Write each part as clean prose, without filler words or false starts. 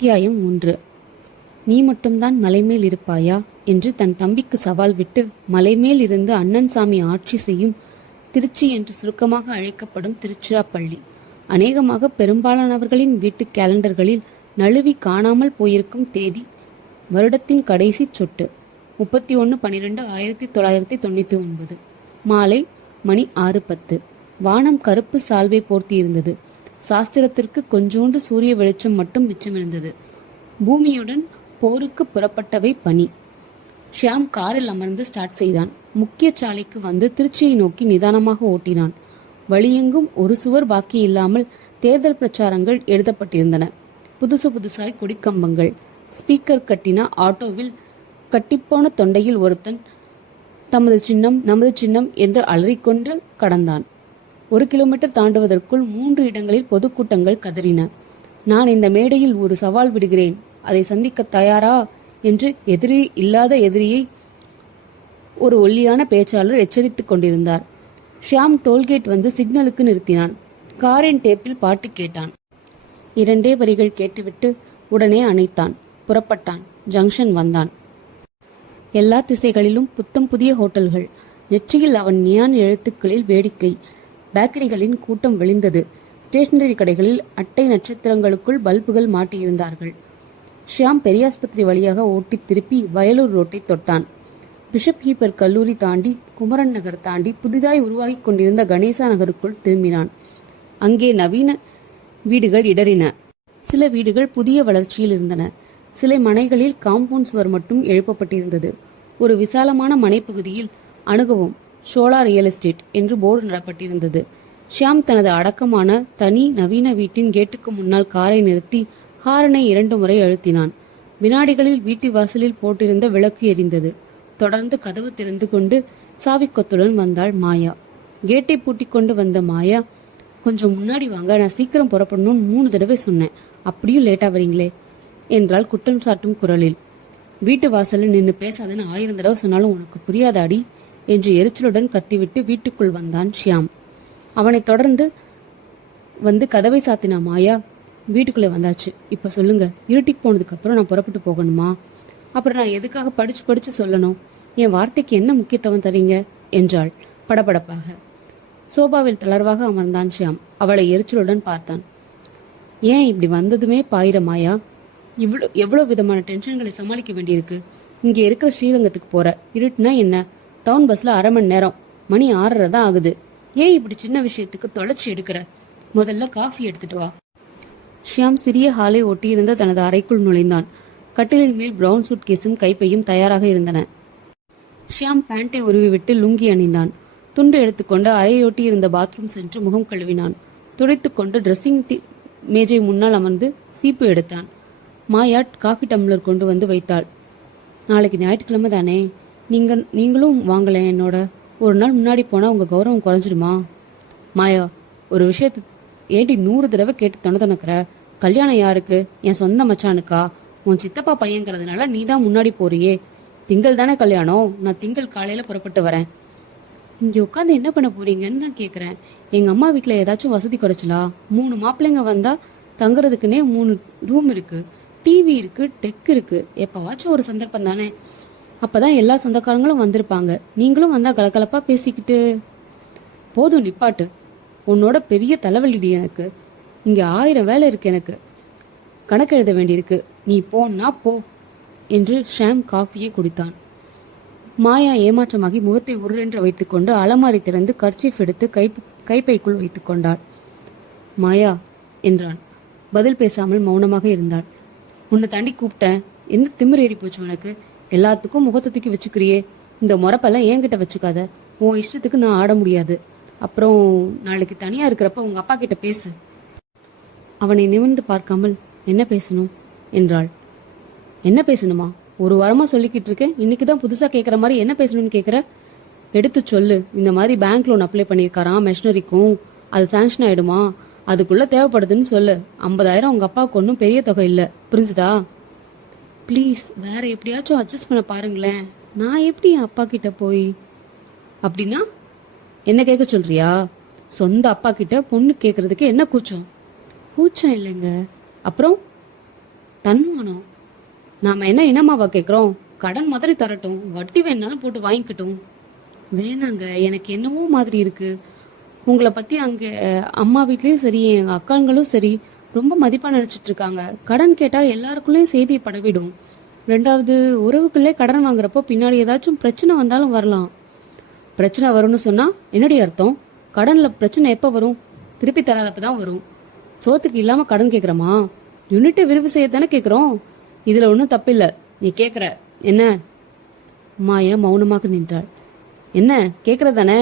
அத்தியாயம் 1. நீ மட்டும்தான் மலைமேல் இருப்பாயா என்று தன் தம்பிக்கு சவால் விட்டு மலைமேல் இருந்து அண்ணன்சாமி ஆட்சி செய்யும் திருச்சி என்று சுருக்கமாக அழைக்கப்படும் திருச்சிராப்பள்ளி அநேகமாக பெரும்பாலானவர்களின் வீட்டு கேலண்டர்களில் நழுவி காணாமல் போயிருக்கும் தேதி வருடத்தின் கடைசி சொட்டு 31/12/1999 மாலை மணி 6:10. வானம் கருப்பு சால்வை போர்த்தியிருந்தது. சாஸ்திரத்திற்கு கொஞ்சோண்டு சூரிய வெளிச்சம் மட்டும் மிச்சமிருந்தது. பூமியுடன் போருக்கு புறப்பட்டவை பனி. ஷியாம் காரில் அமர்ந்து ஸ்டார்ட் செய்தான். முக்கிய சாலைக்கு வந்து திருச்சியை நோக்கி நிதானமாக ஓட்டினான். வழியெங்கும் ஒரு சுவர் பாக்கி இல்லாமல் தேர்தல் பிரச்சாரங்கள் எழுதப்பட்டிருந்தன. புதுசாய் கொடிக்கம்பங்கள். ஸ்பீக்கர் கட்டின ஆட்டோவில் கட்டிப்போன தொண்டையில் ஒருத்தன் தமது சின்னம் நமது சின்னம் என்று அலறிக்கொண்டு கடந்தான். 1 கிலோமீட்டர் தாண்டுவதற்குள் 3 இடங்களில் பொதுக்கூட்டங்கள் கதறின. நான் இந்த மேடையில் ஒரு சவால் விடுகிறேன், அதை சந்திக்க தயாரா என்று எதிரியை ஒரு ஒல்லியான பேச்சாளர் எச்சரித்துக் கொண்டிருந்தார். ஷியாம் டோல்கேட் வந்து சிக்னலுக்கு நிறுத்தினான். காரின் டேப்பில் பாட்டு கேட்டான். 2 வரிகள் கேட்டுவிட்டு உடனே அணைத்தான். புறப்பட்டான். ஜங்ஷன் வந்தான். எல்லா திசைகளிலும் புத்தம் புதிய ஹோட்டல்கள். நெற்றியில் அவன் நியான் எழுத்துக்களில் வேடிக்கை. பேக்கரிகளின் கூட்டம் விழிந்தது. ஸ்டேஷனரி கடைகளில் அட்டை நட்சத்திரங்களுக்குள் பல்புகள் மாட்டியிருந்தார்கள். ஷியாம் பெரியாஸ்பத்திரி வழியாக ஓட்டி திருப்பி வயலூர் ரோட்டை தொட்டான். பிஷப் ஹீப்பர் கல்லூரி தாண்டி குமரன் நகர் தாண்டி புதிதாய் உருவாகிக் கொண்டிருந்த கணேசா நகருக்குள் திரும்பினான். அங்கே நவீன வீடுகள் இடறின. சில வீடுகள் புதிய வளர்ச்சியில் இருந்தன. சில மனைகளில் காம்பவுண்ட் சுவர் மட்டும் எழுப்பப்பட்டிருந்தது. ஒரு விசாலமான மனைப்பகுதியில் அணுகவும் ஷோலா ரியல் எஸ்டேட் என்று போர்டு நடப்பட்டிருந்தது. ஷியாம் தனது அடக்கமான தனி நவீன வீட்டின் கேட்டுக்கு முன்னால் காரை நிறுத்தி ஹாரனை 2 முறை அழுத்தினான். வினாடிகளில் வீட்டு வாசலில் போட்டிருந்த விளக்கு எரிந்தது. தொடர்ந்து கதவு திறந்து கொண்டு சாவிக்கொத்துடன் வந்தாள் மாயா. கேட்டை பூட்டிக் கொண்டு வந்த மாயா, கொஞ்சம் முன்னாடி வாங்க, நான் சீக்கிரம் புறப்படணும்னு 3 தடவை சொன்னேன், அப்படியும் லேட்டா வரீங்களே என்றாள் குற்றம் சாட்டும் குரலில். வீட்டு வாசலில் நின்று பேசாதன்னு 1000 தடவை சொன்னாலும் உனக்கு புரியாதாடி என்று எரிச்சலுடன் கத்திவிட்டு வீட்டுக்குள் வந்தான் ஷியாம். அவனை தொடர்ந்து வந்து கதவை சாத்தின மாயா, வீட்டுக்குள்ளே வந்தாச்சு, இப்ப சொல்லுங்க, இருட்டிக்கு போனதுக்கு அப்புறம் நான் புறப்பட்டு போகணுமா? அப்புறம் நான் எதுக்காக படிச்சு சொல்லணும்? என் வார்த்தைக்கு என்ன முக்கியத்துவம் தரீங்க என்றாள் படபடப்பாக. சோபாவில் தளர்வாக அமர்ந்தான் ஷியாம். அவளை எரிச்சலுடன் பார்த்தான். ஏன் இப்படி வந்ததுமே பாயிர மாயா? எவ்வளவு விதமான டென்ஷன்களை சமாளிக்க வேண்டியிருக்கு. இங்க இருக்கிற ஸ்ரீரங்கத்துக்கு போற, இருட்டுனா என்ன? டவுன் பஸ்ல 1/2 மணி நேரம், மணி 6:30 தான் ஆகுது. ஏன் இப்படி சின்ன விஷயத்துக்கு தொலைச்சி எடுக்கிற? முதல்ல காஃபி எடுத்துட்டு வா. ஷியாம் சிறிய ஹாலை ஒட்டியிருந்த தனது அறைக்குள் நுழைந்தான். கட்டிலின் மேல் பிரவுன் சூட் கேஸும் கைப்பையும் தயாராக இருந்தன. ஷியாம் பேண்டை உருவிவிட்டு லுங்கி அணிந்தான். துண்டு எடுத்துக்கொண்டு அறையொட்டி இருந்த பாத்ரூம் சென்று முகம் கழுவினான். துடைத்துக்கொண்டு ட்ரெஸ்ஸிங் மேஜை முன்னால் அமர்ந்து சீப்பு எடுத்தான். மாயா காஃபி டம்ளர் கொண்டு வந்து வைத்தாள். நாளைக்கு ஞாயிற்றுக்கிழமை தானே, நீங்களும் வாங்கலேன் என்னோட. ஒரு நாள் முன்னாடி போனா உங்க கௌரவம் குறைஞ்சிடுமா? மாயா, ஒரு விஷயத்த ஏடி 100 தடவை கேட்டு தொணக்கிற. கல்யாணம் யாருக்கு? என் சொந்த மச்சானுக்கா? உன் சித்தப்பா பையங்கிறதுனால நீ தான் முன்னாடி போறியே. திங்கள் தானே கல்யாணம், நான் திங்கள் காலையில புறப்பட்டு வரேன். இங்க உட்காந்து என்ன பண்ண போறீங்கன்னு தான் கேக்குறேன். எங்க அம்மா வீட்டுல ஏதாச்சும் வசதி குறைச்சலா? 3 மாப்பிள்ளைங்க வந்தா தங்குறதுக்குன்னே 3 ரூம் இருக்கு, டிவி இருக்கு, டெக் இருக்கு. எப்பவாச்சும் ஒரு சந்தர்ப்பம் தானே, அப்பதான் எல்லா சொந்தக்காரங்களும் வந்திருப்பாங்க. நீங்களும் வந்தா கலகலப்பா பேசிக்கிட்டு. போதும் நிப்பாட்டு, உன்னோட பெரிய தலைவலிடி எனக்கு. இங்க 1000 வேலை இருக்கு, எனக்கு கணக்கு எழுத வேண்டியிருக்கு. நீ போனா போ என்று ஷாம் காஃபியை குடித்தான். மாயா ஏமாற்றமாகி முகத்தை உருளென்று வைத்துக்கொண்டு அலமாரி திறந்து கர்ச்சீஃப் எடுத்து கைப்பைக்குள் வைத்துக் கொண்டாள். மாயா என்றான். பதில் பேசாமல் மௌனமாக இருந்தாள். உன்னை தாண்டி கூப்பிட்டேன், என்ன திமிர் ஏறி போச்சு உனக்கு? எல்லாத்துக்கும் முகத்தை தூக்கி வச்சுக்கிறியே. இந்த முறப்பெல்லாம் என்கிட்ட வச்சுக்காத. உன் இஷ்டத்துக்கு நான் ஆட முடியாது. அப்புறம் நாளைக்கு தனியா இருக்கிறப்ப உங்க அப்பா கிட்ட பேசு. அவனை நிமிர்ந்து பார்க்காமல் என்ன பேசணும் என்றாள். என்ன பேசணுமா? ஒரு வாரமா சொல்லிக்கிட்டு இருக்கேன், இன்னைக்குதான் புதுசா கேட்கற மாதிரி என்ன பேசணும்னு கேட்கற? எடுத்து சொல்லு. இந்த மாதிரி பேங்க் லோன் அப்ளை பண்ணிருக்காராம் மெஷினரிக்கும், அது சாங்ஷன் ஆயிடுமா, அதுக்குள்ள தேவைப்படுதுன்னு சொல்லு. 50,000 உங்க அப்பாவுக்கு ஒன்றும் பெரிய தொகை இல்ல, புரிஞ்சுதா? ப்ளீஸ் வேற எப்படியாச்சும் அட்ஜஸ்ட் பண்ண பாருங்களேன். நான் எப்படி என் அப்பா கிட்ட போய்? அப்படின்னா என்ன கேட்க சொல்றியா? சொந்த அப்பா கிட்ட பொண்ணு கேக்குறதுக்கு என்ன கூச்சம்? கூச்சம் இல்லைங்க. அப்புறம் தன்மானம்? நாம என்ன இனமாவா கேக்குறோம்? கடன் மாதிரி தரட்டும், வட்டி வேணாலும் போட்டு வாங்கிக்கட்டும். வேணாங்க, எனக்கு என்னவோ மாதிரி இருக்கு. உங்களை பத்தி அங்க அம்மா வீட்லயும் சரி எங்க அக்காங்களும் சரி ரொம்ப மதிப்பா நினைச்சிட்டு இருக்காங்க. கடன் கேட்டா எல்லாருக்குள்ளயும் செய்தியை படவிடும். ரெண்டாவது, உறவுக்குள்ளே கடன் வாங்குறப்போ பின்னாடி ஏதாச்சும் பிரச்சனை வந்தாலும் வரலாம். பிரச்சனை வரும்னு சொன்னா என்னடி அர்த்தம்? கடன்ல பிரச்சனை எப்ப வரும்? திருப்பி தராதப்பதான் வரும். சோத்துக்கு இல்லாம கடன் கேக்குறமா? யூனிட்டை விரிவு செய்யத்தானே கேக்குறோம். இதுல ஒன்னும் தப்பில்ல. நீ கேக்குற என்ன? மாயா மௌனமாக நின்றாள். என்ன கேக்குறதானே?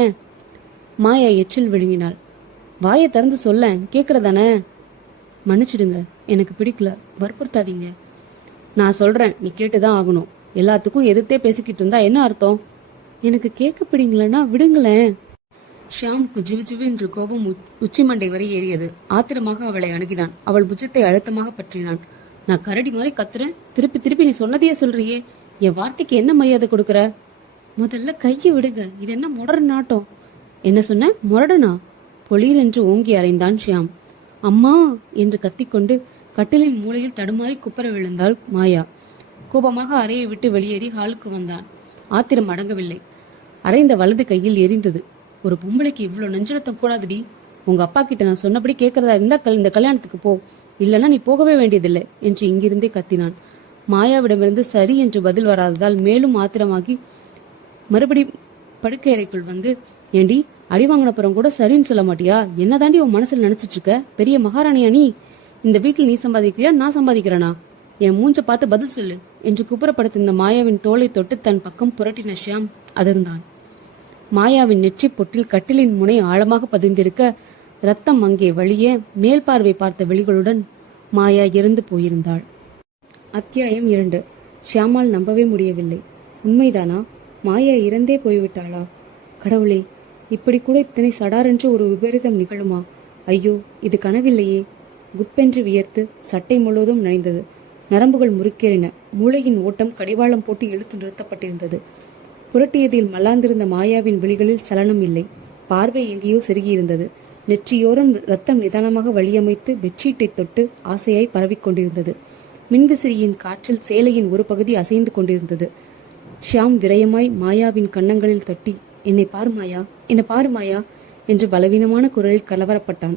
மாயா எச்சில் விழுங்கினாள். வாயை திறந்து சொல்ல, கேக்குறதானே? மன்னிச்சிடுங்க, எனக்கு பிடிக்கல, வற்புறுத்தாதீங்க. நான் சொல்றேன், நீ கேட்டுதான் ஆகணும். எல்லாத்துக்கும் எதிர்த்தே பேசிக்கிட்டு இருந்தா என்ன அர்த்தம்? எனக்கு கேட்க பிடிங்களா விடுங்களேன். ஷியாமுக்கு ஜிவு என்று கோபம் உச்சிமண்டை வரை ஏறியது. ஆத்திரமாக அவளை அணுகினான். அவள் புஜத்தை அழுத்தமாக பற்றினான். நான் கரடி மாதிரி கத்துறேன், திருப்பி திருப்பி நீ சொன்னதையே சொல்றியே. என் வார்த்தைக்கு என்ன மரியாதை கொடுக்கற? முதல்ல கையை விடுங்க, இது என்ன முரடு நாட்டம்? என்ன சொன்ன? முரடனா? பொலிர் என்று ஓங்கி அறைந்தான் ஷியாம். அம்மா என்று கத்திக்கொண்டு கட்டிலின் மூலையில் தடுமாறி குப்பர விழுந்தாள் மாயா. கோபமாக அறையை விட்டு வெளியேறி ஹாலுக்கு வந்தான். ஆத்திரம் அடங்கவில்லை. அறைந்த வலது கையில் எரிந்தது. ஒரு பொம்பளைக்கு இவ்வளவு நெஞ்சலத்தம் கூடாதுடி. உங்க அப்பா கிட்ட நான் சொன்னபடி கேட்கறதா இருந்தா இந்த கல்யாணத்துக்கு போ, இல்லைன்னா நீ போகவே வேண்டியதில்லை என்று இங்கிருந்தே கத்தினான். மாயாவிடமிருந்து சரி என்று பதில் வராததால் மேலும் ஆத்திரமாகி மறுபடி படுக்கை அறைக்குள் வந்து, ஏண்டி அடி வாங்கினப்புறம் கூட சரின்னு சொல்ல மாட்டியா? என்னதாண்டி உன் மனசுல நினைச்சிட்டு இருக்க? பெரிய மகாராணியா நீ? இந்த வீட்டில் நீ சம்பாதிக்கிறியா, நான் சம்பாதிக்கிறேனா? என் மூஞ்ச பார்த்து பதில் சொல்லு என்று குப்புறப்படுத்திருந்த மாயாவின் தோளை தொட்டு தன் பக்கம் புரட்டின ஷியாம் அதிர்ந்தான். மாயாவின் நெற்றி பொட்டில் கட்டிலின் முனை ஆழமாக பதிந்திருக்க ரத்தம் அங்கே வழிய மேல் பார்வை பார்த்த விழிகளுடன் மாயா இறந்து போயிருந்தாள். அத்தியாயம் 2. ஷியாமால் நம்பவே முடியவில்லை. உண்மைதானா? மாயா இறந்தே போய்விட்டாளா? கடவுளே, இப்படி கூட இத்தனை சடாரென்று ஒரு விபரீதம் நிகழுமா? ஐயோ, இது கனவில்லையே. குப்பென்று வியர்த்து சட்டை முழுவதும் நனைந்தது. நரம்புகள் முறுக்கேறின. மூளையின் ஓட்டம் கடிவாளம் போட்டு இழுத்து நிறுத்தப்பட்டிருந்தது. புரட்டியதில் மல்லாந்திருந்த மாயாவின் விழிகளில் சலனம் இல்லை. பார்வை எங்கேயோ செருகியிருந்தது. நெற்றியோரம் ரத்தம் நிதானமாக வழியமைத்து பெட்ஷீட்டை தொட்டு ஆசையாய் பரவிக்கொண்டிருந்தது. மின்விசிறியின் காற்றில் சேலையின் ஒரு பகுதி அசைந்து கொண்டிருந்தது. ஷியாம் விரயமாய் மாயாவின் கன்னங்களில் தட்டி, என்னை பாரு மாயா, என்னை பாரு மாயா என்று பலவீனமான குரலில் கலவரப்பட்டான்.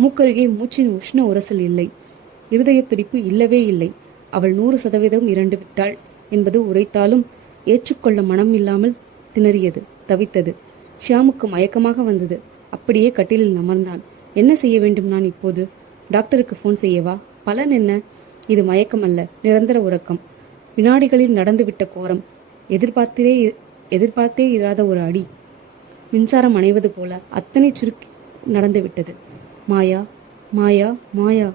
மூக்கருகே மூச்சின் உஷ்ண உரசல் இல்லை. இருதய துடிப்பு இல்லவே இல்லை. அவள் 100% இறந்து விட்டாள் என்பது உரைத்தாலும் ஏற்றுக்கொள்ள மனம் இல்லாமல் திணறியது, தவித்தது. ஷியாமுக்கு மயக்கமாக வந்தது. அப்படியே கட்டிலில் அமர்ந்தான். என்ன செய்ய வேண்டும் நான் இப்போது? டாக்டருக்கு போன் செய்யவா? பலன் என்ன? இது மயக்கமல்ல, நிரந்தர உறக்கம். வினாடிகளில் நடந்துவிட்ட கோரம். எதிர்பார்த்தே இராத ஒரு அடி. மின்சாரம் அணைவது போல அத்தனை சுருக்கி நடந்துவிட்டது. மாயா, மாயா, மாயா,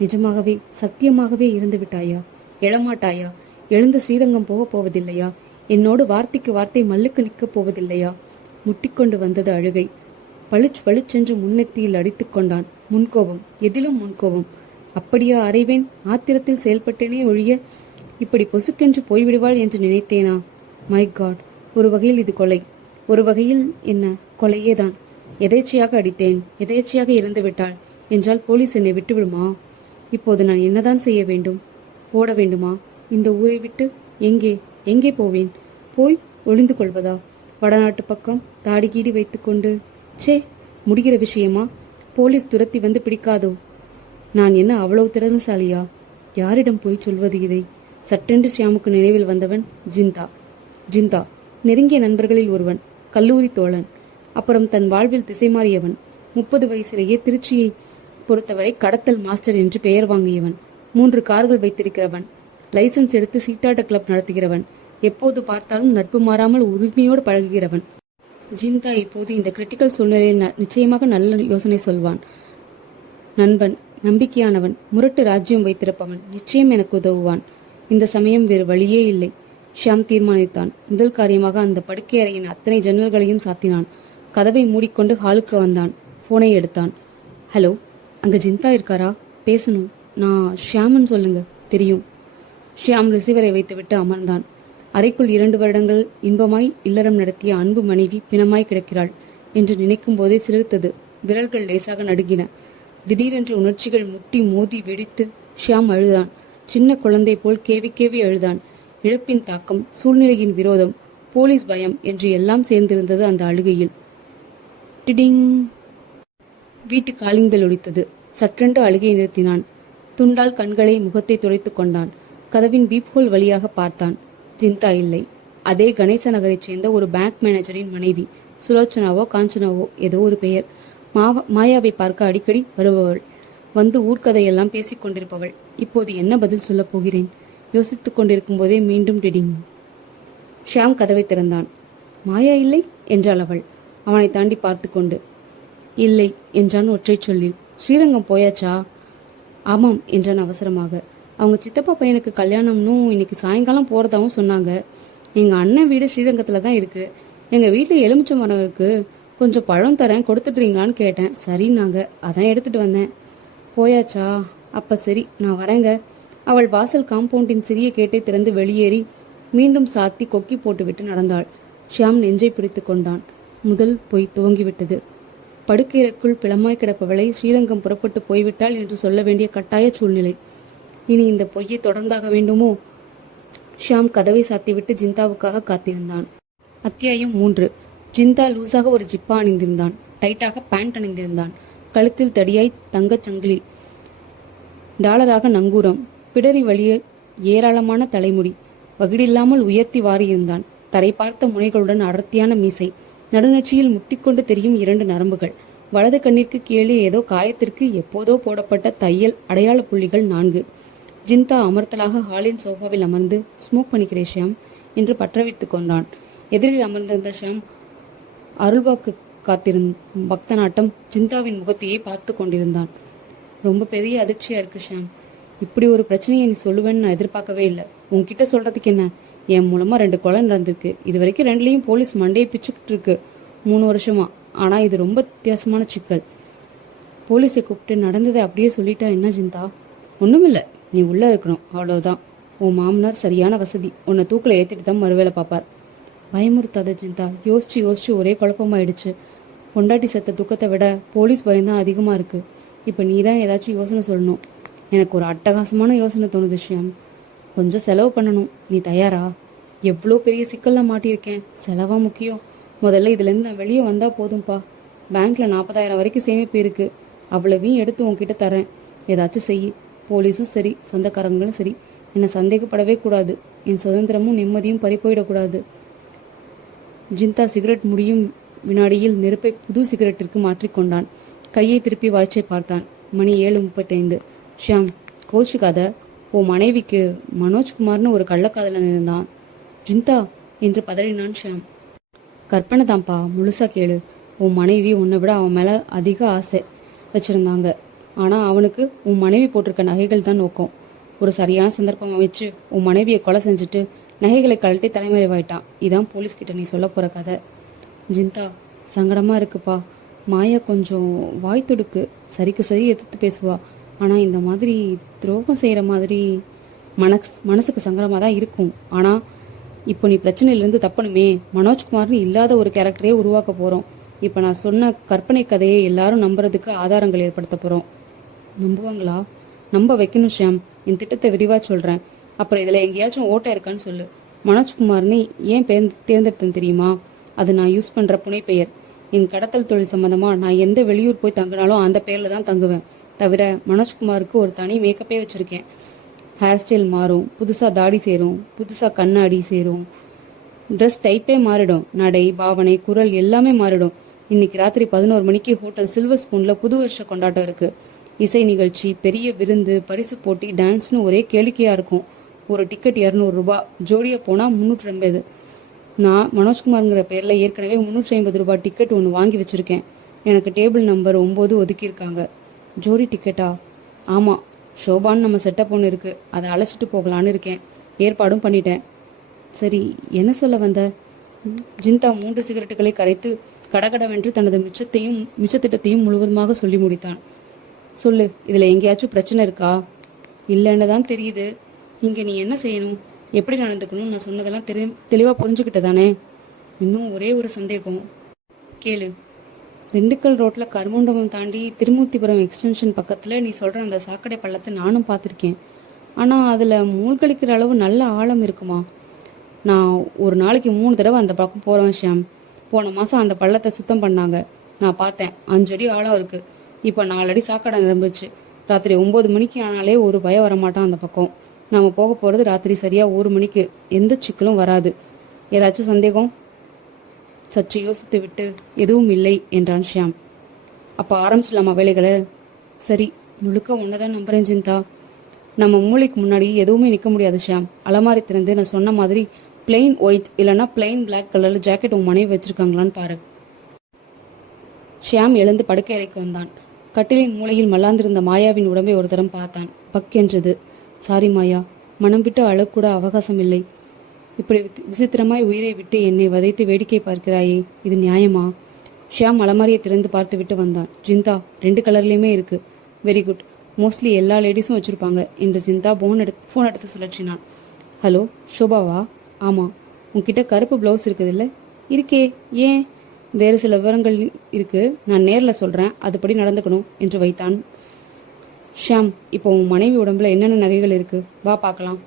நிஜமாகவே சத்தியமாகவே இறந்து விட்டாயா? எழமாட்டாயா? எழுந்து ஸ்ரீரங்கம் போகப் போவதில்லையா? என்னோடு வார்த்தைக்கு வார்த்தை மல்லுக்கு நிற்கப் போவதில்லையா? முட்டிக்கொண்டு வந்தது அழுகை. பளிச்சென்று முன்னெத்தியில் அடித்துக் கொண்டான். முன்கோபம், எதிலும் முன்கோபம். அப்படியா அறைவேன்? ஆத்திரத்தில் செயல்பட்டேனே ஒழிய இப்படி பொசுக்கென்று போய்விடுவாள் என்று நினைத்தேனா? மை காட், ஒரு வகையில் இது கொலை. ஒரு வகையில் என்ன, கொலையேதான். எதேச்சையாக அடித்தேன், எதேச்சையாக இறந்து விட்டாள் என்றால் போலீஸ் என்னை விட்டுவிடுமா? இப்போது நான் என்னதான் செய்ய வேண்டும்? ஓட வேண்டுமா இந்த ஊரை விட்டு? எங்கே எங்கே போவேன்? போய் ஒளிந்து கொள்வதா? வடநாட்டு பக்கம் தாடிகீடி வைத்துக்கொண்டு? சே, முடிகிற விஷயமா? போலீஸ் துரத்தி வந்து பிடிக்காதோ? நான் என்ன அவ்வளவு திறமைசாலியா? யாரிடம் போய் சொல்வது இதை? சட்டென்று ஷியாமுக்கு நினைவில் வந்தவன் ஜிந்தா, நெருங்கிய நண்பர்களில் ஒருவன், கல்லூரி தோழன். அப்புறம் தன் வாழ்வில் திசை மாறியவன். 30 வயசிலேயே திருச்சியை பொறுத்தவரை கடத்தல் மாஸ்டர் என்று பெயர் வாங்கியவன். 3 கார்கள் வைத்திருக்கிறவன். லைசன்ஸ் எடுத்து சீட்டாட்ட கிளப் நடத்துகிறவன். எப்போது பார்த்தாலும் நட்பு மாறாமல் உரிமையோடு பழகுகிறவன். ஜிந்தா இப்போது இந்த கிரிட்டிக்கல் சூழ்நிலையில் நிச்சயமாக நல்ல யோசனை சொல்வான். நண்பன், நம்பிக்கையானவன், முரட்டு ராஜ்யம் வைத்திருப்பவன், நிச்சயம் எனக்கு உதவுவான். இந்த சமயம் வேறு வழியே இல்லை. ஷியாம் தீர்மானித்தான். முதல் காரியமாக அந்த படுக்கை அறையின் அத்தனை ஜன்னல்களையும் சாத்தினான். கதவை மூடிக்கொண்டு ஹாலுக்கு வந்தான். போனை எடுத்தான். ஹலோ, அங்க ஜிந்தா இருக்காரா? பேசணும். நான் ஷியாமன், சொல்லுங்க. தெரியும். ஷியாம் ரிசீவரை வைத்துவிட்டு அமர்ந்தான். அறைக்குள் 2 வருடங்கள் இன்பமாய் இல்லறம் நடத்திய அன்பு மனைவி பிணமாய் கிடக்கிறாள் என்று நினைக்கும் போதே சிலிர்த்தது. விரல்கள் லேசாக நடுங்கின. திடீரென்று உணர்ச்சிகள் முட்டி மோதி வெடித்து ஷியாம் அழுதான். சின்ன குழந்தை போல் கேவி கேவி அழுதான். இழப்பின் தாக்கம், சூழ்நிலையின் விரோதம், போலீஸ் பயம் என்று எல்லாம் சேர்ந்திருந்தது அந்த அழுகையில். டிடிங்! வீட்டு காலிங் பெல் ஒலித்தது. சற்றென்று அழுகையை நிறுத்தினான். துண்டால் கண்களை, முகத்தை துடைத்துக் கொண்டான். கதவின் பீப்ஹோல் வழியாக பார்த்தான். ஜிந்தா இல்லை. அதே கணேச நகரைச் சேர்ந்த ஒரு பேங்க் மேனேஜரின் மனைவி. சுலோச்சனாவோ காஞ்சனாவோ ஏதோ ஒரு பெயர். மாயாவை பார்க்க அடிக்கடி வருபவள். வந்து ஊர்க்கதையெல்லாம் பேசிக் கொண்டிருப்பவள். இப்போது என்ன பதில் சொல்லப் போகிறேன்? யோசித்துக் கொண்டிருக்கும் போதே மீண்டும் டிடிங். ஷியாம் கதவை திறந்தான். மாயா இல்லை என்றாள் அவள், அவனை தாண்டி பார்த்து கொண்டு. இல்லை என்றான் ஒற்றை சொல்லில். ஸ்ரீரங்கம் போயாச்சா? ஆமாம் என்றான் அவசரமாக. அவங்க சித்தப்பா பையனுக்கு கல்யாணம்னு இன்னைக்கு சாயங்காலம் போறதாவும் சொன்னாங்க. எங்க அண்ணன் வீடு ஸ்ரீரங்கத்துல தான் இருக்கு. எங்க வீட்டுல எலுமிச்சை மரம் இருக்கு. கொஞ்சம் பழம் தரேன், கொடுத்துட்றீங்களான்னு கேட்டேன். சரின்னாங்க, அதான் எடுத்துட்டு வந்தேன். போயாச்சா? அப்ப சரி, நான் வரேங்க. அவள் வாசல் காம்பவுண்டின் சிறிய கேட்டை திறந்து வெளியேறி மீண்டும் சாத்தி கொக்கி போட்டுவிட்டு நடந்தாள். ஷியாம் நெஞ்சை பிடித்து கொண்டான். முதல் பொய் துவங்கிவிட்டது. படுக்கைக்குள் பிளமாய் கிடப்பவளை ஸ்ரீரங்கம் புறப்பட்டு போய்விட்டாள் என்று சொல்ல வேண்டிய கட்டாய சூழ்நிலை. இனி இந்த பொய்யை தொடர்ந்தாக வேண்டுமோ? ஷியாம் கதவை சாத்திவிட்டு ஜிந்தாவுக்காக காத்திருந்தான். அத்தியாயம் 3. ஜிந்தா லூசாக ஒரு ஜிப்பா அணிந்திருந்தான். டைட்டாக பேண்ட் அணிந்திருந்தான். கழுத்தில் தடியாய் தங்கச் சங்கிலி, டாலராக நங்கூரம், பிடரி வழிய ஏராளமான தலைமுடி, வகிடில்லாமல் உயர்த்தி வாரியிருந்தான். தரை பார்த்த முனைகளுடன் அடர்த்தியான மீசை, நடுநட்சியில் முட்டிக்கொண்டு தெரியும் 2 நரம்புகள், வலது கண்ணிற்கு கீழே ஏதோ காயத்திற்கு எப்போதோ போடப்பட்ட தையல் அடையாள புள்ளிகள் 4. ஜிந்தா அமர்த்தலாக ஹாலின் சோஃபாவில் அமர்ந்து, ஸ்மோக் பண்ணிக்கிறே ஷியாம் என்று பற்ற வைத்துக் கொண்டான். எதிரில் அமர்ந்திருந்த ஷியாம் அருள்வாக்கு காத்திருந்த பக்தநாட்டம் ஜிந்தாவின் முகத்தையே பார்த்து கொண்டிருந்தான். ரொம்ப பெரிய அதிர்ச்சியா இருக்கு ஷியாம். இப்படி ஒரு பிரச்சனையை நீ சொல்லுவேன்னு நான் எதிர்பார்க்கவே இல்லை. உன்கிட்ட சொல்றதுக்கு என்ன? என் மூலமா 2 கொலை நடந்திருக்கு. இது வரைக்கும் 2லயும் போலீஸ் மண்டையை பிச்சுக்கிட்டு இருக்கு 3 வருஷமா. ஆனா இது ரொம்ப வித்தியாசமான சிக்கல். போலீஸை கூப்பிட்டு நடந்ததை அப்படியே சொல்லிட்டா என்ன ஜிந்தா? ஒண்ணுமில்ல, நீ உள்ள இருக்கணும், அவ்வளவுதான். உன் மாமனார் சரியான வசதி. உன்னை தூக்கில ஏத்திட்டு தான் மறுவேளை பாப்பார். பயமுறுத்தாத ஜிந்தா. யோசிச்சு ஒரே குழப்பமாயிடுச்சு. பொண்டாட்டி செத்த துக்கத்தை விட போலீஸ் பயம்தான் அதிகமா இருக்கு. இப்ப நீ தான் ஏதாச்சும் யோசனை சொல்லணும். எனக்கு ஒரு அட்டகாசமான யோசனை தோணுது ஷியாம். கொஞ்சம் செலவு பண்ணணும். நீ தயாரா? எவ்வளோ பெரிய சிக்கல்ல மாட்டியிருக்கேன். செலவா முக்கியம்? முதல்ல இதுலேருந்து நான் வெளியே வந்தா போதும்பா. பேங்க்ல 40,000 வரைக்கும் சேமிப்பு இருக்கு. அவ்வளவையும் எடுத்து உன்கிட்ட தரேன். ஏதாச்சும் செய். போலீஸும் சரி, சொந்தக்காரங்களும் சரி, என்னை சந்தேகப்படவே கூடாது. என் சுதந்திரமும் நிம்மதியும் பறிப்போயிடக்கூடாது. ஜிந்தா சிகரெட் முடியும் வினாடியில் நெருப்பை புது சிகரெட்டிற்கு மாற்றிக்கொண்டான். கையை திருப்பி வாட்சை பார்த்தான். மணி 7:35. ஷியாம், கோச்சுக்காத. உன் மனைவிக்கு மனோஜ்குமார்னு ஒரு கள்ளக்காதலன் இருந்தான். ஜிந்தா என்று பதறினான் ஷியாம். கற்பனை தான்ப்பா, முழுசா கேளு. உன் மனைவி உன்னை விட அவன் மேல அதிக ஆசை வச்சிருந்தாங்க. ஆனா அவனுக்கு உன் மனைவி போட்டிருக்க நகைகள் தான் நோக்கம். ஒரு சரியான சந்தர்ப்பம் அமைச்சு உன் மனைவியை கொலை செஞ்சுட்டு நகைகளை கழட்டி தலைமறைவாயிட்டான். இதான் போலீஸ் கிட்ட நீ சொல்ல போற கதை. ஜிந்தா, சங்கடமா இருக்குப்பா. மாயா கொஞ்சம் வாய் துடுக்கு. சரிக்கு சரி எதிர்த்து பேசுவா. ஆனா இந்த மாதிரி துரோகம் செய்யற மாதிரி மனசுக்கு சங்கடமா தான் இருக்கும். ஆனா இப்போ நீ பிரச்சனையிலிருந்து தப்பணுமே. மனோஜ்குமார்னு இல்லாத ஒரு கேரக்டரே உருவாக்க போறோம். இப்ப நான் சொன்ன கற்பனை கதையை எல்லாரும் நம்புறதுக்கு ஆதாரங்கள் ஏற்படுத்த போறோம். நம்புவாங்களா? நம்ப வைக்கணும் ஷியாம். என் திட்டத்தை விரிவா சொல்றேன். அப்புறம் இதுல எங்கேயாச்சும் ஓட்டை இருக்கான்னு சொல்லு. மனோஜ்குமார்னு ஏன் தேர்ந்தெடுத்தேன் தெரியுமா? அது நான் யூஸ் பண்ற புனை பெயர். என் கடத்தல் தொழில் சம்பந்தமா நான் எந்த வெளியூர் போய் தங்கினாலும் அந்த பேர்ல தான் தங்குவேன். தவிர மனோஜ்குமாருக்கு ஒரு தனி மேக்கப்பே வச்சிருக்கேன். ஹேர் ஸ்டைல் மாறும், புதுசா தாடி சேரும், புதுசா கண்ணாடி சேரும், ட்ரெஸ் டைப்பே மாறிடும், நடை, பாவனை, குரல் எல்லாமே மாறிடும். இன்னைக்கு ராத்திரி 11 மணிக்கு ஹோட்டல் சில்வர் ஸ்பூன்ல புது வருஷ கொண்டாட்டம் இருக்கு. இசை நிகழ்ச்சி, பெரிய விருந்து, பரிசு போட்டி, டான்ஸ்னு ஒரே கேளிக்கையா இருக்கும். ஒரு டிக்கெட் 200 ரூபாய். ஜோடியா போனா 350. நான் மனோஜ்குமார்ங்கிற பேர்ல ஏற்கனவே 350 ரூபாய் டிக்கெட் ஒன்று வாங்கி வச்சிருக்கேன். எனக்கு டேபிள் நம்பர் 9 ஒதுக்கியிருக்காங்க. ஜோடி டிக்கெட்டா? ஆமா, ஷோபான்னு நம்ம செட்டப் ஒன்று இருக்கு. அதை அழைச்சிட்டு போகலான்னு இருக்கேன். ஏற்பாடும் பண்ணிட்டேன். சரி, என்ன சொல்ல வந்த? ஜிந்தா 3 சிகரெட்டுகளை கரைத்து கடகடவென்று தனது மிச்சத்திட்டத்தையும் முழுவதுமாக சொல்லி முடித்தான். சொல்லு, இதுல எங்கேயாச்சும் பிரச்சனை இருக்கா? இல்லைன்னு தான் தெரியுது. இங்க நீ என்ன செய்யணும், எப்படி நடந்துக்கணும் நான் சொன்னதெல்லாம் தெளிவா புரிஞ்சுக்கிட்டதானே? இன்னும் ஒரே ஒரு சந்தேகம். கேளு. திண்டுக்கல் ரோட்ல கருமண்டபம் தாண்டி திருமூர்த்திபுரம் எக்ஸ்டென்ஷன் பக்கத்துல நீ சொல்ற அந்த சாக்கடை பள்ளத்தை நானும் பார்த்திருக்கேன். ஆனால் அதில் மூழ்கடிக்கிற அளவு நல்ல ஆழம் இருக்குமா? நான் ஒரு நாளைக்கு 3 தடவை அந்த பக்கம் போகிறேன் ஷியாம். போன மாதம் அந்த பள்ளத்தை சுத்தம் பண்ணாங்க, நான் பார்த்தேன். 5 அடி ஆழம் இருக்குது. இப்போ 4 அடி சாக்கடை நிரம்பிச்சு. ராத்திரி 9 மணிக்கு ஆனாலே ஒரு பயம் வரமாட்டான் அந்த பக்கம். நாம் போக போகிறது ராத்திரி சரியாக 1 மணிக்கு. எந்த சிக்கலும் வராது. ஏதாச்சும் சந்தேகம்? சற்று யோசித்து விட்டு எதுவும் இல்லை என்றான் ஷியாம். அப்போ ஆரம்பிச்சிடலாமா வேலைகளை? சரி, முழுக்க ஒன்னதான் நம்புறேன் ஜிந்தா. நம்ம மூளைக்கு முன்னாடி எதுவுமே நிற்க முடியாது ஷியாம். அலமாரி திறந்து நான் சொன்ன மாதிரி பிளெயின் ஒயிட் இல்லைன்னா பிளெயின் பிளாக் கலர்ல ஜாக்கெட் உன் மனைவி வச்சிருக்காங்களான்னு பாரு. ஷியாம் எழுந்து படுக்கை அறைக்கு வந்தான். கட்டிலின் மூலையில் மல்லாந்திருந்த மாயாவின் உடம்பை ஒரு தரம் பார்த்தான். பக் என்றது. சாரி மாயா, மனம் விட்டு அழக்கூட அவகாசம் இல்லை. இப்படி விசித்திரமாய் உயிரை விட்டு என்னை வதைத்து வேடிக்கை பார்க்கிறாயே, இது நியாயமா? ஷியாம் அலமாரியை திறந்து பார்த்து விட்டு வந்தான். ஜிந்தா 2 கலர்லயுமே இருக்கு. Very good. மோஸ்ட்லி எல்லா லேடிஸும் வச்சிருப்பாங்க. இந்த ஜிந்தா ஃபோன் எடுத்து சுழற்றினான். ஹலோ, ஷோபாவா? ஆமாம். உன்கிட்ட கருப்பு ப்ளவுஸ் இருக்குது இல்லை? இருக்கே, ஏன்? வேறு சில விவரங்கள் இருக்கு, நான் நேரில் சொல்கிறேன், அதுபடி நடந்துக்கணும் என்று வைத்தான். ஷியாம், இப்போ உன் மனைவி உடம்புல என்னென்ன நகைகள் இருக்கு? வா பார்க்கலாம்.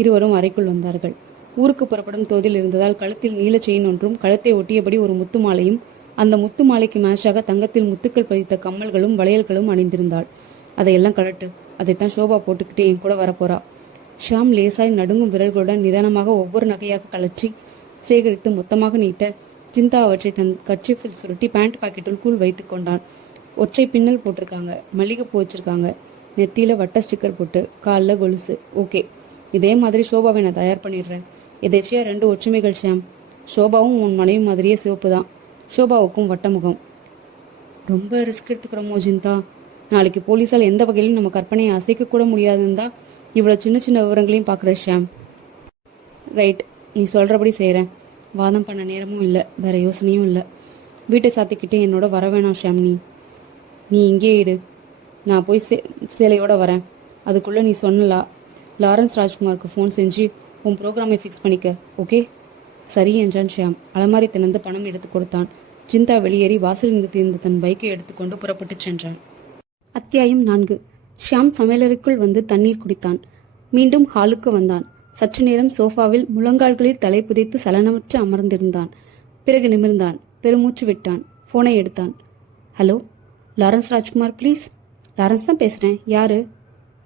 இருவரும் அறைக்குள் வந்தார்கள். ஊருக்கு புறப்படும் தோதில் இருந்ததால் கழுத்தில் நீல செயின் ஒன்றும், கழுத்தை ஒட்டியபடி ஒரு முத்து மாலையும், அந்த முத்து மாலைக்கு மேட்சாக தங்கத்தில் முத்துக்கள் பதித்த கம்மல்களும் வளையல்களும் அணிந்திருந்தாள். அதையெல்லாம் கழட்டு. அதைத்தான் ஷோபா போட்டுக்கிட்டே என் கூட வரப்போறா. ஷியாம் லேசாய் நடுங்கும் விரல்களுடன் நிதானமாக ஒவ்வொரு நகையாக கலற்றி சேகரித்து மொத்தமாக நீட்ட, ஜிந்தா அவற்றை தன் கர்ச்சீஃபில் சுருட்டி பேண்ட் பாக்கெட்டுக்குள் வைத்து கொண்டான். ஒற்றை பின்னல் போட்டிருக்காங்க, மல்லிகைப்பூ வச்சிருக்காங்க, நெத்தியில வட்ட ஸ்டிக்கர் போட்டு, காலில் கொலுசு. ஓகே, இதே மாதிரி ஷோபாவை நான் தயார் பண்ணிடுறேன். எதேச்சியா 2 ஒற்றுமைகள் ஷியாம். ஷோபாவும் உன் மனைவி மாதிரியே சிவப்பு தான். ஷோபாவுக்கும் வட்டமுகம். ரொம்ப ரிஸ்க் எடுத்துக்கிறோமோ ஜிந்தா? நாளைக்கு போலீஸால் எந்த வகையிலும் நம்ம கற்பனையை அசைக்க கூட முடியாதுன்னு தான் இவ்வளோ சின்ன சின்ன விவரங்களையும் பார்க்குற ஷியாம். ரைட், நீ சொல்கிறபடி செய்கிறேன். வாதம் பண்ண நேரமும் இல்லை, வேற யோசனையும் இல்லை. வீட்டை சாத்திக்கிட்டே என்னோட வர வேணாம் ஷியாம். நீ இங்கே இரு. நான் போய் சேலையோட வரேன். அதுக்குள்ளே நீ சொன்னலா லாரன்ஸ் ராஜ்குமாருக்கு ஃபோன் செஞ்சு உன் ப்ரோக்ராமை ஃபிக்ஸ் பண்ணிக்க. ஓகே? சரி என்றான் ஷியாம். அலமாரி திறந்து பணம் எடுத்து கொடுத்தான். ஜிந்தா வெளியேறி வாசலில் தீர்ந்த தன் பைக்கை எடுத்துக்கொண்டு புறப்பட்டு சென்றான். அத்தியாயம் 4. ஷியாம் சமையலறைக்குள் வந்து தண்ணீர் குடித்தான். மீண்டும் ஹாலுக்கு வந்தான். சற்று நேரம் சோஃபாவில் முழங்கால்களில் தலை புதைத்து சலனமற்று அமர்ந்திருந்தான். பிறகு நிமிர்ந்தான். பெருமூச்சு விட்டான். போனை எடுத்தான். Hello, Lawrence Rajkumar please. Lawrence தான் பேசுகிறேன். யாரு?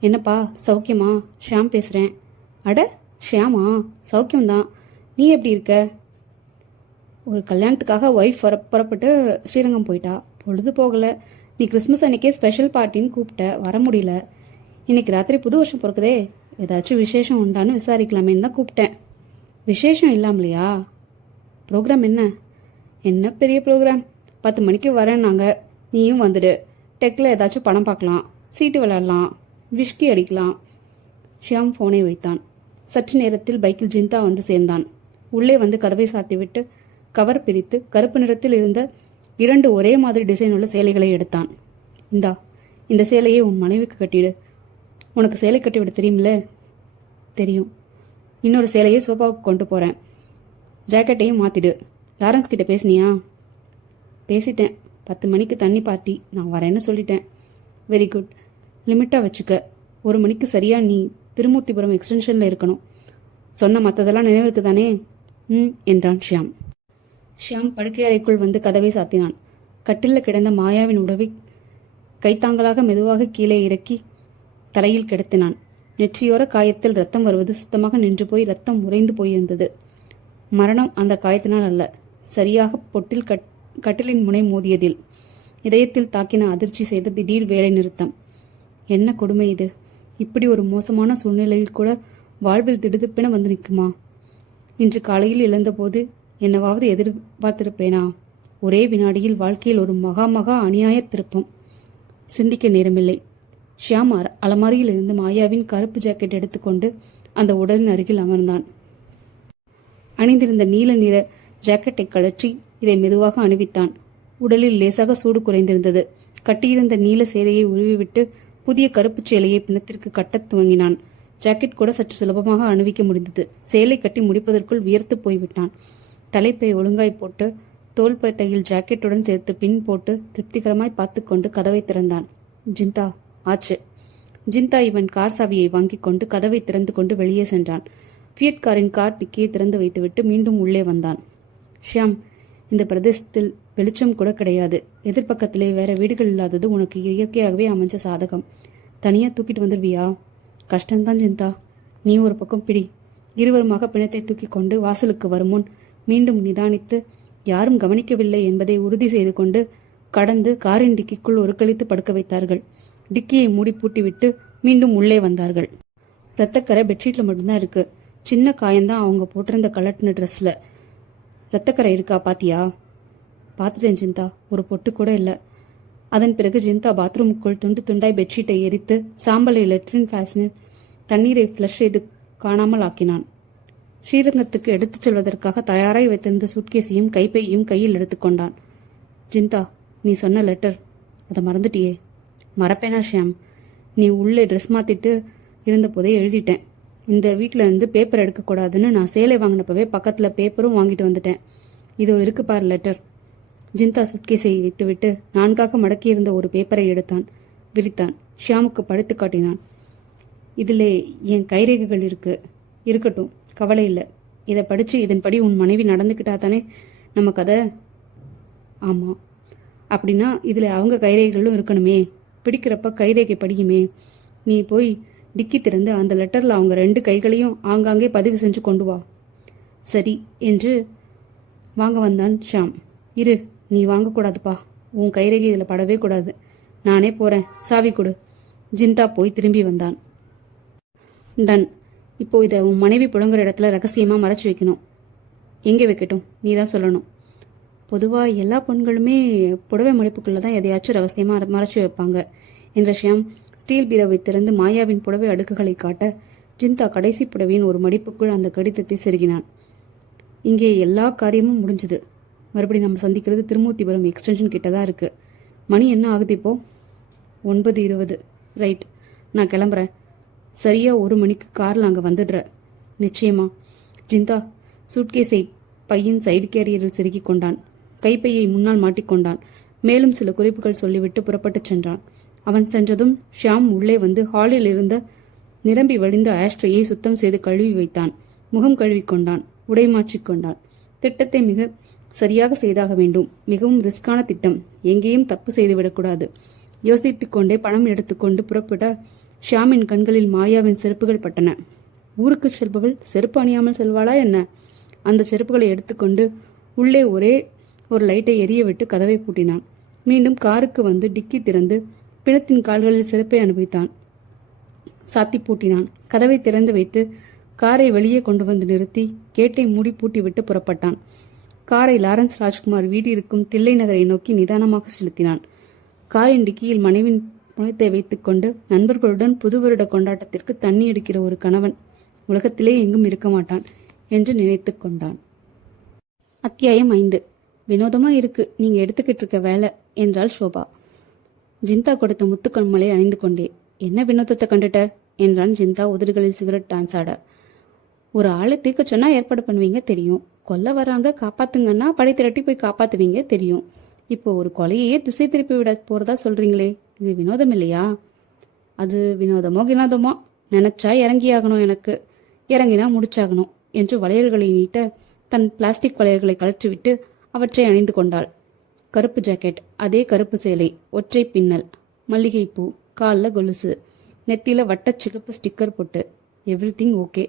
என்னப்பா, சௌக்கியமா? ஷியாம் பேசுகிறேன். அட, ஷியாமா? சௌக்கியம்தான். நீ எப்படி இருக்க? ஒரு கல்யாணத்துக்காக ஒய்ஃப் புறப்பட்டு ஸ்ரீரங்கம் போயிட்டா. பொழுது போகலை. நீ கிறிஸ்மஸ் அன்னைக்கே ஸ்பெஷல் பார்ட்டின்னு கூப்பிட்ட, வர முடியல. இன்னைக்கு ராத்திரி புது வருஷம் பிறக்குதே, ஏதாச்சும் விசேஷம் உண்டான்னு விசாரிக்கலாமேன்னு தான் கூப்பிட்டேன். விசேஷம் இல்லாமலையா? ப்ரோக்ராம் என்ன? என்ன பெரிய ப்ரோக்ராம்? 10 மணிக்கு வரேன் நாங்கள். நீயும் வந்துடு. டெக்கில் ஏதாச்சும் படம் பார்க்கலாம், சீட்டு விளையாடலாம், விஷ்கி அடிக்கலாம். ஷியாம் ஃபோனை வைத்தான். சற்று நேரத்தில் பைக்கில் ஜிந்தா வந்து சேர்ந்தான். உள்ளே வந்து கதவை சாத்திவிட்டு கவர் பிரித்து கருப்பு நிறத்தில் இருந்த 2 ஒரே மாதிரி டிசைன் உள்ள சேலைகளை எடுத்தான். இந்த சேலையை உன் மனைவிக்கு கட்டிடு. உனக்கு சேலை கட்டிவிட தெரியுமில்ல? தெரியும். இன்னொரு சேலையை சோபாவுக்கு கொண்டு போகிறேன். ஜாக்கெட்டையும் மாற்றிடு. லாரன்ஸ் கிட்ட பேசினியா? பேசிட்டேன். 10 மணிக்கு தண்ணி பார்ட்டி, நான் வரேன்னு சொல்லிட்டேன். Very good. லிமிட்டாக வச்சுக்க. 1 மணிக்கு சரியாக நீ திருமூர்த்திபுரம் எக்ஸ்டென்ஷனில் இருக்கணும். சொன்ன மற்றதெல்லாம் நினைவிருக்கு தானே? என்றான் ஷியாம். ஷியாம் படுக்கை அறைக்குள் வந்து கதவை சாத்தினான். கட்டிலில் கிடந்த மாயாவின் உடவை கைத்தாங்களாக மெதுவாக கீழே இறக்கி தலையில் கிடத்தினான். நெற்றியோர காயத்தில் ரத்தம் வருவது சுத்தமாக நின்று போய் ரத்தம் உறைந்து போயிருந்தது. மரணம் அந்த காயத்தினால் அல்ல, சரியாக பொட்டில் கட்டிலின் முனை மோதியதில். இதயத்தில் தாக்கின அதிர்ச்சி செய்த திடீர் வேலை நிறுத்தம். என்ன கொடுமை இது! இப்படி ஒரு மோசமான சூழ்நிலையில் கூட வாழ்வில் திடுதிப்பென வந்து நிற்குமா? இன்று காலையில் எழுந்தபோது என்னவாவது எதிர்பார்த்திருப்பேனா? ஒரே வினாடியில் வாழ்க்கையில் ஒரு மகா அநியாய திருப்பம். சிந்திக்க நேரமில்லை. ஷியாம் அலமாரியில் இருந்து மாயாவின் கருப்பு ஜாக்கெட் எடுத்துக்கொண்டு அந்த உடலின் அருகில் அமர்ந்தான். அணிந்திருந்த நீல நிற ஜாக்கெட்டை கழற்றி இதை மெதுவாக அணிவித்தான். உடலில் லேசாக சூடு குறைந்திருந்தது. கட்டியிருந்த நீல சேலையை உருவிவிட்டு புதிய கருப்பு சேலையை பிணத்திற்கு கட்டத் துவங்கினான். ஜாக்கெட் கூட சற்று சுலபமாக அணிவிக்க முடிந்தது. சேலை கட்டி முடிப்பதற்குள் வியர்த்து போய்விட்டான். தலைப்பை ஒழுங்காய் போட்டு தோள்பட்டையில் ஜாக்கெட்டுடன் சேர்த்து பின் போட்டு திருப்திகரமாய் பார்த்து கொண்டு கதவை திறந்தான். ஜிந்தா, ஆச்சு. ஜிந்தா இவன் கார் சாவியை வாங்கிக் கொண்டு கதவை திறந்து கொண்டு வெளியே சென்றான். ஃபியட் காரின் கார் டிக்கியை திறந்து வைத்துவிட்டு மீண்டும் உள்ளே வந்தான். ஷியாம், இந்த பிரதேசத்தில் வெளிச்சம் கூட கிடையாது. எதிர்பக்கத்திலே வேற வீடுகள் இல்லாதது உனக்கு இயற்கையாகவே அமைஞ்ச சாதகம். தனியா தூக்கிட்டு வந்துடுவியா? கஷ்டம்தான் ஜிந்தா. நீ ஒரு பக்கம் பிடி. இருவருமாக பிணத்தை தூக்கி கொண்டு வாசலுக்கு வரும் முன் மீண்டும் நிதானித்து யாரும் கவனிக்கவில்லை என்பதை உறுதி செய்து கொண்டு கடந்து காரின் டிக்கிக்குள் ஒரு கழித்து படுக்க வைத்தார்கள். டிக்கியை மூடி பூட்டிவிட்டு மீண்டும் உள்ளே வந்தார்கள். ரத்தக்கரை பெட்ஷீட்ல மட்டும்தான் இருக்கு. சின்ன காயம்தான் அவங்க போட்டிருந்த கலட்டின ட்ரெஸ்ல. ரத்தக்கரை இருக்கா பாத்தியா? பார்த்துட்டேன் ஜிந்தா, ஒரு பொட்டு கூட இல்லை. அதன் பிறகு ஜிந்தா பாத்ரூமுக்குள் துண்டு துண்டாய் பெட்ஷீட்டை எரித்து சாம்பலை லெட்ரின் ஃபேஷனில் தண்ணீரை ஃப்ளஷ் செய்து காணாமல் ஆக்கினான். ஸ்ரீரங்கத்துக்கு எடுத்துச் செல்வதற்காக தயாராய் வைத்திருந்த சூட்கேஸையும் கைப்பையையும் கையில் எடுத்துக்கொண்டான். ஜிந்தா, நீ சொன்ன லெட்டர், அதை மறந்துட்டியே. மறப்பேனா ஷியாம்? நீ உள்ளே ட்ரெஸ் மாத்திட்டு இருந்த போதே எழுதிட்டேன். இந்த வீட்டில் இருந்து பேப்பர் எடுக்கக்கூடாதுன்னு நான் சேலை வாங்கினப்பவே பக்கத்தில் பேப்பரும் வாங்கிட்டு வந்துட்டேன். இதோ இருக்கு பார் லெட்டர். ஜிந்தா சுட்கேஸை வைத்துவிட்டு நான்காக மடக்கியிருந்த ஒரு பேப்பரை எடுத்தான், விரித்தான். ஷியாமுக்கு படித்து காட்டினான். இதில் என் கைரேகைகள் இருக்கட்டும், கவலை இல்லை. இதை படித்து இதன்படி உன் மனைவி நடந்துக்கிட்டா தானே நம்ம கதை. ஆமாம், அப்படின்னா இதில் அவங்க கைரேகைகளும் இருக்கணுமே. பிடிக்கிறப்ப கைரேகை படியுமே. நீ போய் டிக்கி திறந்து அந்த லெட்டரில் அவங்க 2 கைகளையும் ஆங்காங்கே பதிவு செஞ்சு கொண்டு வா. சரி என்று வாங்க வந்தான் ஷியாம். இரு, நீ வாங்கக்கூடாதுப்பா. உன் கைரேகை இதில் படவே கூடாது. நானே போகிறேன், சாவி கொடு. ஜிந்தா போய் திரும்பி வந்தான். டன். இப்போ இதை உன் மனைவி புழங்குற இடத்துல ரகசியமாக மறைச்சி வைக்கணும். எங்கே வைக்கட்டும்? நீ தான் சொல்லணும். பொதுவாக எல்லா பெண்களுமே புடவை மடிப்புக்குள்ளே தான் எதையாச்சும் ரகசியமாக மறைச்சி வைப்பாங்க என்ற ஷியாம் ஸ்டீல் பீரோவை திறந்து மாயாவின் புடவை அடுக்குகளை காட்ட ஜிந்தா கடைசி புடவையின் ஒரு மடிப்புக்குள் அந்த கடிதத்தை செருகினான். இங்கே எல்லா காரியமும் முடிஞ்சுது. மறுபடியும் நம்ம சந்திக்கிறது திருமூர்த்திபுரம் எக்ஸ்டென்ஷன் கிட்ட தான் இருக்கு. மணி என்ன ஆகுது இப்போ? 9:20. ரைட், நான் கிளம்புறேன். சரியா 1 மணிக்கு காரில் அங்கே வந்துடுற. நிச்சயமா. ஜிந்தா சூட்கேஸை பையின் சைடு கேரியரில் செருகிக் கொண்டான். கைப்பையை முன்னால் மாட்டிக்கொண்டான். மேலும் சில குறிப்புகள் சொல்லிவிட்டு புறப்பட்டுச் சென்றான். அவன் சென்றதும் ஷியாம் உள்ளே வந்து ஹாலில் இருந்த நிரம்பி வழிந்த ஆஷ்ட்ரையை சுத்தம் செய்து கழுவி வைத்தான். முகம் கழுவிக்கொண்டான். உடை மாற்றிக்கொண்டான். திட்டத்தை மிக சரியாக செய்தாக வேண்டும். மிகவும் ரிஸ்கான திட்டம். எங்கேயும் தப்பு செய்துவிடக்கூடாது. யோசித்துக் கொண்டே பணம் எடுத்துக்கொண்டு புறப்பட ஷியாமின் கண்களில் மாயாவின் செருப்புகள் பட்டன. ஊருக்கு செல்பவள் செருப்பு அணியாமல் செல்வாளா என்ன? அந்த செருப்புகளை எடுத்துக்கொண்டு உள்ளே ஒரே ஒரு லைட்டை எரிய விட்டு கதவை பூட்டினான். மீண்டும் காருக்கு வந்து டிக்கி திறந்து பிணத்தின் கால்களில் செருப்பை அனுபவித்தான். சாத்தி பூட்டினான். கதவை திறந்து வைத்து காரை வெளியே கொண்டு வந்து நிறுத்தி கேட்டை மூடி பூட்டிவிட்டு புறப்பட்டான். காரை லாரன்ஸ் ராஜ்குமார் வீடு இருக்கும் தில்லை நகரை நோக்கி நிதானமாக செலுத்தினான். காரின் டிக்கியில் மனைவின் புணத்தை வைத்துக்கொண்டு நண்பர்களுடன் புது வருட கொண்டாட்டத்திற்கு தண்ணி அடிக்கிற ஒரு கணவன் உலகத்திலே எங்கும் இருக்க மாட்டான் என்று நினைத்து கொண்டான். அத்தியாயம் 5. வினோதமா இருக்கு நீங்க எடுத்துக்கிட்டு இருக்க வேலை என்றாள் ஷோபா. ஜிந்தா கொடுத்த முத்துக்கண்மலை அணிந்து கொண்டே. என்ன வினோதத்தை கண்டுட்ட என்றான் ஜிந்தா உதடுகளில் சிகரெட் டான்ஸ் ஆட. ஒரு ஆளை தீர்க்க சொன்னா ஏற்பாடு பண்ணுவீங்க தெரியும். கொல்ல வராங்க காப்பாத்துங்கன்னா படை திரட்டி போய் காப்பாத்துவீங்க தெரியும். இப்போ ஒரு கொலையே திசை திருப்பி விட போறதா சொல்றீங்களே, இது வினோதம் இல்லையா? அது வினோதமோ கினோதமோ, நினைச்சா இறங்கியாகணும். எனக்கு இறங்கினா முடிச்சாகணும் என்று வளையல்களை நீட்ட தன் பிளாஸ்டிக் வளையல்களை கழற்றிவிட்டு அவற்றை அணிந்து கொண்டாள். கருப்பு ஜாக்கெட், அதே கருப்பு சேலை, ஒற்றை பின்னல், மல்லிகைப்பூ, காலில் கொலுசு, நெத்தியில வட்ட சிகப்பு ஸ்டிக்கர் போட்டு, எவ்ரிதிங் ஓகே.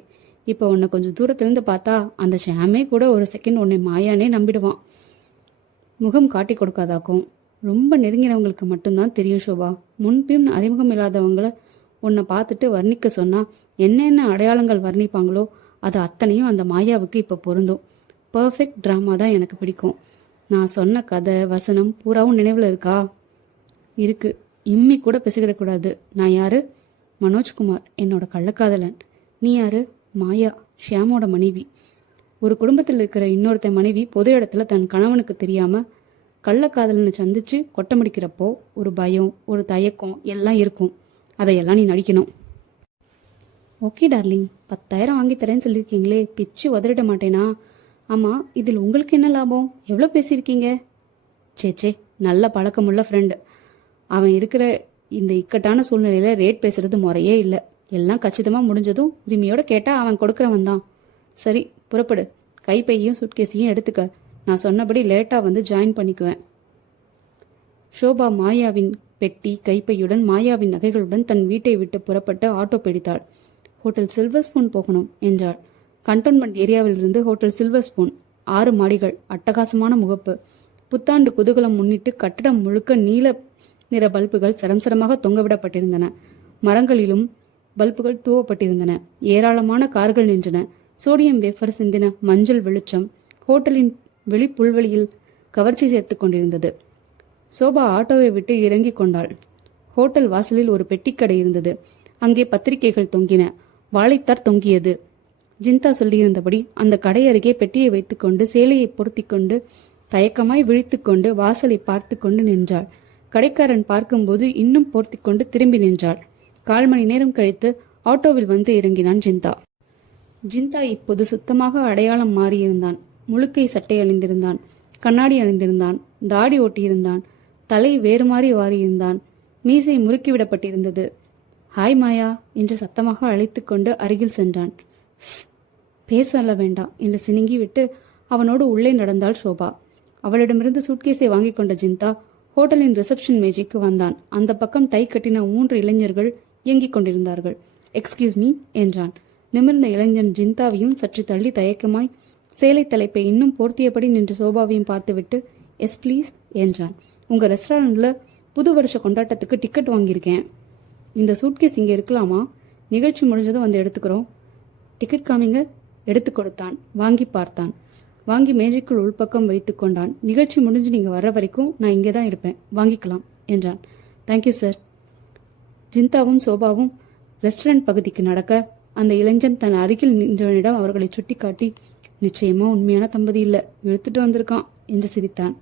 இப்போ உன்னை கொஞ்சம் தூரத்திலிருந்து பார்த்தா அந்த ஷாமே கூட ஒரு செகண்ட் உன்னை மாயானே நம்பிடுவான். முகம் காட்டி கொடுக்காதாக்கும். ரொம்ப நெருங்கினவங்களுக்கு மட்டும்தான் தெரியும் ஷோபா. முன்பின் அறிமுகம் இல்லாதவங்கள உன்னை பார்த்துட்டு வர்ணிக்க சொன்னா என்னென்ன அடையாளங்கள் வர்ணிப்பாங்களோ அது அத்தனையும் அந்த மாயாவுக்கு இப்போ பொருந்தும். பர்ஃபெக்ட் ட்ராமா தான் எனக்கு பிடிக்கும். நான் சொன்ன கதை வசனம் பூராவும் நினைவில் இருக்கா? இருக்கு. இம்மி கூட பேசிக்கிடக்கூடாது. நான் யாரு? மனோஜ்குமார், என்னோட கள்ளக்காதலன். நீ யாரு? மாயா, ஷியாமோட மனைவி. ஒரு குடும்பத்தில் இருக்கிற இன்னொருத்த மனைவி பொது இடத்துல தன் கணவனுக்கு தெரியாம கள்ளக்காதலனை சந்திச்சு கொட்டமடிக்கிறப்போ ஒரு பயம், ஒரு தயக்கம் எல்லாம் இருக்கும். அதையெல்லாம் நீ நடிக்கணும். ஓகே டார்லிங், 10,000 வாங்கி தரேன்னு சொல்லியிருக்கீங்களே, பிச்சு உதறிட மாட்டேனா? ஆமா, இதில் உங்களுக்கு என்ன லாபம்? எவ்வளோ பேசியிருக்கீங்க? சேச்சே, நல்ல பழக்கமுள்ள ஃப்ரெண்டு. அவன் இருக்கிற இந்த இக்கட்டான சூழ்நிலையில ரேட் பேசுறது முறையே இல்லை. எல்லாம் கச்சிதமா முடிஞ்சதும் உரிமையோட கேட்டா அவன் கொடுக்கறவன் தான். சரி, புறப்படு. கைப்பையும் சுட்கேஸையும் எடுத்துக்க. நான் சொன்னபடி லேட்டா வந்து ஜாயின் பண்ணிக்குவேன். ஷோபா மாயாவின் பெட்டி கைப்பையுடன் மாயாவின் நகைகளுடன் தன் வீட்டை விட்டு புறப்பட்டு ஆட்டோ பிடித்தாள். ஹோட்டல் சில்வர் ஸ்பூன் போகணும் என்றாள். கண்டோன்மெண்ட் ஏரியாவிலிருந்து ஹோட்டல் சில்வர் ஸ்பூன். 6 மாடிகள், அட்டகாசமான முகப்பு. புத்தாண்டு குதூகலம் முன்னிட்டு கட்டடம் முழுக்க நீல நிற பல்புகள் சரம்சரமாக தொங்கவிடப்பட்டிருந்தன. மரங்களிலும் பல்புகள் தூவப்பட்டிருந்தன. ஏராளமான கார்கள் நின்றன. சோடியம் வேஃபர் சிந்தின மஞ்சள் வெளிச்சம் ஹோட்டலின் வெளி புல்வெளியில் கவர்ச்சி சேர்த்து கொண்டிருந்தது. சோபா ஆட்டோவை விட்டு இறங்கிக் கொண்டாள். ஹோட்டல் வாசலில் ஒரு பெட்டிக்கடை இருந்தது. அங்கே பத்திரிகைகள் தொங்கின. வாழைத்தார் தொங்கியது. ஜிந்தா சொல்லியிருந்தபடி அந்த கடை அருகே பெட்டியை வைத்துக்கொண்டு சேலையை பொருத்தி கொண்டு தயக்கமாய் விழித்துக்கொண்டு வாசலை பார்த்து கொண்டு நின்றாள். கடைக்காரன் பார்க்கும்போது இன்னும் போர்த்தி கொண்டு திரும்பி நின்றாள். 1/4 மணி நேரம் கழித்து ஆட்டோவில் வந்து இறங்கினான் ஜிந்தா. ஜிந்தா இப்போது சுத்தமாக அடையாளம் மாறியிருந்தான். முழுக்கை சட்டை அணிந்திருந்தான். கண்ணாடி அணிந்திருந்தான். தாடி ஓட்டியிருந்தான். தலை வேறு மாறி வாரியிருந்தான். மீசை முறுக்கிவிடப்பட்டிருந்தது. ஹாய் மாயா என்று சத்தமாக அழைத்து கொண்டு அருகில் சென்றான். பேர் சொல்ல வேண்டாம் என்று சினுங்கி விட்டு அவனோடு உள்ளே நடந்தாள் ஷோபா. அவளிடமிருந்து சூட்கேஸை வாங்கிக் கொண்ட ஜிந்தா ஹோட்டலின் ரிசப்ஷன் மேஜைக்கு வந்தான். அந்த பக்கம் டை கட்டின 3 இளைஞர்கள் இயங்கிக் கொண்டிருந்தார்கள். எக்ஸ்கியூஸ் மீ என்றான். நிமிர்ந்த இளைஞன் ஜிந்தாவையும் சற்று தள்ளி தயக்கமாய் சேலை தலைப்பை இன்னும் போர்த்தியபடி நின்ற சோபாவையும் பார்த்துவிட்டு எஸ் ப்ளீஸ் என்றான். உங்க ரெஸ்டாரண்ட்ல புது வருஷ கொண்டாட்டத்துக்கு டிக்கெட் வாங்கியிருக்கேன். இந்த சூட்கேஸ் இங்கே இருக்கலாமா? நிகழ்ச்சி முடிஞ்சதும் வந்து எடுத்துக்கிறோம். டிக்கெட் காமிங்க. எடுத்து கொடுத்தான். வாங்கி பார்த்தான். வாங்கி மேஜைக்குள் உள்பக்கம் வைத்து கொண்டான். நிகழ்ச்சி முடிஞ்சு நீங்க வர்ற வரைக்கும் நான் இங்கே தான் இருப்பேன். வாங்கிக்கலாம் என்றான். Thank you sir. ஜிந்தாவும் சோபாவும் ரெஸ்டாரண்ட் பகுதிக்கு நடக்க அந்த இளைஞன் தன் அருகில் நின்றவனிடம் அவர்களை சுட்டி காட்டி நிச்சயமா உண்மையான தம்பதி இல்ல, இழுத்துட்டு வந்திருக்கான் என்று சிரித்தான்.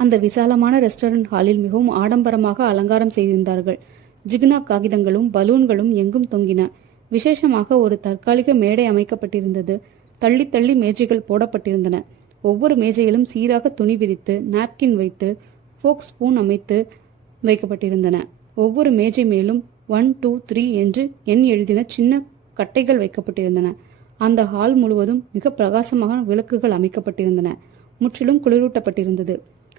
அந்த விசாலமான ரெஸ்டாரண்ட் ஹாலில் மிகவும் ஆடம்பரமாக அலங்காரம் செய்திருந்தார்கள். ஜிகினா காகிதங்களும் பலூன்களும் எங்கும் தொங்கின. விசேஷமாக ஒரு தற்காலிக மேடை அமைக்கப்பட்டிருந்தது. தள்ளி தள்ளி மேஜைகள் போடப்பட்டிருந்தன. ஒவ்வொரு மேஜையிலும் சீராக துணி விரித்து நாப்கின் வைத்து ஃபோக் ஸ்பூன் அமைத்து வைக்கப்பட்டிருந்தன. ஒவ்வொரு மேஜை மேலும் 1, 2, 3 என்று எண் எழுதின சின்ன கட்டைகள் வைக்கப்பட்டிருந்தன. அந்த ஹால் முழுவதும் மிக பிரகாசமாக விளக்குகள் அமைக்கப்பட்டிருந்தன. முற்றிலும் குளிரூட்டப்பட்டிருந்தது.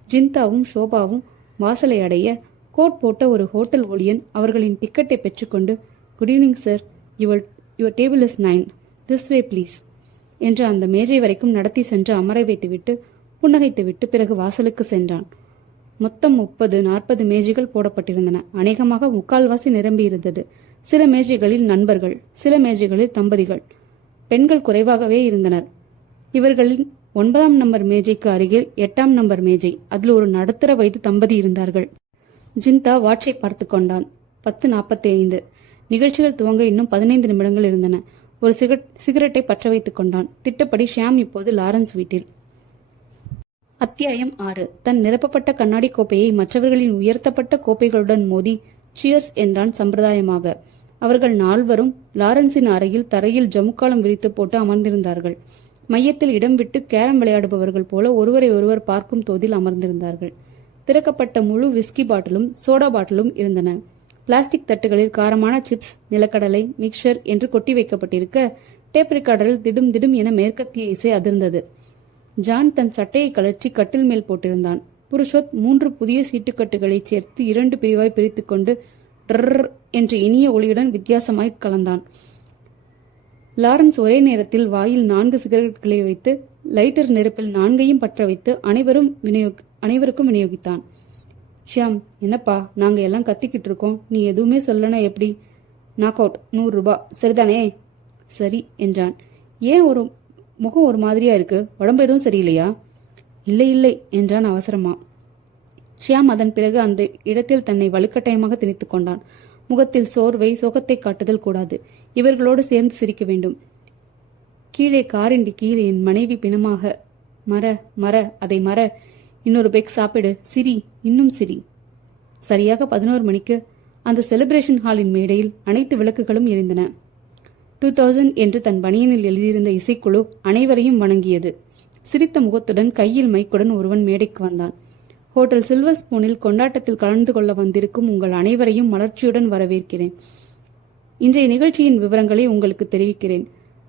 ஜிந்தாவும் ஷோபாவும் வாசலை அடைய கோட் போட்ட ஒரு ஹோட்டல் ஊழியன் அவர்களின் டிக்கெட்டை பெற்றுக்கொண்டு good evening sir, your table is 9, this way please என்று அந்த மேஜை வரைக்கும் நடத்தி சென்று அமர வைத்துவிட்டு புன்னகைத்துவிட்டு பிறகு வாசலுக்கு சென்றான். மொத்தம் 30-40 மேஜைகள் போடப்பட்டிருந்தன. அநேகமாக 3/4வாசி நிரம்பியிருந்தது. சில மேஜைகளில் நண்பர்கள், சில மேஜைகளில் தம்பதிகள். பெண்கள் குறைவாகவே இருந்தனர். இவர்களின் 9ஆம் நம்பர் மேஜைக்கு அருகில் 8ஆம் நம்பர் மேஜை. அதில் ஒரு நடுத்தர வயது தம்பதி இருந்தார்கள். ஜிந்தா வாட்சை பார்த்து கொண்டான். 10:45. நிகழ்ச்சிகள் துவங்க இன்னும் 15 நிமிடங்கள் இருந்தன. ஒரு சிகரெட்டை பற்ற வைத்துக் கொண்டான். திட்டப்படி ஷியாம் இப்போது லாரன்ஸ் வீட்டில். அத்தியாயம் 6. தன் நிரப்பப்பட்ட கண்ணாடி கோப்பையை மற்றவர்களின் உயர்த்தப்பட்ட கோப்பைகளுடன் மோதி சியர்ஸ் என்றான் சம்பிரதாயமாக. அவர்கள் 4வரும் லாரன்ஸின் அறையில் தரையில் ஜமுக்காலம் விரித்து போட்டு அமர்ந்திருந்தார்கள். மையத்தில் இடம் விட்டு கேரம் விளையாடுபவர்கள் போல ஒருவரை ஒருவர் பார்க்கும் தோதில் அமர்ந்திருந்தார்கள். திறக்கப்பட்ட முழு விஸ்கி பாட்டிலும் சோடா பாட்டிலும் இருந்தன. பிளாஸ்டிக் தட்டுகளில் காரமான சிப்ஸ், நிலக்கடலை, மிக்சர் என்று கொட்டி வைக்கப்பட்டிருக்க டேப் ரெக்கார்டரில் திடும் திடும் என மேற்கத்திய இசை அதிர்ந்தது. ஜான் தன் சட்டையை கழற்றி கட்டில் மேல் போட்டிருந்தான். புருஷோத் 3 புதிய சீட்டுக்கட்டுகளை சேர்த்து 2 பிரிவாய் பிரித்துக்கொண்டு டர் என்ற இனிய ஒளியுடன் வித்தியாசமாய் கலந்தான். லாரன்ஸ் ஒரே நேரத்தில் வாயில் 4 சிகரெட்களை வைத்து லைட்டர் நெருப்பில் 4ஐயும் பற்ற வைத்து அனைவருக்கும் விநியோகித்தான். ஷியாம், என்னப்பா நாங்க எல்லாம் கத்திக்கிட்டு இருக்கோம், நீ எதுவுமே சொல்லனா எப்படி? நாக் அவுட், 100 ரூபாய், சரிதானே? சரி என்றான். ஏன் முகம் ஒரு மாதிரியா இருக்கு? உடம்பு எதுவும் சரியில்லையா? இல்லை இல்லை என்றான் அவசரமா. ஷியாம் அதன் பிறகு அந்த இடத்தில் தன்னை வலுக்கட்டாயமாக திணித்துக் கொண்டான். முகத்தில் சோர்வை, சோகத்தை காட்டுதல் கூடாது. இவர்களோடு சேர்ந்து சிரிக்க வேண்டும். கீழே காரின் கீழே என் மனைவி பிணமாக. மர அதை மர. இன்னொரு பெக் சாப்பிடு. சிரி, இன்னும் சிரி. சரியாக 11 மணிக்கு அந்த செலிப்ரேஷன் ஹாலின் மேடையில் அனைத்து விளக்குகளும் எரிந்தன. 2000 என்று தன் பனியனில் எழுதியிருந்த இசைக்குழு அனைவரையும் வணங்கியது. சிரித்த முகத்துடன் கையில் மைக்குடன் ஒருவன் மேடைக்கு வந்தான். ஹோட்டல் சில்வர் ஸ்பூனில் கொண்டாட்டத்தில் கலந்து கொள்ள வந்திருக்கும் உங்கள் அனைவரையும் மலர்ச்சியுடன் வரவேற்கிறேன். இன்றைய நிகழ்ச்சியின் விவரங்களை உங்களுக்கு தெரிவிக்கிறேன்.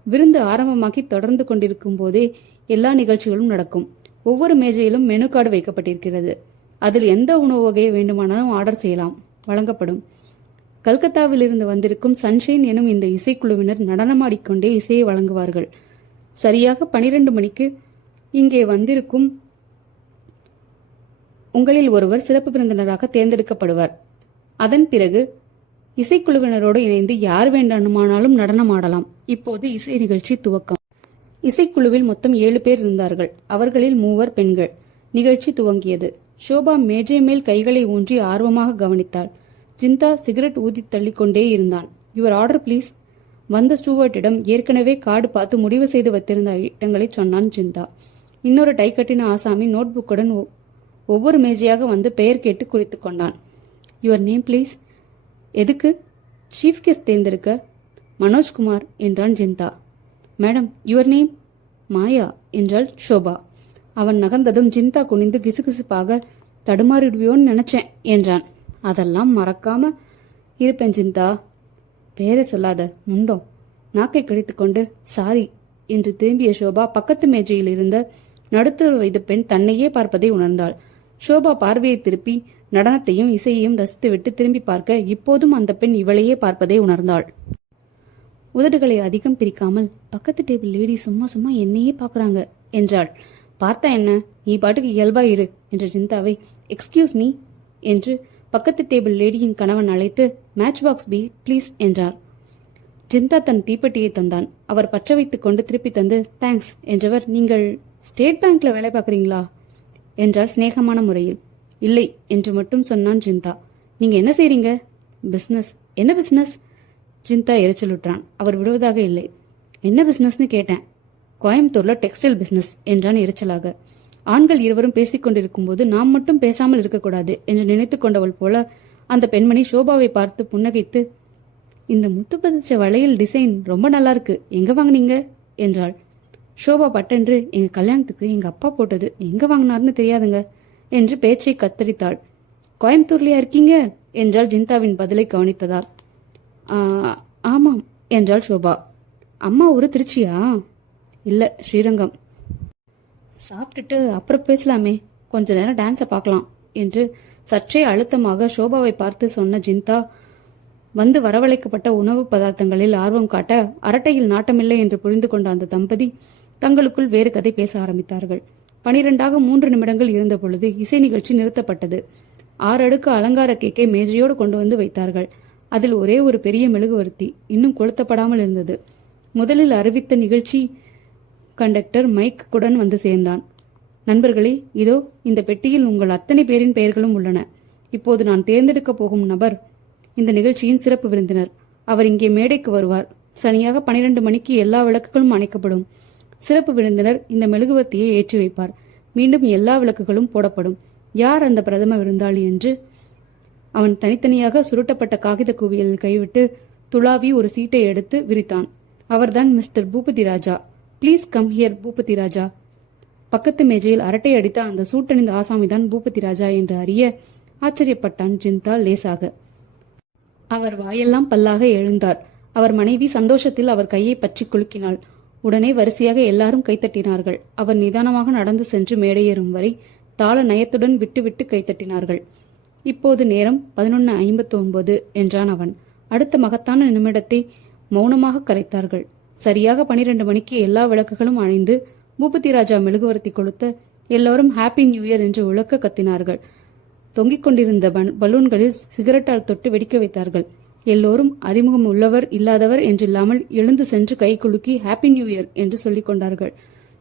விருந்து ஆரம்பமாகி தொடர்ந்து கொண்டிருக்கும் போதே எல்லா நிகழ்ச்சிகளும் நடக்கும். ஒவ்வொரு மேஜையிலும் மெனு கார்டு வைக்கப்பட்டிருக்கிறது. அதில் எந்த உணவு வகையை வேண்டுமானாலும் ஆர்டர் செய்யலாம், வழங்கப்படும். கல்கத்தாவிலிருந்து வந்திருக்கும் சன்ஷைன் எனும் இந்த இசைக்குழுவினர் நடனமாடிக்கொண்டே இசையை வழங்குவார்கள். சரியாக 12 மணிக்கு இங்கே வந்திருக்கும் உங்களில் ஒருவர் சிறப்பு விருந்தினராக தேர்ந்தெடுக்கப்படுவார். அதன் பிறகு இசைக்குழுவினரோடு இணைந்து யார் வேண்டுமானாலும் நடனமாடலாம். இப்போது இசை நிகழ்ச்சி துவக்கம். இசைக்குழுவில் மொத்தம் 7 பேர் இருந்தார்கள். அவர்களில் 3 பெண்கள். நிகழ்ச்சி துவங்கியது. ஷோபா மேஜை மேல் கைகளை ஊன்றி ஆர்வமாக கவனித்தாள். ஜிந்தா சிகரெட் ஊதி தள்ளிக்கொண்டே இருந்தான். Your order please. வந்த ஸ்டூவர்ட்டிடம் ஏற்கனவே கார்டு பார்த்து முடிவு செய்து வைத்திருந்த இடங்களை சொன்னான் ஜிந்தா. இன்னொரு டை கட்டின ஆசாமி நோட் புக்குடன் ஒவ்வொரு மேஜையாக வந்து பெயர் கேட்டு குறித்து கொண்டான். Your name please. எதுக்கு? சீஃப் கெஸ்ட் தேர்ந்தெடுக்க. மனோஜ்குமார் என்றான் Jinda. Madam, your name? Maya என்றாள் ஷோபா. அவன் நகர்ந்ததும் ஜிந்தா குனிந்து கிசுகிசுப்பாக, தடுமாறிடுவியோன்னு நினைச்சேன் என்றான். அதெல்லாம் மறக்காம இருப்பேன் ஜிந்தா. பேரை சொல்லாத முண்டோம். நாக்கை கடித்துக்கொண்டு சாரி என்று திரும்பிய ஷோபா பக்கத்து மேஜையில் இருந்த நடுத்தர வயது பெண் தன்னையே பார்ப்பதை உணர்ந்தாள். ஷோபா பார்வையை திருப்பி நடனத்தையும் இசையையும் ரசித்துவிட்டு திரும்பி பார்க்க இப்போதும் அந்த பெண் இவளையே பார்ப்பதை உணர்ந்தாள். உதடுகளை அதிகம் பிரிக்காமல், பக்கத்து டேபிள் லேடி சும்மா சும்மா என்னையே பார்க்கறாங்க என்றாள். பார்த்தா என்ன, நீ பாட்டுக்கு இயல்பா இரு என்ற ஜிந்தாவை எக்ஸ்கியூஸ் மீ என்று பக்கத்து டேபிள் லேடியின் கணவன் அழைத்து மேட்ச் பாக்ஸ் பி ப்ளீஸ் என்றார். ஜிந்தா தன் தீப்பெட்டியை தந்தான். அவர் பற்ற வைத்துக் கொண்டு திருப்பி தந்து தேங்க்ஸ் என்றவர், நீங்கள் ஸ்டேட் பேங்க்ல வேலை பார்க்குறீங்களா என்றார் சிநேகமான முறையில். இல்லை என்று மட்டும் சொன்னான் ஜிந்தா. நீங்க என்ன செய்றீங்க? பிசினஸ். என்ன பிசினஸ்? ஜிந்தா எரிச்சலுற்றான். அவர் விடுவதாக இல்லை. என்ன பிசினஸ்னு கேட்டேன். கோயம்புத்தூர்ல டெக்ஸ்டைல் பிசினஸ் என்றான் எரிச்சலாக. ஆண்கள் இருவரும் பேசிக் கொண்டிருக்கும் போது நாம் மட்டும் பேசாமல் இருக்கக்கூடாது என்று நினைத்து கொண்டவள் போல அந்த பெண்மணி ஷோபாவை பார்த்து புன்னகைத்து, இந்த முத்து பதிச்ச வளையல் டிசைன் ரொம்ப நல்லா இருக்கு, எங்க வாங்கினீங்க என்றாள். ஷோபா பட்டென்று, எங்க கல்யாணத்துக்கு எங்க அப்பா போட்டது, எங்க வாங்கினார்னு தெரியாதுங்க என்று பேச்சை கத்தரித்தாள். கோயம்புத்தூர்லயா இருக்கீங்க என்றாள் ஜிந்தாவின் பதிலை கவனித்ததால். ஆமாம் என்றாள் ஷோபா. அம்மா ஊரு திருச்சியா? இல்ல, ஸ்ரீரங்கம். சாப்பிட்டுட்டு அப்புறம் பேசலாமே, கொஞ்ச நேரம் டான்ஸை பார்க்கலாம் என்று சற்றே அழுத்தமாக ஷோபாவை பார்த்து சொன்ன ஜிந்தா வந்து வரவழைக்கப்பட்ட உணவு பதார்த்தங்களில் ஆர்வம் காட்ட அரட்டையில் நாட்டமில்லை என்று புரிந்து கொண்ட அந்த தம்பதி தங்களுக்குள் வேறு கதை பேச ஆரம்பித்தார்கள். 12 நிமிடங்கள் இருந்த பொழுது இசை நிகழ்ச்சி நிறுத்தப்பட்டது. 6 அடுக்கு அலங்கார கேக்கை மேஜையோடு கொண்டு வந்து வைத்தார்கள். அதில் ஒரே ஒரு பெரிய மெழுகுவர்த்தி இன்னும் கொளுத்தப்படாமல் இருந்தது. முதலில் அறிவித்த நிகழ்ச்சி கண்டக்டர் மைக்குடன் வந்து சேர்ந்தான். நண்பர்களே, இதோ இந்த பெட்டியில் உங்கள் அத்தனை பேரின் பெயர்களும் உள்ளன. இப்போது நான் தேர்ந்தெடுக்கப் போகும் நபர் இந்த நிகழ்ச்சியின் சிறப்பு விருந்தினர். அவர் இங்கே மேடைக்கு வருவார். சனியாக 12 மணிக்கு எல்லா விளக்குகளும் அணைக்கப்படும். சிறப்பு விருந்தினர் இந்த மெழுகுவர்த்தியை ஏற்றி வைப்பார். மீண்டும் எல்லா விளக்குகளும் போடப்படும். யார் அந்த பிரதம விருந்தாளி என்று அவன் தனித்தனியாக சுருட்டப்பட்ட காகித குவியலில் கைவிட்டு துளாவி ஒரு சீட்டை எடுத்து விரித்தான். அவர்தான் mister Boopathi Raja. Please come here Boopathi Raja. பக்கத்து மேஜையில் அரட்டை அடித்த அந்த சூட்டணிந்த ஆசாமிதான் பூபதி ராஜா என்று அறிய ஆச்சரியப்பட்டான் ஜிந்தா லேசாக. அவர் வாயெல்லாம் பல்லாக எழுந்தார். அவர் மனைவி சந்தோஷத்தில் அவர் கையை பற்றி குலுக்கினாள். உடனே வரிசையாக எல்லாரும் கைத்தட்டினார்கள். அவர் நிதானமாக நடந்து சென்று மேடையேறும் வரை தாள நயத்துடன் விட்டு கைத்தட்டினார்கள். இப்போது நேரம் 11:59 என்றான் அவன். அடுத்த மகத்தான நிமிடத்தை மௌனமாக கரைத்தார்கள். சரியாக 12 மணிக்கு எல்லா விளக்குகளும் அணைந்து பூபதி ராஜா மெழுகுவர்த்தி கொளுத்த எல்லோரும் ஹாப்பி நியூ இயர் என்று உழக்க கத்தினார்கள். தொங்கிக் கொண்டிருந்த பலூன்களில் சிகரெட்டால் தொட்டு வெடிக்க வைத்தார்கள். எல்லோரும் அறிமுகம் உள்ளவர் இல்லாதவர் என்றில்லாமல் எழுந்து சென்று கை குலுக்கி ஹாப்பி நியூ இயர் என்று சொல்லிக் கொண்டார்கள்.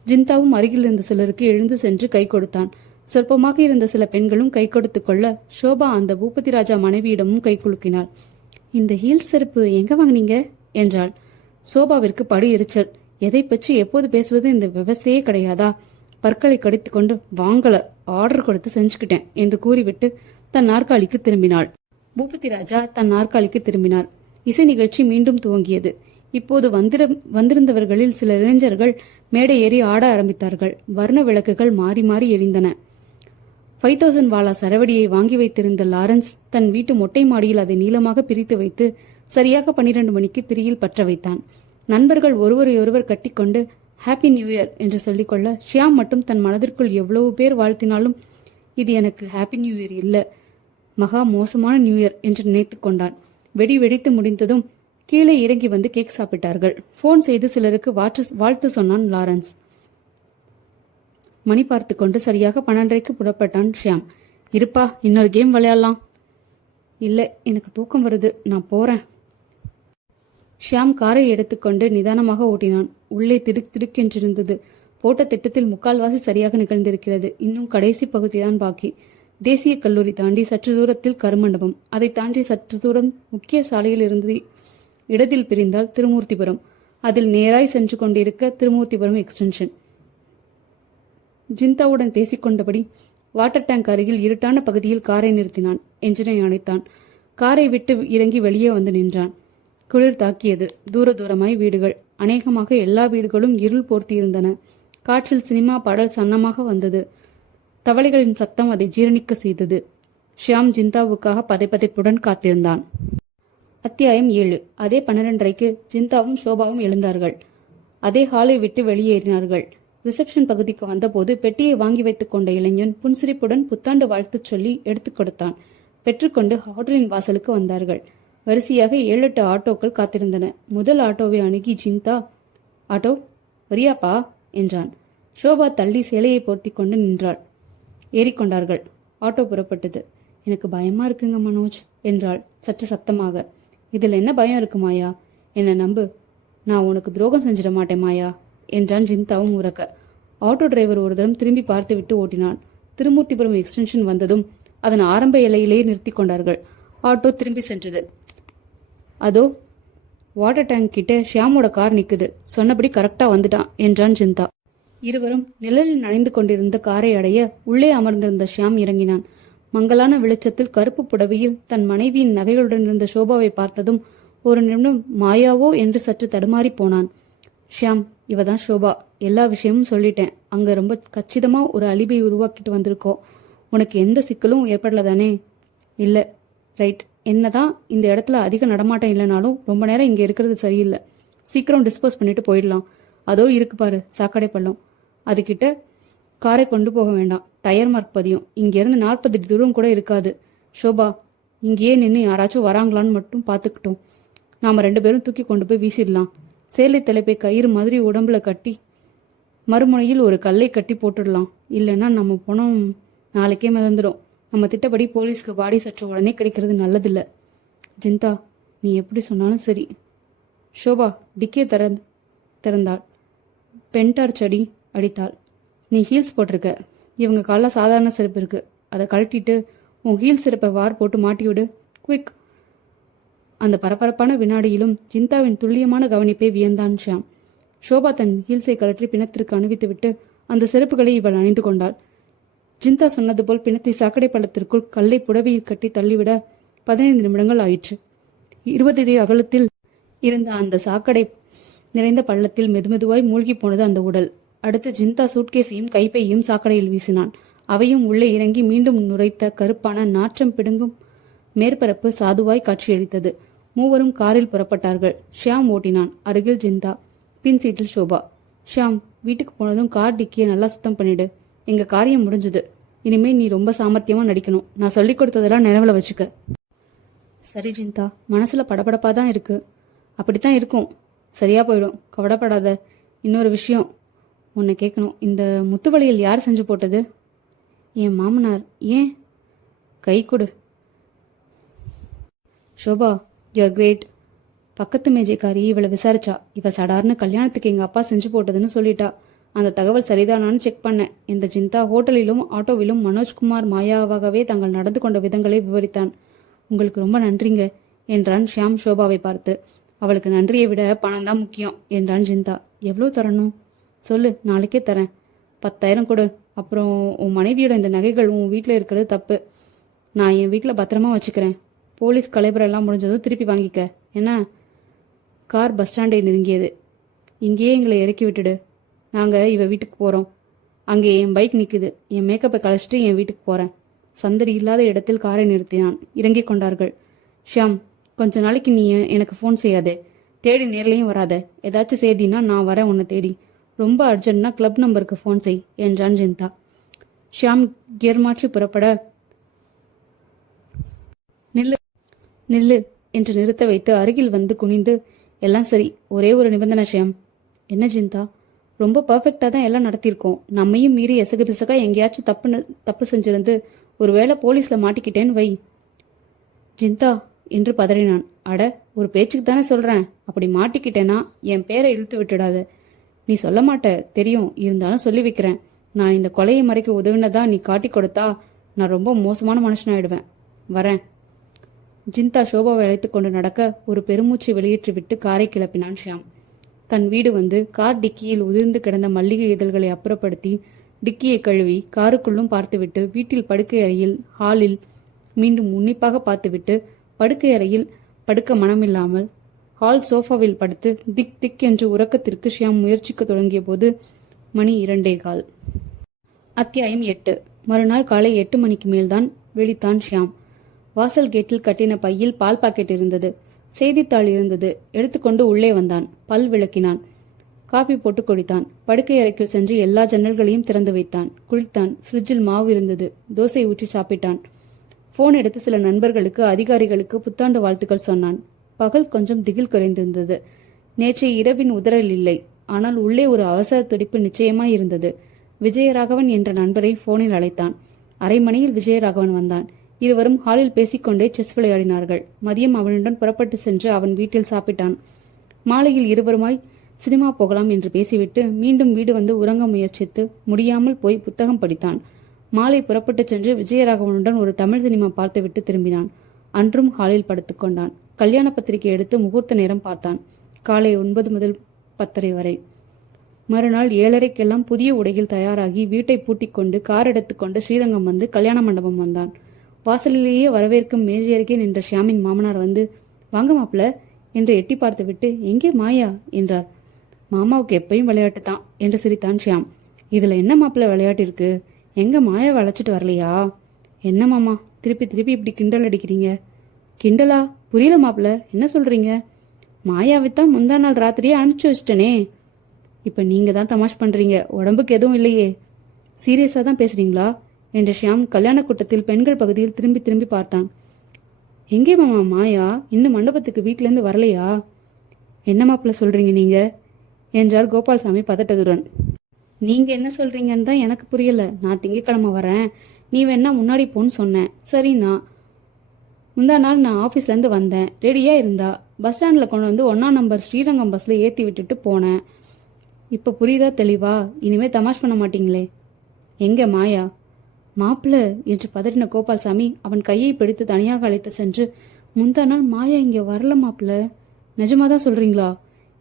ஜிந்தாவும் அருகில் இருந்த சிலருக்கு எழுந்து சென்று கை கொடுத்தான். சொற்பமாக இருந்த சில பெண்களும் கை கொடுத்துக் கொள்ள ஷோபா அந்த பூபதி ராஜா மனைவியிடமும் கை குலுக்கினாள். இந்த ஹீல் செருப்பு எங்க வாங்கினீங்க என்றாள். சோபாவிற்கு படு எரிச்சல். எதை பற்றி எப்போது பேசுவது இந்த விவசாயே கிடையாதா? பற்களை கடித்துக் கொண்டு வாங்கல, ஆர்டர் கொடுத்து செஞ்சுக்கிட்டேன் என்று கூறிவிட்டு தன் நாற்காலிக்கு திரும்பினாள். பூபதி ராஜா தன் நாற்காலிக்கு திரும்பினார். இசை நிகழ்ச்சி மீண்டும் துவங்கியது. இப்போது வந்திருந்தவர்களில் சில இளைஞர்கள் மேடை ஏறி ஆட ஆரம்பித்தார்கள். வர்ண விளக்குகள் மாறி மாறி எரிந்தன. 5000 வாலா சரவடியை வாங்கி வைத்திருந்த லாரன்ஸ் தன் வீட்டு மொட்டை மாடியில் அதை நீளமாக பிரித்து வைத்து சரியாக 12 மணிக்கு திரியில் பற்ற வைத்தான். நண்பர்கள் ஒருவரையொருவர் கட்டிக்கொண்டு ஹாப்பி நியூ இயர் என்று சொல்லிக்கொள்ள ஷியாம் மட்டும் தன் மனதிற்குள் எவ்வளவு பேர் வாழ்த்தினாலும் இது எனக்கு ஹாப்பி நியூ இயர் இல்ல, மகா மோசமான நியூ இயர் என்று நினைத்து கொண்டான். வெடி வெடித்து முடிந்ததும் கீழே இறங்கி வந்து கேக் சாப்பிட்டார்கள். போன் செய்து சிலருக்கு வாழ்த்து சொன்னான் லாரன்ஸ். மணி பார்த்து கொண்டு சரியாக 12:30க்கு புறப்பட்டான் ஷியாம். இருப்பா, இன்னொரு கேம் விளையாடலாம். இல்லை, எனக்கு தூக்கம் வருது, நான் போறேன். ஷியாம் காரை எடுத்துக்கொண்டு நிதானமாக ஓட்டினான். உள்ளே திடுக் திடுக்கென்றிருந்தது. போட்ட திட்டத்தில் முக்கால்வாசி சரியாக நிகழ்ந்திருக்கிறது. இன்னும் கடைசி பகுதிதான் பாக்கி. தேசிய கல்லூரி தாண்டி சற்று தூரத்தில் கருமண்டபம், அதை தாண்டி சற்று தூரம் முக்கிய சாலையில் இருந்து இடத்தில் பிரிந்தால் திருமூர்த்திபுரம். அதில் நேராய் சென்று கொண்டிருக்க திருமூர்த்திபுரம் எக்ஸ்டென்ஷன். ஜிந்தாவுடன் பேசிக்கொண்டபடி வாட்டர் டேங்க் அருகில் இருட்டான பகுதியில் காரை நிறுத்தினான். என்ஜினை அணைத்தான். காரை விட்டு இறங்கி வெளியே வந்து நின்றான். குளிர் தாக்கியது. தூர தூரமாய் வீடுகள். அநேகமாக எல்லா வீடுகளும் இருள் போர்த்தியிருந்தன. காற்றில் சினிமா பாடல் சன்னமாக வந்தது. தவளைகளின் சத்தம் அதை ஜீரணிக்க செய்தது. ஷியாம் ஜிந்தாவுக்காக பதைப்பதைப்புடன் காத்திருந்தான். அத்தியாயம் 7. அதே 12:30க்கு ஜிந்தாவும் ஷோபாவும் எழுந்தார்கள். அதே ஹாலை விட்டு வெளியேறினார்கள். ரிசப்ஷன் பகுதிக்கு வந்தபோது பெட்டியை வாங்கி வைத்துக் கொண்ட இளைஞன் புன்சிரிப்புடன் புத்தாண்டு வாழ்த்து சொல்லி எடுத்துக் கொடுத்தான். பெற்றுக்கொண்டு ஹோட்டலின் வாசலுக்கு வந்தார்கள். வரிசையாக 7-8 ஆட்டோக்கள் காத்திருந்தன. முதல் ஆட்டோவை அணுகி ஜிந்தா, ஆட்டோ வரியாப்பா என்றான். ஷோபா தள்ளி சேலையை போர்த்தி கொண்டு நின்றாள். ஏறிக்கொண்டார்கள். ஆட்டோ புறப்பட்டது. எனக்கு பயமா இருக்குங்க மனோஜ் என்றாள் சற்று சத்தமாக. இதில் என்ன பயம் இருக்கு மாயா? என்னை நம்பு, நான் உனக்கு துரோகம் செஞ்சிட மாட்டேன் மாயா என்றான் ஜிந்தாவும் உறக்க. ஆட்டோ டிரைவர் ஒரு தரம் திரும்பி பார்த்து விட்டு ஓட்டினான். திருமூர்த்திபுரம் எக்ஸ்டென்ஷன் வந்ததும் அதன் ஆரம்ப எல்லையிலேயே நிறுத்தி கொண்டார்கள். ஆட்டோ திரும்பி சென்றது. அதோ வாட்டர் டேங்க் கிட்ட ஷியாமோட கார் நிக்குது, சொன்னபடி கரெக்டா வந்துட்டான் என்றான் ஜிந்தா. இருவரும் நிழலில் நனைந்து கொண்டிருந்த காரை அடைய உள்ளே அமர்ந்திருந்த ஷியாம் இறங்கினான். மங்கலான வெளிச்சத்தில் கருப்பு புடவையில் தன் மனைவியின் நகைகளுடன் இருந்த ஷோபாவை பார்த்ததும் ஒரு நிமிடம் மாயாவோ என்று சற்று தடுமாறி போனான். ஷியாம், இவதான் ஷோபா, எல்லா விஷயமும் சொல்லிட்டேன். அங்க ரொம்ப கச்சிதமா ஒரு அலிபை உருவாக்கிட்டு வந்திருக்கோம். உனக்கு எந்த சிக்கலும் ஏற்படலதானே? இல்ல. ரைட். என்னதான் இந்த இடத்துல அதிக நடமாட்டம் இல்லைனாலும் ரொம்ப நேரம் இங்க இருக்கிறது சரியில்லை. சீக்கிரம் டிஸ்போஸ் பண்ணிட்டு போயிடலாம். அதோ இருக்கு பாரு சாக்கடை பள்ளம், அதுகிட்ட காரை கொண்டு போக வேண்டாம். டயர் மார்க் பதியும். இங்கிருந்து 40 தூரம் கூட இருக்காது. ஷோபா, இங்கேயே நின்று யாராச்சும் வராங்களான்னு மட்டும் பார்த்துக்கிட்டோம். நாம 2 பேரும் தூக்கி கொண்டு போய் வீசிடலாம். சேலை தலைப்பை கயிறு மாதிரி உடம்புல கட்டி மறுமுனையில் ஒரு கல்லை கட்டி போட்டுடலாம். இல்லைன்னா நம்ம பணம் நாளைக்கே மிதந்துடும். நம்ம திட்டப்படி போலீஸ்க்கு பாடி சற்று உடனே கிடைக்கிறது நல்லதில்ல. ஜிந்தா, நீ எப்படி சொன்னாலும் சரி. ஷோபா டிக்கே திறந்தாள். பென்டார் செடி அடித்தாள். நீ ஹீல்ஸ் போட்டிருக்க. இவங்க காலில் சாதாரண செருப்பு இருக்கு. அதை கழட்டிட்டு உன் ஹீல் செருப்பை வார் போட்டு மாட்டி விடு. குவிக். அந்த பரபரப்பான வினாடியிலும் ஜிந்தாவின் துல்லியமான கவனிப்பை வியந்தான் ஷியாம். ஷோபா தன் ஹீல்ஸை கழற்றி பிணத்திற்கு அணிவித்துவிட்டு அந்த செருப்புகளை இவள் அணிந்து கொண்டாள். ஜிந்தா சொன்னது போல் பிணத்தை சாக்கடை பள்ளத்திற்குள் கல்லை புடவையில் கட்டி தள்ளிவிட 15 நிமிடங்கள் ஆயிற்று. 20 அடி அகலத்தில் இருந்த அந்த சாக்கடை நிறைந்த பள்ளத்தில் மெதுமெதுவாய் மூழ்கி போனது அந்த உடல். அடுத்து ஜிந்தா சூட்கேஸையும் கைப்பையும் சாக்கடையில் வீசினான். அவையும் உள்ளே இறங்கி மீண்டும் நுரைத்த கருப்பான நாற்றம் பிடுங்கும் மேற்பரப்பு சாதுவாய் காட்சியளித்தது. மூவரும் காரில் புறப்பட்டார்கள். ஷியாம் ஓட்டினான். அருகில் ஜிந்தா, பின் சீட்டில் ஷோபா. ஷியாம், வீட்டுக்கு போனதும் கார் டிக்கியை நல்லா சுத்தம் பண்ணிடு. எங்க காரியம் முடிஞ்சது. இனிமே நீ ரொம்ப சாமர்த்தியமா நடிக்கணும். நான் சொல்லிக் கொடுத்ததெல்லாம் நினைவுல வச்சுக்க. சரி ஜிந்தா, மனசுல படபடப்பா தான் இருக்கு. அப்படித்தான் இருக்கும், சரியா போயிடும், கவலைப்படாத. இன்னொரு விஷயம் உன்னை கேட்கணும். இந்த முத்துவளையல் யார் செஞ்சு போட்டது? என் மாமனார். ஏன்? கை கொடு. Shobha, you are great. பக்கத்து மேஜைக்காரி இவளை விசாரிச்சா. இவ சடார்னு கல்யாணத்துக்கு எங்க அப்பா செஞ்சு போட்டதுன்னு சொல்லிட்டா. அந்த தகவல் சரிதானான்னு செக் பண்ண என்ற ஜிந்தா ஹோட்டலிலும் ஆட்டோவிலும் மனோஜ்குமார் மாயாவாகவே தாங்கள் நடந்து கொண்ட விதங்களை விவரித்தான். உங்களுக்கு ரொம்ப நன்றிங்க என்றான் ஷியாம் ஷோபாவை பார்த்து. அவளுக்கு நன்றியை விட பணம் தான் முக்கியம் என்றான் ஜிந்தா. எவ்வளோ தரணும் சொல்லு, நாளைக்கே தரேன். 10,000 கொடு. அப்புறம் உன் மனைவியோட இந்த நகைகள் உன் வீட்டில் இருக்கிறது தப்பு. நான் என் வீட்டில் பத்திரமா வச்சுக்கிறேன். போலீஸ் கலைபுரம் முடிஞ்சதும் திருப்பி வாங்கிக்க என்ன? கார் பஸ் ஸ்டாண்டை நெருங்கியது. இங்கேயே எங்களை இறக்கி விட்டுடு. நாங்கள் இவ வீட்டுக்கு போகிறோம். அங்கே என் பைக் நிக்குது. என் மேக்கப்பை கழிச்சிட்டு என் வீட்டுக்கு போறேன். சந்தடி இல்லாத இடத்தில் காரை நிறுத்தினான். இறங்கிக் கொண்டார்கள். ஷியாம், கொஞ்ச நாளைக்கு நீ எனக்கு ஃபோன் செய்யாதே. தேடி நேர்லையும் வராத. ஏதாச்சும் செய்தினா நான் வரேன் உன்னை தேடி. ரொம்ப அர்ஜென்ட்னா கிளப் நம்பருக்கு ஃபோன் செய் என்றான் ஜிந்தா. ஷியாம் கியர் மாற்றி புறப்பட, நில்லு நில்லு என்று நிறுத்த வைத்து அருகில் வந்து குனிந்து, எல்லாம் சரி, ஒரே ஒரு நிபந்தனை ஷியாம். என்ன ஜிந்தா? ரொம்ப பர்ஃபெக்டா தான் எல்லாம் நடத்தியிருக்கோம். நம்மையும் மீறி எசகு பிசகா எங்கேயாச்சும் தப்பு செஞ்சிருந்து ஒருவேளை போலீஸ்ல மாட்டிக்கிட்டேன்னு வை. ஜிந்தா என்று பதறினான். அட, ஒரு பேச்சுக்கு தானே சொல்றேன். அப்படி மாட்டிக்கிட்டேன்னா என் பேரை இழுத்து விட்டுடாத. நீ சொல்ல மாட்ட தெரியும், இருந்தாலும் சொல்லி வைக்கிறேன். நான் இந்த கொலையை மறைக்க உதவினதா நீ காட்டி கொடுத்தா நான் ரொம்ப மோசமான மனுஷனாயிடுவேன். வரேன். ஜிந்தா சோபாவை அழைத்து கொண்டு நடக்க ஒரு பெருமூச்சை வெளியேற்றிவிட்டு காரை கிளப்பினான் ஷியாம். தன் வீடு வந்து கார் டிக்கியில் உதிர்ந்து கிடந்த மல்லிகை இதழ்களை அப்புறப்படுத்தி டிக்கியை கழுவி காருக்குள்ளும் பார்த்துவிட்டு வீட்டில் படுக்கை அறையில் ஹாலில் மீண்டும் உன்னிப்பாக பார்த்துவிட்டு படுக்கை அறையில் படுக்க மனமில்லாமல் ஹால் சோஃபாவில் படுத்து திக் திக் என்று உறக்கத்திற்கு ஷியாம் முயற்சிக்க தொடங்கிய போது மணி 2:15. அத்தியாயம் 8. மறுநாள் காலை 8 மணிக்கு மேல்தான் விழித்தான் ஷியாம். வாசல் கேட்டில் கட்டின பையில் பால் பாக்கெட் இருந்தது. செய்தித்தாள் இருந்தது. எடுத்துக்கொண்டு உள்ளே வந்தான். பல் விளக்கினான். காபி போட்டு குடித்தான். படுக்கை அறைக்குள் சென்று எல்லா ஜன்னல்களையும் திறந்து வைத்தான். குளித்தான். ஃப்ரிட்ஜில் மாவு இருந்தது. தோசை ஊற்றி சாப்பிட்டான். போன் எடுத்து சில நண்பர்களுக்கு, அதிகாரிகளுக்கு புத்தாண்டு வாழ்த்துக்கள் சொன்னான். பகல் கொஞ்சம் திகில் குறைந்திருந்தது. நேற்றைய இரவின் உதறல் இல்லை. ஆனால் உள்ளே ஒரு அவசர துடிப்பு நிச்சயமாய் இருந்தது. விஜயராகவன் என்ற நண்பரை போனில் அழைத்தான். அரை மணியில் விஜயராகவன் வந்தான். இருவரும் ஹாலில் பேசிக்கொண்டே செஸ் விளையாடினார்கள். மதியம் அவனுடன் புறப்பட்டு சென்று அவன் வீட்டில் சாப்பிட்டான். மாலையில் இருவருமாய் சினிமா போகலாம் என்று பேசிவிட்டு மீண்டும் வீடு வந்து உறங்க முயற்சித்து முடியாமல் போய் புத்தகம் படித்தான். மாலை புறப்பட்டு சென்று விஜயராகவனுடன் ஒரு தமிழ் சினிமா பார்த்துவிட்டு திரும்பினான். அன்றும் ஹாலில் படுத்துக்கொண்டான். கல்யாண பத்திரிகை எடுத்து முகூர்த்த நேரம் பார்த்தான். காலை 9 முதல் 10:30 வரை. மறுநாள் 7:30க்கெல்லாம் புதிய உடையில் தயாராகி வீட்டை பூட்டிக் கொண்டு கார் எடுத்துக்கொண்டு ஸ்ரீரங்கம் வந்து கல்யாண மண்டபம் வந்தான். வாசலிலேயே வரவேற்கும் மேஜையருகே நின்ற ஷியாமின் மாமனார் வந்து, வாங்க மாப்பிள என்று எட்டி பார்த்துவிட்டு, எங்கே மாயா என்றார். மாமாவுக்கு எப்பயும் விளையாட்டு தான் என்று சிரித்தான் ஷியாம். இதுல என்ன மாப்பிள்ள விளையாட்டு இருக்கு? எங்க மாயாவை அழைச்சிட்டு வரலையா? என்ன மாமா திருப்பி திருப்பி இப்படி கிண்டல் அடிக்கிறீங்க? கிண்டலா? புரியல மாப்பிள்ள, என்ன சொல்றீங்க? மாயாவைத்தான் முந்தா நாள் ராத்திரியே அனுப்பிச்சு வச்சிட்டனே. இப்ப நீங்க தான் தமாஷ் பண்றீங்க. உடம்புக்கு எதுவும் இல்லையே. சீரியஸா தான் பேசுறீங்களா என்று ஷியாம் கல்யாண கூட்டத்தில் பெண்கள் பகுதியில் திரும்பி திரும்பி பார்த்தான். எங்கே மாமா மாயா? இன்னும் மண்டபத்துக்கு வீட்டுல இருந்து வரலையா? என்ன மாப்பிள்ள சொல்றீங்க நீங்க என்றார் கோபால்சாமி பதட்டத்துடன். நீங்க என்ன சொல்றீங்கன்னு தான் எனக்கு புரியல. நான் திங்கக்கிழமை வரேன், நீ வேணா முன்னாடி போன்னு சொன்னேன். சரிண்ணா. முந்தா நாள் நான் ஆபீஸ்ல இருந்து வந்தேன். ரெடியா இருந்தா பஸ் ஸ்டாண்ட்ல கொண்டு வந்து 1ஆம் நம்பர் ஸ்ரீரங்கம் பஸ்ல ஏத்தி விட்டுட்டு போனேன். இப்ப புரியுதா தெளிவா? இனிமே தமாஷ் பண்ண மாட்டீங்களே. எங்க மாயா? மாப்பிள்ள என்று பதறின கோபால்சாமி அவன் கையை பிடித்து தனியாக அழைத்து சென்று, முந்தா நாள் மாயா இங்க வரல மாப்பிள்ள. நிஜமாதான் சொல்றீங்களா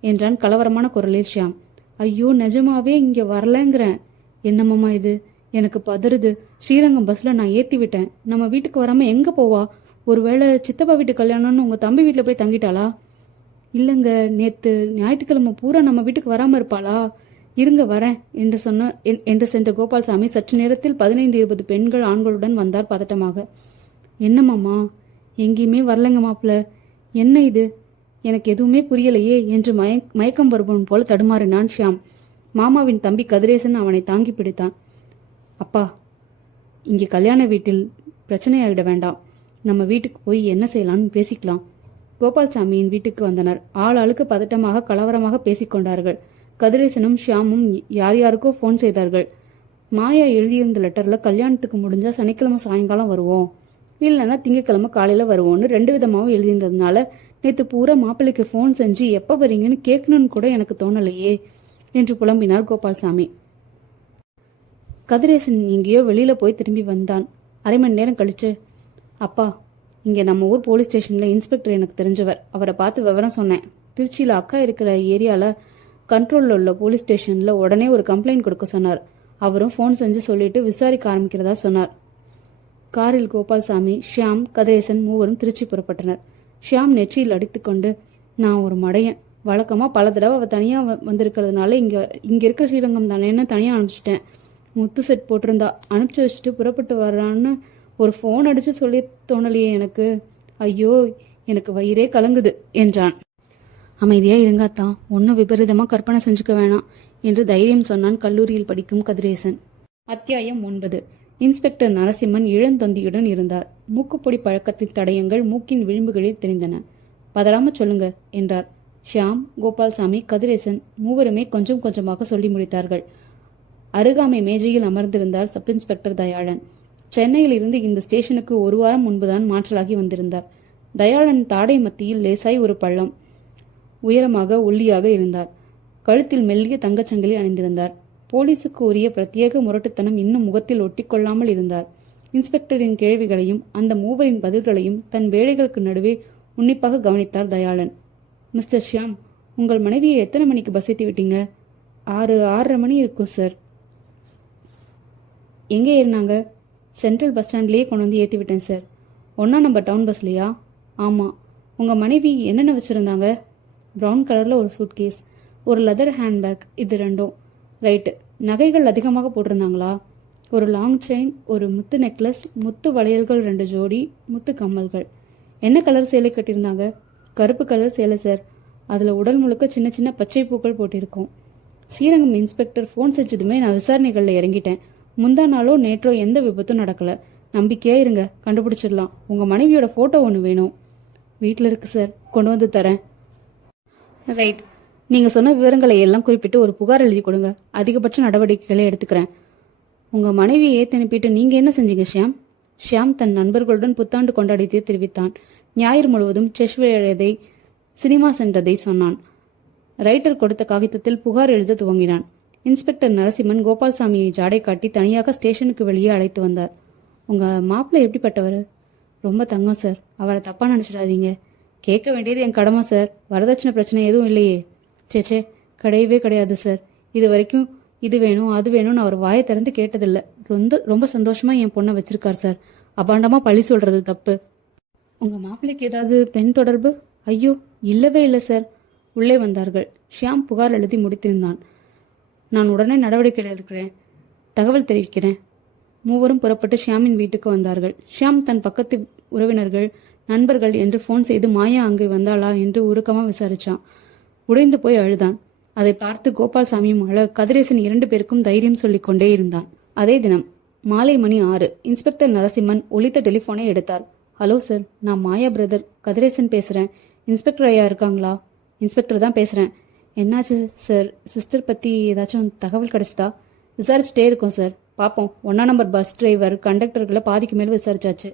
என்றான் கலவரமான குரலில் ஷியாம். ஐயோ, நிஜமாவே இங்க வரலங்கிறேன். என்னம்மா இது? எனக்கு பதறுது. ஸ்ரீரங்கம் பஸ்ல நான் ஏத்தி விட்டேன். நம்ம வீட்டுக்கு வராம எங்க போவா? ஒருவேளை சித்தப்பா வீட்டு கல்யாணம்னு உங்க தம்பி வீட்டுல போய் தங்கிட்டாளா? இல்லங்க, நேத்து ஞாயிற்றுக்கிழமை பூரா நம்ம வீட்டுக்கு வராம இருப்பாளா? இருங்க வரேன் என்று சென்ற கோபால்சாமி சற்று நேரத்தில் 15-20 பெண்கள் ஆண்களுடன் வந்தார் பதட்டமாக. என்னம்மாமா? எங்கேயுமே வரலங்க மாப்பிள்ள. என்ன இது? எனக்கு எதுவுமே புரியலையே என்று மயக்கம் வருபவன் போல தடுமாறினான் ஷியாம். மாமாவின் தம்பி கதிரேசன் அவனை தாங்கி பிடித்தான். அப்பா, இங்கே கல்யாண வீட்டில் பிரச்சனையாகிட வேண்டாம். நம்ம வீட்டுக்கு போய் என்ன செய்யலாம்னு பேசிக்கலாம். கோபால்சாமியின் வீட்டுக்கு வந்தனர். ஆளாளுக்கு பதட்டமாக கலவரமாக பேசிக்கொண்டார்கள். கதிரேசனும் ஷியாமும் யார் யாருக்கோ போன் செய்தார்கள். மாயா எழுதியிருந்த லெட்டர்ல கல்யாணத்துக்கு முடிஞ்சா சனிக்கிழமை சாயங்காலம் வருவோம், இல்லைன்னா திங்கக்கிழமை காலையில வருவோம்னு 2 விதமாவும் எழுதியிருந்ததுனால நேற்று பூரா மாப்பிள்ளைக்கு போன் செஞ்சு எப்ப வரீங்கன்னு கேட்கணும்னு கூட எனக்கு தோணலையே என்று புலம்பினார் கோபால்சாமி. கதிரேசன் எங்கேயோ வெளியில போய் திரும்பி வந்தான். அரை மணி நேரம் கழிச்சு, அப்பா, இங்க நம்ம ஊர் போலீஸ் ஸ்டேஷன்ல இன்ஸ்பெக்டர் எனக்கு தெரிஞ்சவர். அவரை பார்த்து விவரம் சொன்னேன். திருச்சியில அக்கா இருக்கிற ஏரியால கண்ட்ரோல்ல உள்ள போலீஸ் ஸ்டேஷன்ல உடனே ஒரு கம்ப்ளைண்ட் கொடுக்க சொன்னார். அவரும் போன் செஞ்சு சொல்லிட்டு விசாரிக்க ஆரம்பிக்கிறதா சொன்னார். காரில் கோபால்சாமி, ஷியாம், கதிரேசன் மூவரும் திருச்சி புறப்பட்டனர். ஷியாம் நெற்றியில் அடித்துக்கொண்டு, நான் ஒரு மடையன். வழக்கமா பல தடவை அவ தனியா வந்திருக்கிறதுனால இங்க இருக்கிற ஸ்ரீரங்கம் தானேன்னு தனியா அனுப்பிச்சிட்டேன். முத்து செட் போட்டிருந்தா. அனுப்பிச்சு வச்சுட்டு புறப்பட்டு வர்றான்னு ஒரு ஃபோன் அடிச்சு சொல்லி தோணலையே எனக்கு. ஐயோ, எனக்கு வயிறே கலங்குது என்றான். அமைதியா இருங்காத்தான், ஒன்னும் விபரீதமா கற்பனை செஞ்சுக்க வேணாம் என்று தைரியம் சொன்னான் கல்லூரியில் படிக்கும் கதிரேசன். அத்தியாயம் 9. இன்ஸ்பெக்டர் நரசிம்மன் இளந்தந்தியுடன் இருந்தார். மூக்குப்பொடி பழக்கத்தின் தடயங்கள் மூக்கின் விளிம்புகளில் தெரிந்தன. பதறாம சொல்லுங்க என்றார். ஷியாம், கோபால்சாமி, கதிரேசன் மூவருமே கொஞ்சம் கொஞ்சமாக சொல்லி முடித்தார்கள். அருகாமை மேஜையில் அமர்ந்திருந்தார் சப் இன்ஸ்பெக்டர் தயாளன். சென்னையில் இருந்து இந்த ஸ்டேஷனுக்கு ஒரு வாரம் முன்புதான் மாற்றலாகி வந்திருந்தார். தயாளன் தாடை மத்தியில் லேசாய் ஒரு பள்ளம். உயரமாக ஒல்லியாக இருந்தார். கழுத்தில் மெல்லிய தங்கச்சங்கிலி அணிந்திருந்தார். போலீசுக்கு உரிய பிரத்யேக முரட்டுத்தனம் இன்னும் முகத்தில் ஒட்டிக்கொள்ளாமல் இருந்தார். இன்ஸ்பெக்டரின் கேள்விகளையும் அந்த மூவரின் பதில்களையும் தன் வேலைகளுக்கு நடுவே உன்னிப்பாக கவனித்தார் தயாளன். மிஸ்டர் ஷியாம், உங்கள் மனைவியை எத்தனை மணிக்கு பஸ் ஏற்றி விட்டீங்க? 6:30 மணி இருக்கும் சார். எங்கே ஏறினாங்க? சென்ட்ரல் பஸ் ஸ்டாண்ட்லேயே கொண்டு வந்து ஏற்றி விட்டேன் சார். 1ஆம் நம்பர் டவுன் பஸ்லையா? ஆமாம். உங்கள் மனைவி என்னென்ன வச்சுருந்தாங்க? ப்ரௌன் கலரில் ஒரு சூட்கேஸ், ஒரு லெதர் ஹேண்ட்பேக், இது ரெண்டும். ரைட்டு. நகைகள் அதிகமாக போட்டிருந்தாங்களா? ஒரு லாங் செயின், ஒரு முத்து நெக்லஸ், முத்து வளையல்கள் 2 ஜோடி, முத்து கம்மல்கள். என்ன கலர் சேலை கட்டியிருந்தாங்க? கருப்பு கலர் சேலை சார். அதில் உடல் முழுக்க சின்ன சின்ன பச்சை பூக்கள் போட்டிருக்கோம். ஸ்ரீரங்கம் இன்ஸ்பெக்டர் ஃபோன் செஞ்சதுமே நான் விசாரணைகளில் இறங்கிட்டேன். முந்தா நாளோ நேற்றோ எந்த விபத்தும் நடக்கல. நம்பிக்கையா இருங்க, கண்டுபிடிச்சிடலாம். உங்கள் மனைவியோட ஃபோட்டோ ஒன்று வேணும். வீட்டில் இருக்கு சார், கொண்டு வந்து தரேன். ரைட். நீங்கள் சொன்ன விவரங்களை எல்லாம் குறிப்பிட்டு ஒரு புகார் எழுதி கொடுங்க. அதிகபட்ச நடவடிக்கைகளை எடுத்துக்கிறேன். உங்கள் மனைவியை ஏற்றி அனுப்பிட்டு நீங்கள் என்ன செஞ்சீங்க ஷியாம்? ஷியாம் தன் நண்பர்களுடன் புத்தாண்டு கொண்டாடியதை தெரிவித்தான். ஞாயிறு முழுவதும் செஸ் விளையாடியதை, சினிமா சென்றதை சொன்னான். ரைட்டர் கொடுத்த காகிதத்தில் புகார் எழுத துவங்கினான். இன்ஸ்பெக்டர் நரசிம்மன் கோபால்சாமியை ஜாடை காட்டி தனியாக ஸ்டேஷனுக்கு வெளியே அழைத்து வந்தார். உங்கள் மாப்பிள்ளை எப்படிப்பட்டவர்? ரொம்ப தங்கம் சார். அவரை தப்பாக நினச்சிடாதீங்க. கேட்க வேண்டியது என் கடமை சார். வரதட்சணை பிரச்சனை எதுவும் இல்லையே? சேச்சே, கிடையவே கிடையாது சார். இது வரைக்கும் இது வேணும் அது வேணும்னு அவர் வாயை திறந்து கேட்டதில்லை. ரொம்ப சந்தோஷமா என் பொண்ணை வச்சிருக்கார் சார். அபாண்டமா பழி சொல்றது தப்பு. உங்க மாப்பிள்ளைக்கு ஏதாவது பெண் தொடர்பு? ஐயோ, இல்லவே இல்லை சார். உள்ளே வந்தார்கள். ஷியாம் புகார் எழுதி முடித்திருந்தான். நான் உடனே நடவடிக்கை எடுக்கிறேன், தகவல் தெரிவிக்கிறேன். மூவரும் புறப்பட்டு ஷியாமின் வீட்டுக்கு வந்தார்கள். ஷியாம் தன் பக்கத்து உறவினர்கள், நண்பர்கள் என்று ஃபோன் செய்து மாயா அங்கே வந்தாளா என்று உருக்கமாக விசாரிச்சான். உடைந்து போய் அழுதான். அதை பார்த்து கோபால்சாமியும் அழ, கதிரேசன் 2 பேருக்கும் தைரியம் சொல்லிக் கொண்டே இருந்தான். அதே தினம் மாலை மணி 6. இன்ஸ்பெக்டர் நரசிம்மன் ஒலித்த டெலிஃபோனை எடுத்தார். ஹலோ சார், நான் மாயா பிரதர் கதிரேசன் பேசுறேன். இன்ஸ்பெக்டர் ஐயா இருக்காங்களா? இன்ஸ்பெக்டர் தான் பேசுறேன். என்னாச்சு சார்? சிஸ்டர் பத்தி ஏதாச்சும் தகவல் கிடைச்சதா? விசாரிச்சுட்டே இருக்கோம் சார். பார்ப்போம். 1ஆம் நம்பர் பஸ் டிரைவர், கண்டக்டர்களை பாதிக்கு மேல் விசாரிச்சாச்சு.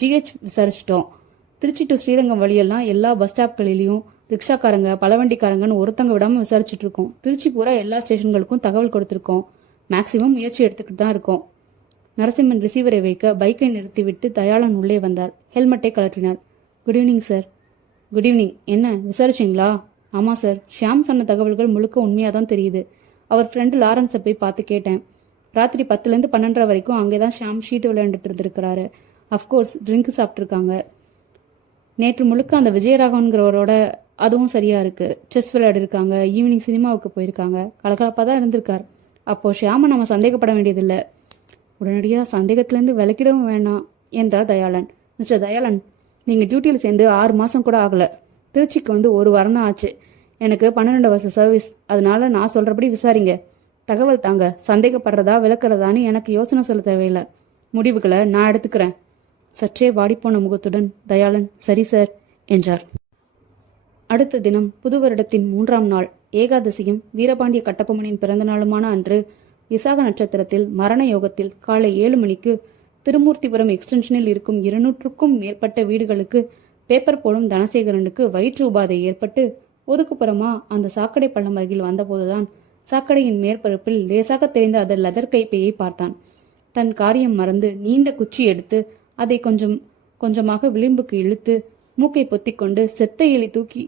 ஜிஹெச் விசாரிச்சிட்டோம். திருச்சி டு ஸ்ரீரங்கம் வழியெல்லாம் எல்லா பஸ் ஸ்டாப்களிலையும் ரிக்ஷாக்காரங்க, பழவண்டிக்காரங்கன்னு ஒருத்தங்க விடாம விசாரிச்சுட்டு இருக்கோம். திருச்சி பூரா எல்லா ஸ்டேஷன்களுக்கும் தகவல் கொடுத்துருக்கோம். மேக்சிமம் முயற்சி எடுத்துக்கிட்டு தான் இருக்கோம். நரசிம்மன் ரிசீவரை வைக்க பைக்கை நிறுத்திவிட்டு தயாளன் உள்ளே வந்தார். ஹெல்மெட்டை கழற்றினார். Good evening sir. Good evening. என்ன விசாரிச்சிங்களா? ஆமா சார். ஷியாம் சொன்ன தகவல்கள் முழுக்க உண்மையாக தான் தெரியுது. அவர் ஃப்ரெண்டு லாரன்ஸை போய் பார்த்து கேட்டேன். ராத்திரி 10லேருந்து 12 வரைக்கும் அங்கே தான் ஷியாம் ஷீட்டு விளையாண்டுட்டு இருந்திருக்கிறாரு. அஃப்கோர்ஸ் ட்ரிங்க் சாப்பிட்ருக்காங்க. நேற்று முழுக்க அந்த விஜயராகவன்கிறவரோட அதுவும் சரியா இருக்கு. செஸ் விளையாடிருக்காங்க. ஈவினிங் சினிமாவுக்கு போயிருக்காங்க. கலகலப்பாக தான் இருந்திருக்கார். அப்போ ஷியாமை நம்ம சந்தேகப்பட வேண்டியதில்லை. உடனடியாக சந்தேகத்திலேருந்து விலக்கிடவும் வேண்டாம் என்றார் தயாளன். மிஸ்டர் தயாளன், நீங்கள் டியூட்டியில் சேர்ந்து 6 மாதம் கூட ஆகலை. திருச்சிக்கு வந்து 1 வாரம் தான் ஆச்சு. எனக்கு 12 வருஷ சர்வீஸ். அதனால நான் சொல்கிறபடி விசாரிங்க. தகவல் தாங்க. சந்தேகப்படுறதா விளக்குறதான்னு எனக்கு யோசனை சொல்ல தேவையில்லை. முடிவுகளை நான் எடுத்துக்கிறேன். சற்றே வாடிப்போன முகத்துடன் தயாளன் சரி சார் என்றார். அடுத்த தினம் புது வருடத்தின் 3ஆம் நாள் ஏகாதசியும் வீரபாண்டிய கட்டபொம்மனின் பிறந்த நாளுமான அன்று விசாக நட்சத்திரத்தில் மரண யோகத்தில் காலை 7 மணிக்கு திருமூர்த்திபுரம் எக்ஸ்டென்ஷனில் இருக்கும் 200க்கும் மேற்பட்ட வீடுகளுக்கு பேப்பர் போடும் தனசேகரனுக்கு வயிற்று உபாதை ஏற்பட்டு ஒதுக்குப்புறமா அந்த சாக்கடை பள்ளம் அருகில் வந்தபோதுதான் சாக்கடையின் மேற்பரப்பில் லேசாக தெரிந்த அதன் லெதர் கைப்பையை பார்த்தான். தன் காரியம் மறந்து நீண்ட குச்சி எடுத்து அதை கொஞ்சம் கொஞ்சமாக விளிம்புக்கு இழுத்து மூக்கை பொத்திக்கொண்டு செத்த எலி தூக்கி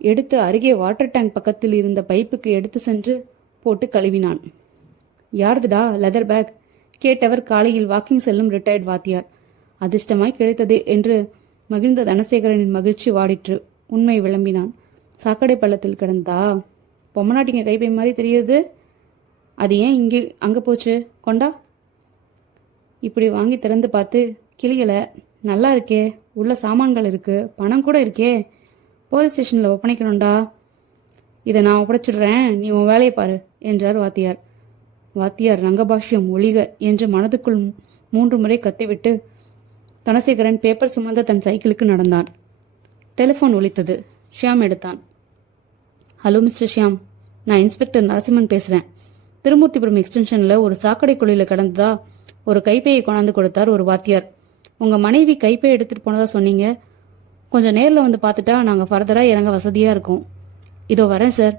எடுத்து அருகே வாட்டர் டேங்க் பக்கத்தில் இருந்த பைப்புக்கு எடுத்து சென்று போட்டு கழுவினான். யார்துடா லெதர் பேக்? கேட்டவர் காலையில் வாக்கிங் செல்லும் ரிட்டையர்ட் வாத்தியார். அதிர்ஷ்டமாய் கிடைத்தது என்று மகிழ்ந்த தனசேகரனின் மகிழ்ச்சி வாடிற்று. உண்மை விளம்பினான். சாக்கடை பள்ளத்தில் கிடந்தா? பொம்மநாட்டிங்க கைப்பை மாதிரி தெரியுது. அது ஏன் இங்கே அங்கே போச்சு? கொண்டா. இப்படி வாங்கி திறந்து பார்த்து கிளியலை. நல்லா இருக்கே, உள்ள சாமான்கள் இருக்கு, பணம் கூட இருக்கே. போலீஸ் ஸ்டேஷனில் ஒப்படைக்கணும்டா. இதை நான் ஒப்படைச்சிடுறேன், நீ உன் வேலையை பாரு என்றார் வாத்தியார். வாத்தியார் ரங்கபாஷ்யம் ஒளிக என்று மனதுக்குள் 3 முறை கத்திவிட்டு தனசேகரன் பேப்பர் சுமந்த தன் சைக்கிளுக்கு நடந்தான். டெலிஃபோன் ஒலித்தது. ஷியாம் எடுத்தான். ஹலோ மிஸ்டர் ஷியாம், நான் இன்ஸ்பெக்டர் நரசிம்மன் பேசுகிறேன். திருமூர்த்திபுரம் எக்ஸ்டென்ஷனில் ஒரு சாக்கடை குழியில் கடந்ததா ஒரு கைப்பையை கொண்டாந்து கொடுத்தார் ஒரு வாத்தியார். உங்கள் மனைவி கைப்பை எடுத்துகிட்டு போனதா சொன்னீங்க. கொஞ்சம் நேரில் வந்து பார்த்துட்டா நாங்கள் ஃபர்தராக இறங்க வசதியாக இருக்கோம். இதோ வரேன் சார்.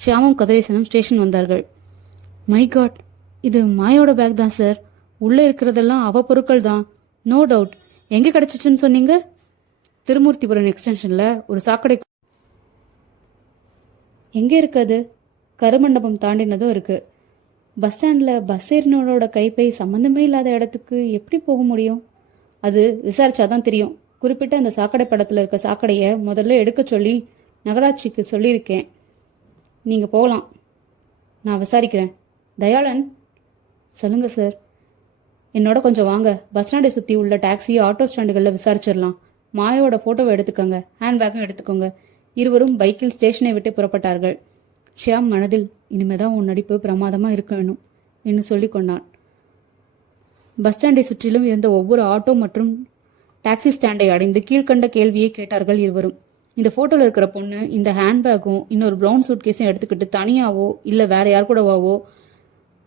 ஷியாமும் கதிரேசனும் ஸ்டேஷன் வந்தார்கள். மை காட், இது மாயோட பேக் தான் சார். உள்ளே இருக்கிறதெல்லாம் அவ பொருட்கள் தான். No doubt. எங்கே கிடச்சிச்சுன்னு சொன்னீங்க? திருமூர்த்திபுரம் எக்ஸ்டென்ஷனில் ஒரு சாக்கடை. எங்கே இருக்காது? கருமண்டபம் தாண்டினதும் இருக்கு. பஸ் ஸ்டாண்டில் பஸ் ஏறினோட கைப்பை சம்மந்தமே இல்லாத இடத்துக்கு எப்படி போக முடியும்? அது விசாரிச்சாதான் தெரியும். குறிப்பிட்ட அந்த சாக்கடை படத்தில் இருக்க சாக்கடையை முதல்ல எடுக்க சொல்லி நகராட்சிக்கு சொல்லியிருக்கேன். நீங்கள் போகலாம், நான் விசாரிக்கிறேன். தயாளன். சொல்லுங்க சார். என்னோட கொஞ்சம் வாங்க. பஸ் ஸ்டாண்டை சுற்றி உள்ள டாக்ஸி ஆட்டோ ஸ்டாண்டுகளில் விசாரிச்சிடலாம். மாயோட ஃபோட்டோவை எடுத்துக்கோங்க, ஹேண்ட்பேக்கும் எடுத்துக்கோங்க. இருவரும் பைக்கில் ஸ்டேஷனை விட்டு புறப்பட்டார்கள். ஷியாம் மனதில் இனிமேதான் உன் நடிப்பு பிரமாதமாக இருக்கணும் என்று சொல்லி கொண்டான். பஸ் ஸ்டாண்டை சுற்றிலும் இருந்த ஒவ்வொரு ஆட்டோ மற்றும் டாக்ஸி ஸ்டாண்டை அடைந்து கீழ்கண்ட கேள்வியை கேட்டார்கள் இருவரும். இந்த ஃபோட்டோவில் இருக்கிற பொண்ணு இந்த ஹேண்ட்பேக்கும் இன்னொரு ப்ரௌன் சூட் கேஸையும் எடுத்துக்கிட்டு தனியாவோ இல்லை வேற யார் கூடவாவோ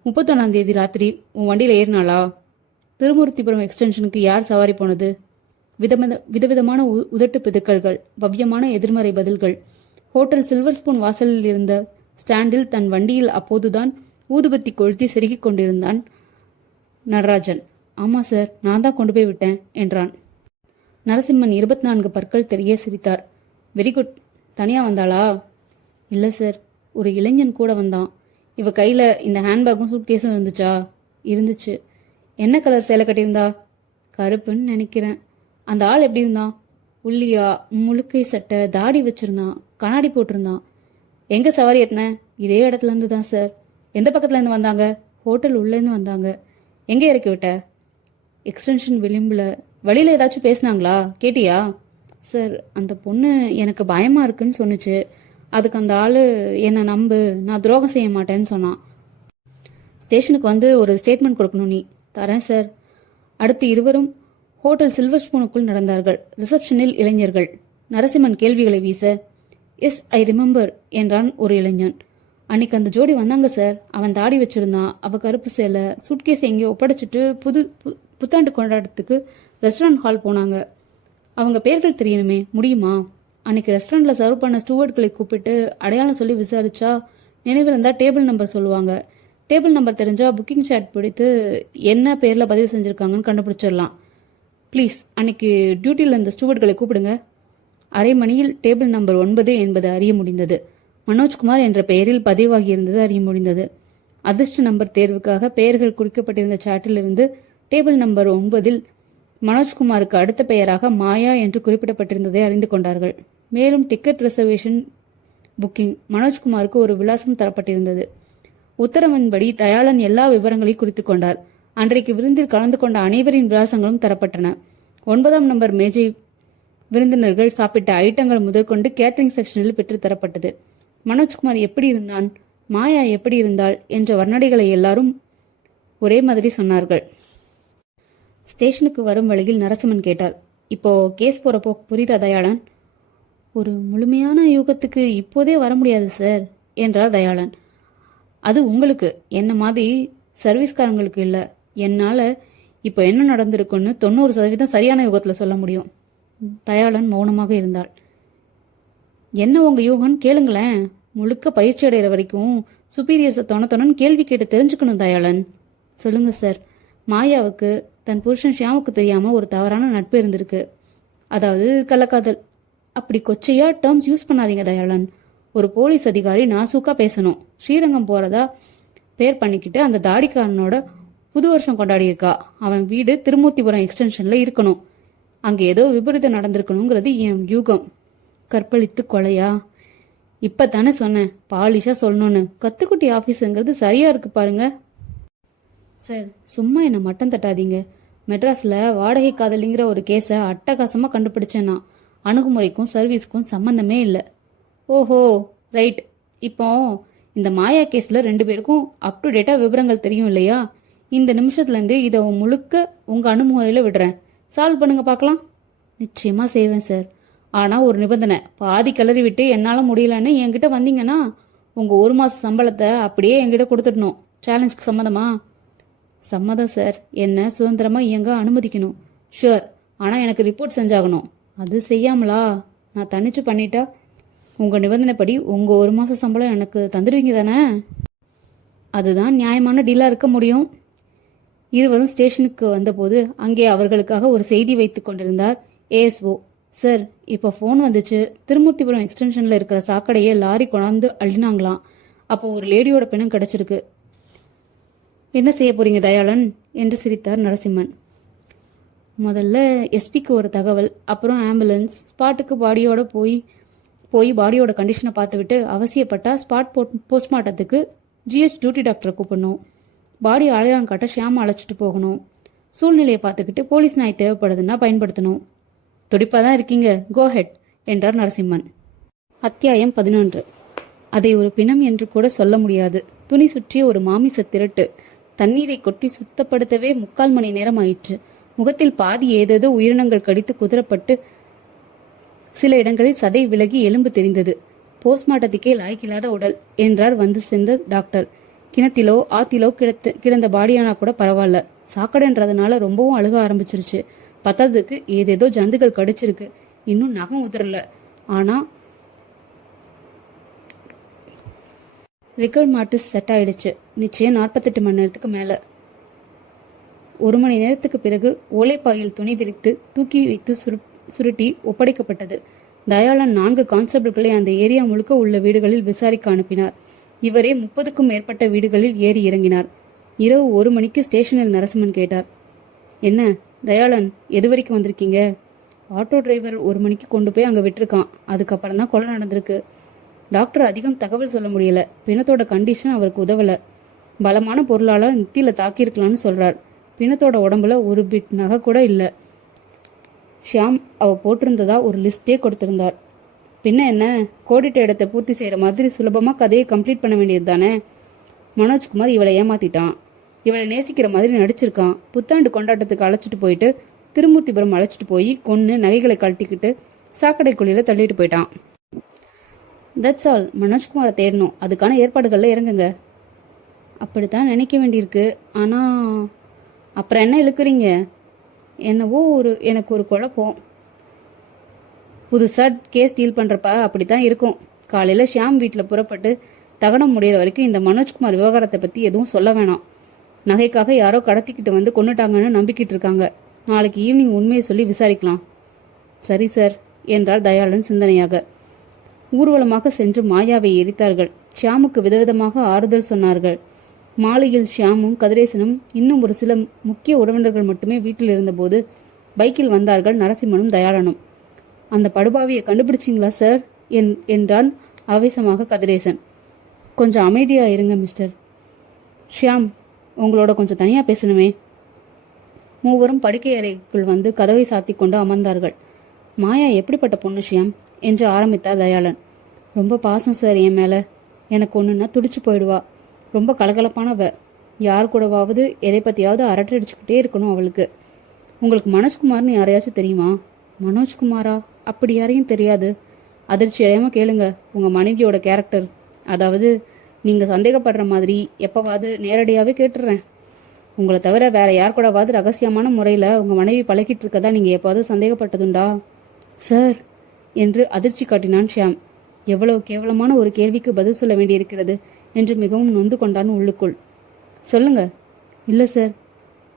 31ஆம் தேதி ராத்திரி உன் வண்டியில் ஏறினாளா? திருமூர்த்திபுரம் எக்ஸ்டென்ஷனுக்கு யார் சவாரி போனது? விதவிதமான உதட்டு பிதுக்கல்கள், பவ்யமான எதிர்மறை பதில்கள். ஹோட்டல் சில்வர் ஸ்பூன் வாசலில் இருந்த ஸ்டாண்டில் தன் வண்டியில் அப்போதுதான் ஊதுபத்தி கொளுத்தி செருகிக் கொண்டிருந்தான் நடராஜன். ஆமா சார், நான் தான் கொண்டு போய் விட்டேன் என்றான். நரசிம்மன் 24 பற்கள் தெரிய சிரித்தார். Very good. தனியா வந்தாளா? இல்லை சார், ஒரு இளைஞன் கூட வந்தான். இவ கையில் இந்த ஹேண்ட்பேக்கும் சூட்கேஸும் இருந்துச்சா? இருந்துச்சு. என்ன கலர் சேலை கட்டியிருந்தா? கருப்புன்னு நினைக்கிறேன். அந்த ஆள் எப்படி இருந்தான்? உள்ளியா, முழுக்கை சட்டை, தாடி வச்சிருந்தான், கண்ணாடி போட்டிருந்தான். எங்க சவாரி ஏத்தின? இதே இடத்துல இருந்து தான் சார். எந்த பக்கத்துல இருந்து வந்தாங்க? ஹோட்டல் உள்ளேருந்து வந்தாங்க. எங்கே இறக்கி விட்ட? எக்ஸ்டென்ஷன் விளிம்புல. வழியில ஏதாச்சும் பேசினாங்களா? கேட்டியா? சார், அந்த பொண்ணு எனக்கு பயமா இருக்குன்னு சொன்னுச்சு. அதுக்கு அந்த ஆளு என்னை நம்பு, நான் துரோகம் செய்ய மாட்டேன்னு சொன்னான். ஸ்டேஷனுக்கு வந்து ஒரு ஸ்டேட்மெண்ட் கொடுக்கணும். நீ தரேன் சார். அடுத்து இருவரும் ஹோட்டல் சில்வர் ஸ்பூனுக்குள் நடந்தார்கள். ரிசப்ஷனில் இளைஞர்கள். நரசிம்மன் கேள்விகளை வீச, எஸ் ஐ ரிமெம்பர் என்றான் ஒரு இளைஞன். அன்னைக்கு அந்த ஜோடி வந்தாங்க சார். அவன் தாடி வச்சிருந்தான், அவ கருப்பு சேலை, சூட்கேஸ் எங்கேயோ ஒப்படைச்சிட்டு புத்தாண்டு கொண்டாடத்துக்கு ரெஸ்டாரண்ட் ஹால் போனாங்க. அவங்க பேர்கள் தெரியணுமே, முடியுமா? அன்னைக்கு ரெஸ்டாரண்ட்ல சர்வ் பண்ண ஸ்டூவர்ட்களை கூப்பிட்டு அடையாளம் சொல்லி விசாரிச்சா நினைவில் இருந்தா டேபிள் நம்பர் சொல்லுவாங்க. டேபிள் நம்பர் தெரிஞ்சா புக்கிங் சாட் பிடித்து என்ன பேர்ல பதிவு செஞ்சிருக்காங்கன்னு கண்டுபிடிச்சிடலாம். ப்ளீஸ், அன்னைக்கு டியூட்டியில் இருந்த ஸ்டூவர்ட்களை கூப்பிடுங்க. அரை மணியில் டேபிள் நம்பர் 9 என்பது அறிய முடிந்தது. மனோஜ்குமார் என்ற பெயரில் பதிவாகியிருந்தது அறிய முடிந்தது. அதிர்ஷ்ட நம்பர் தேர்வுக்காக பெயர்கள் குறிக்கப்பட்டிருந்த சாட்டில் இருந்து டேபிள் நம்பர் 9 மனோஜ்குமாருக்கு அடுத்த பெயராக மாயா என்று குறிப்பிடப்பட்டிருந்ததை அறிந்து கொண்டார்கள். மேலும் டிக்கெட் ரிசர்வேஷன் புக்கிங் மனோஜ்குமாருக்கு ஒரு விலாசம் தரப்பட்டிருந்தது. உத்தரவின்படி தயாளன் எல்லா விவரங்களையும் குறித்துக் கொண்டார். அன்றைக்கு விருந்தில் கலந்து கொண்ட அனைவரின் விலாசங்களும் தரப்பட்டன. 9ஆம் நம்பர் மேஜை விருந்தினர்கள் சாப்பிட்ட ஐட்டங்கள் முதற்கொண்டு கேட்டரிங் செக்ஷனில் பெற்று தரப்பட்டது. மனோஜ்குமார் எப்படி இருந்தான், மாயா எப்படி இருந்தாள் என்ற வர்ணனைகளை எல்லாரும் ஒரே மாதிரி சொன்னார்கள். ஸ்டேஷனுக்கு வரும் வழியில் நரசிம்மன் கேட்டார், இப்போ கேஸ் போறப்போ புரியுதா தயாளன்? ஒரு முழுமையான யூகத்துக்கு இப்போதே வர முடியாது சார் என்றார் தயாளன். அது உங்களுக்கு, என்ன மாதிரி சர்வீஸ்காரங்களுக்கு இல்ல. என்னால இப்போ என்ன நடந்திருக்குன்னு 90% சரியான யூகத்துல சொல்ல முடியும். தயாளன் மௌனமாக இருந்தாள். என்ன உங்க யூகம்னு கேளுங்களேன். முழுக்க பயிற்சி அடைகிற வரைக்கும் சுப்பீரியர்ஸை தொணன்னு கேள்வி கேட்டு தெரிஞ்சுக்கணும் தயாளன். சொல்லுங்க சார். மாயாவுக்கு தன் புருஷன் ஷியாமுக்கு தெரியாம ஒரு தவறான நட்பு இருந்திருக்கு. அதாவது கள்ளக்காதல். அப்படி கொச்சையா டேர்ம்ஸ் யூஸ் பண்ணாதீங்க தயாளன். ஒரு போலீஸ் அதிகாரி நாசூக்கா பேசணும். ஸ்ரீரங்கம் போறதா பேர் பண்ணிக்கிட்டு அந்த தாடிக்காரனோட புது வருஷம் கொண்டாடி இருக்கா. அவன் வீடு திருமூர்த்திபுரம் எக்ஸ்டென்ஷன்ல இருக்கணும். அங்க ஏதோ விபரீதம் நடந்திருக்கணுங்கிறது என் யூகம். கற்பழித்து கொலையா? இப்பதானே சொன்னேன் பாலிஷா சொல்லணும்னு. கத்துக்குட்டி ஆபீஸுங்கிறது சரியா இருக்கு பாருங்க. சார் சும்மா என்ன மட்டம் தட்டாதீங்க. மெட்ராஸ்ல வாடகை காதலிங்கிற ஒரு கேஸை அட்டகாசமா கண்டுபிடிச்சேன் நான். அணுகுமுறைக்கும் சர்வீஸ்க்கும் சம்பந்தமே இல்லை. ஓஹோ, ரைட். இப்போ இந்த மாயா கேஸ்ல 2 பேருக்கும் அப் டு டேட்டா விவரங்கள் தெரியும் இல்லையா? இந்த நிமிஷத்துல இருந்து இதை முழுக்க உங்க அணுகுமுறையில விடுறேன். சால்வ் பண்ணுங்க பார்க்கலாம். நிச்சயமா செய்வேன் சார். ஆனா ஒரு நிபந்தனை, பாதி கிளறி விட்டு என்னால முடியலன்னு என்கிட்ட வந்தீங்கன்னா உங்க 1 மாச சம்பளத்தை அப்படியே என்கிட்ட கொடுத்துடணும். சேலஞ்சுக்கு சம்மதமா? சம்மதம் சார். என்ன சுதந்திரமா இயங்க அனுமதிக்கணும். ஷுவர். ஆனா எனக்கு ரிப்போர்ட் செஞ்சாகணும். அது செய்யாமலா நான் தனிச்சு பண்ணிட்டா உங்க நிபந்தனைப்படி உங்க 1 மாச சம்பளம் எனக்கு தந்துடுவீங்க தானே? அதுதான் நியாயமான டீலா இருக்க முடியும். இருவரும் ஸ்டேஷனுக்கு வந்தபோது அங்கே அவர்களுக்காக ஒரு செய்தி வைத்துக் கொண்டிருந்தார் ஏஎஸ்ஓ. சார், இப்போ ஃபோன் வந்துச்சு. திருமூர்த்திபுரம் எக்ஸ்டென்ஷன்ல இருக்கிற சாக்கடையை லாரி கொண்டாந்து அள்ளினாங்களாம். அப்போ ஒரு லேடியோட பிணம் கிடைச்சிருக்கு. என்ன செய்ய போறீங்க தயாளன் என்று சிரித்தார் நரசிம்மன். முதல்ல எஸ்பிக்கு ஒரு தகவல், அப்புறம் ஆம்புலன்ஸ். ஸ்பாட்டுக்கு பாடியோட போய் பாடியோட கண்டிஷனை பார்த்துவிட்டு அவசியப்பட்டா ஸ்பாட் போஸ்ட்மார்ட்டத்துக்கு ஜிஹெச் டியூட்டி டாக்டரை கூப்பிடணும். பாடி அடையாளம் காட்ட ஷியாம அழைச்சிட்டு போகணும். சூழ்நிலையை பார்த்துக்கிட்டு போலீஸ் நாய் தேவைப்படுதுன்னா பயன்படுத்தணும். துடிப்பா தான் இருக்கீங்க, கோ ஹெட் என்றார் நரசிம்மன். அத்தியாயம் 11. அதை ஒரு பிணம் என்று கூட சொல்ல முடியாது. துணி சுற்றிய ஒரு மாமிச திரட்டு. தண்ணீரை கொட்டி சுத்தப்படுத்தவே 3/4 மணி நேரம் ஆயிற்று. முகத்தில் பாதி ஏதேதோ உயிரினங்கள் கடித்து குதிரப்பட்டு சில இடங்களில் சதை விலகி எலும்பு தெரிந்தது. போஸ்ட்மார்ட்டத்துக்கே லாய்க்கில்லாத உடல் என்றார் வந்து சேர்ந்த டாக்டர். கிணத்திலோ ஆத்திலோ கிடந்த பாடியானா கூட பரவாயில்ல. சாக்கடைன்றதுனால ரொம்பவும் அழுக ஆரம்பிச்சிருச்சு. பத்தாததுக்கு ஏதேதோ ஜந்துகள் கடிச்சிருக்கு. இன்னும் நகம் உதறல. ஆனா ரிகர் மார்டிஸ் செட் ஆயிடுச்சு. நிச்சயம் 48 மணி நேரத்துக்கு மேல. 1 மணி நேரத்துக்கு பிறகு ஓலைப்பாயில் துணி விரித்து தூக்கி வைத்து சுருட்டி ஒப்படைக்கப்பட்டது. தயாளன் 4 கான்ஸ்டபிள்களை அந்த ஏரியா முழுக்க உள்ள வீடுகளில் விசாரிக்க அனுப்பினார். இவரே 30க்கும் மேற்பட்ட வீடுகளில் ஏறி இறங்கினார். இரவு 1 மணிக்கு ஸ்டேஷனில் நரசிம்மன் கேட்டார். என்ன தயாளன், எது வரைக்கும் வந்திருக்கீங்க? ஆட்டோ டிரைவர் 1 மணிக்கு கொண்டு போய் அங்கே விட்டுருக்கான். அதுக்கப்புறம் தான் கொலை நடந்திருக்கு. டாக்டர் அதிகம் தகவல் சொல்ல முடியல. பிணத்தோட கண்டிஷன் அவருக்கு உதவல. பலமான பொருளால நெத்தியில தாக்கியிருக்கலாம்னு சொல்றார். பிணத்தோட உடம்புல ஒரு பிட் நகை கூட இல்லை. ஷியாம் அவ போட்டிருந்ததா ஒரு லிஸ்டே கொடுத்திருந்தார். பின்ன என்ன, கோடிட்ட இடத்தை பூர்த்தி செய்யற மாதிரி சுலபமா கதையை கம்ப்ளீட் பண்ண வேண்டியது தானே. மனோஜ்குமார் இவளை ஏமாத்திட்டான். இவளை நேசிக்கிற மாதிரி நடிச்சிருக்கான். புத்தாண்டு கொண்டாட்டத்துக்கு அழைச்சிட்டு போயிட்டு திருமூர்த்திபுரம் அழைச்சிட்டு போய் கொன்னு நகைகளை கழட்டிக்கிட்டு சாக்கடை குழியில தள்ளிட்டு போயிட்டான். That's all. மனோஜ்குமாரை தேடணும். அதுக்கான ஏற்பாடுகள்ல இறங்குங்க. அப்படித்தான் நினைக்க வேண்டியிருக்கு. ஆனா அப்புறம் என்ன இழுக்கிறீங்க? என்னவோ எனக்கு ஒரு குழப்பம். புதுசா கேஸ் டீல் பண்றப்ப அப்படித்தான் இருக்கும். காலையில ஷியாம் வீட்டில் புறப்பட்டு தகனம் முடிகிற வரைக்கும் இந்த மனோஜ்குமார் விவகாரத்தை பத்தி எதுவும் சொல்ல வேணாம். நகைக்காக யாரோ கடத்திக்கிட்டு வந்து கொண்டுட்டாங்கன்னு நம்பிக்கிட்டு இருக்காங்க. நாளைக்கு ஈவினிங் உண்மையை சொல்லி விசாரிக்கலாம். சரி சார் என்றார் தயாளன் சிந்தனையாக. ஊர்வலமாக சென்று மாயாவை எரித்தார்கள். ஷியாமுக்கு விதவிதமாக ஆறுதல் சொன்னார்கள். மாலையில் ஷியாமும் கதிரேசனும் இன்னும் ஒரு சில முக்கிய உறவினர்கள் மட்டுமே வீட்டில் இருந்தபோது பைக்கில் வந்தார்கள் நரசிம்மனும் தயாளனும். அந்த படுபாவியை கண்டுபிடிச்சிங்களா சார் என்றான் ஆவேசமாக கதிரேசன். கொஞ்சம் அமைதியா இருங்க மிஸ்டர். ஷியாம், உங்களோட கொஞ்சம் தனியா பேசணுமே. மூவரும் படுக்கை அறைக்குள் வந்து கதவை சாத்தி கொண்டு அமர்ந்தார்கள். மாயா எப்படிப்பட்ட பொண்ணு ஷியாம் என்று ஆரம்பித்தார் தயாளன். ரொம்ப பாசம் சார் என் மேல. எனக்கு ஒண்ணுன்னா துடிச்சு போயிடுவா. ரொம்ப கலகலப்பானவ. யார் கூடவாவது எதை பத்தியாவது அரட்டை அடிச்சுக்கிட்டே இருக்கணும் அவளுக்கு. உங்களுக்கு மனோஜ்குமார்னு யாரையாச்சும் தெரியுமா? மனோஜ்குமாரா? அப்படி யாரையும் தெரியாது. அதிர்ச்சி அடையாம கேளுங்க. உங்க மனைவியோட கேரக்டர், அதாவது நீங்க சந்தேகப்படுற மாதிரி எப்பவாவது நேரடியாவே கேட்டுறேன். உங்களை தவிர வேற யார் கூடவாவது ரகசியமான முறையில உங்க மனைவி பழகிட்டு இருக்கதா நீங்க எப்பாவது சந்தேகப்பட்டதுண்டா? சார் என்று அதிர்ச்சி காட்டினான் ஷியாம். எவ்வளவு கேவலமான ஒரு கேள்விக்கு பதில் சொல்ல வேண்டியிருக்கிறது என்று மிகவும் நொந்து கொண்டான் உள்ளுக்குள். சொல்லுங்க. இல்ல சார்,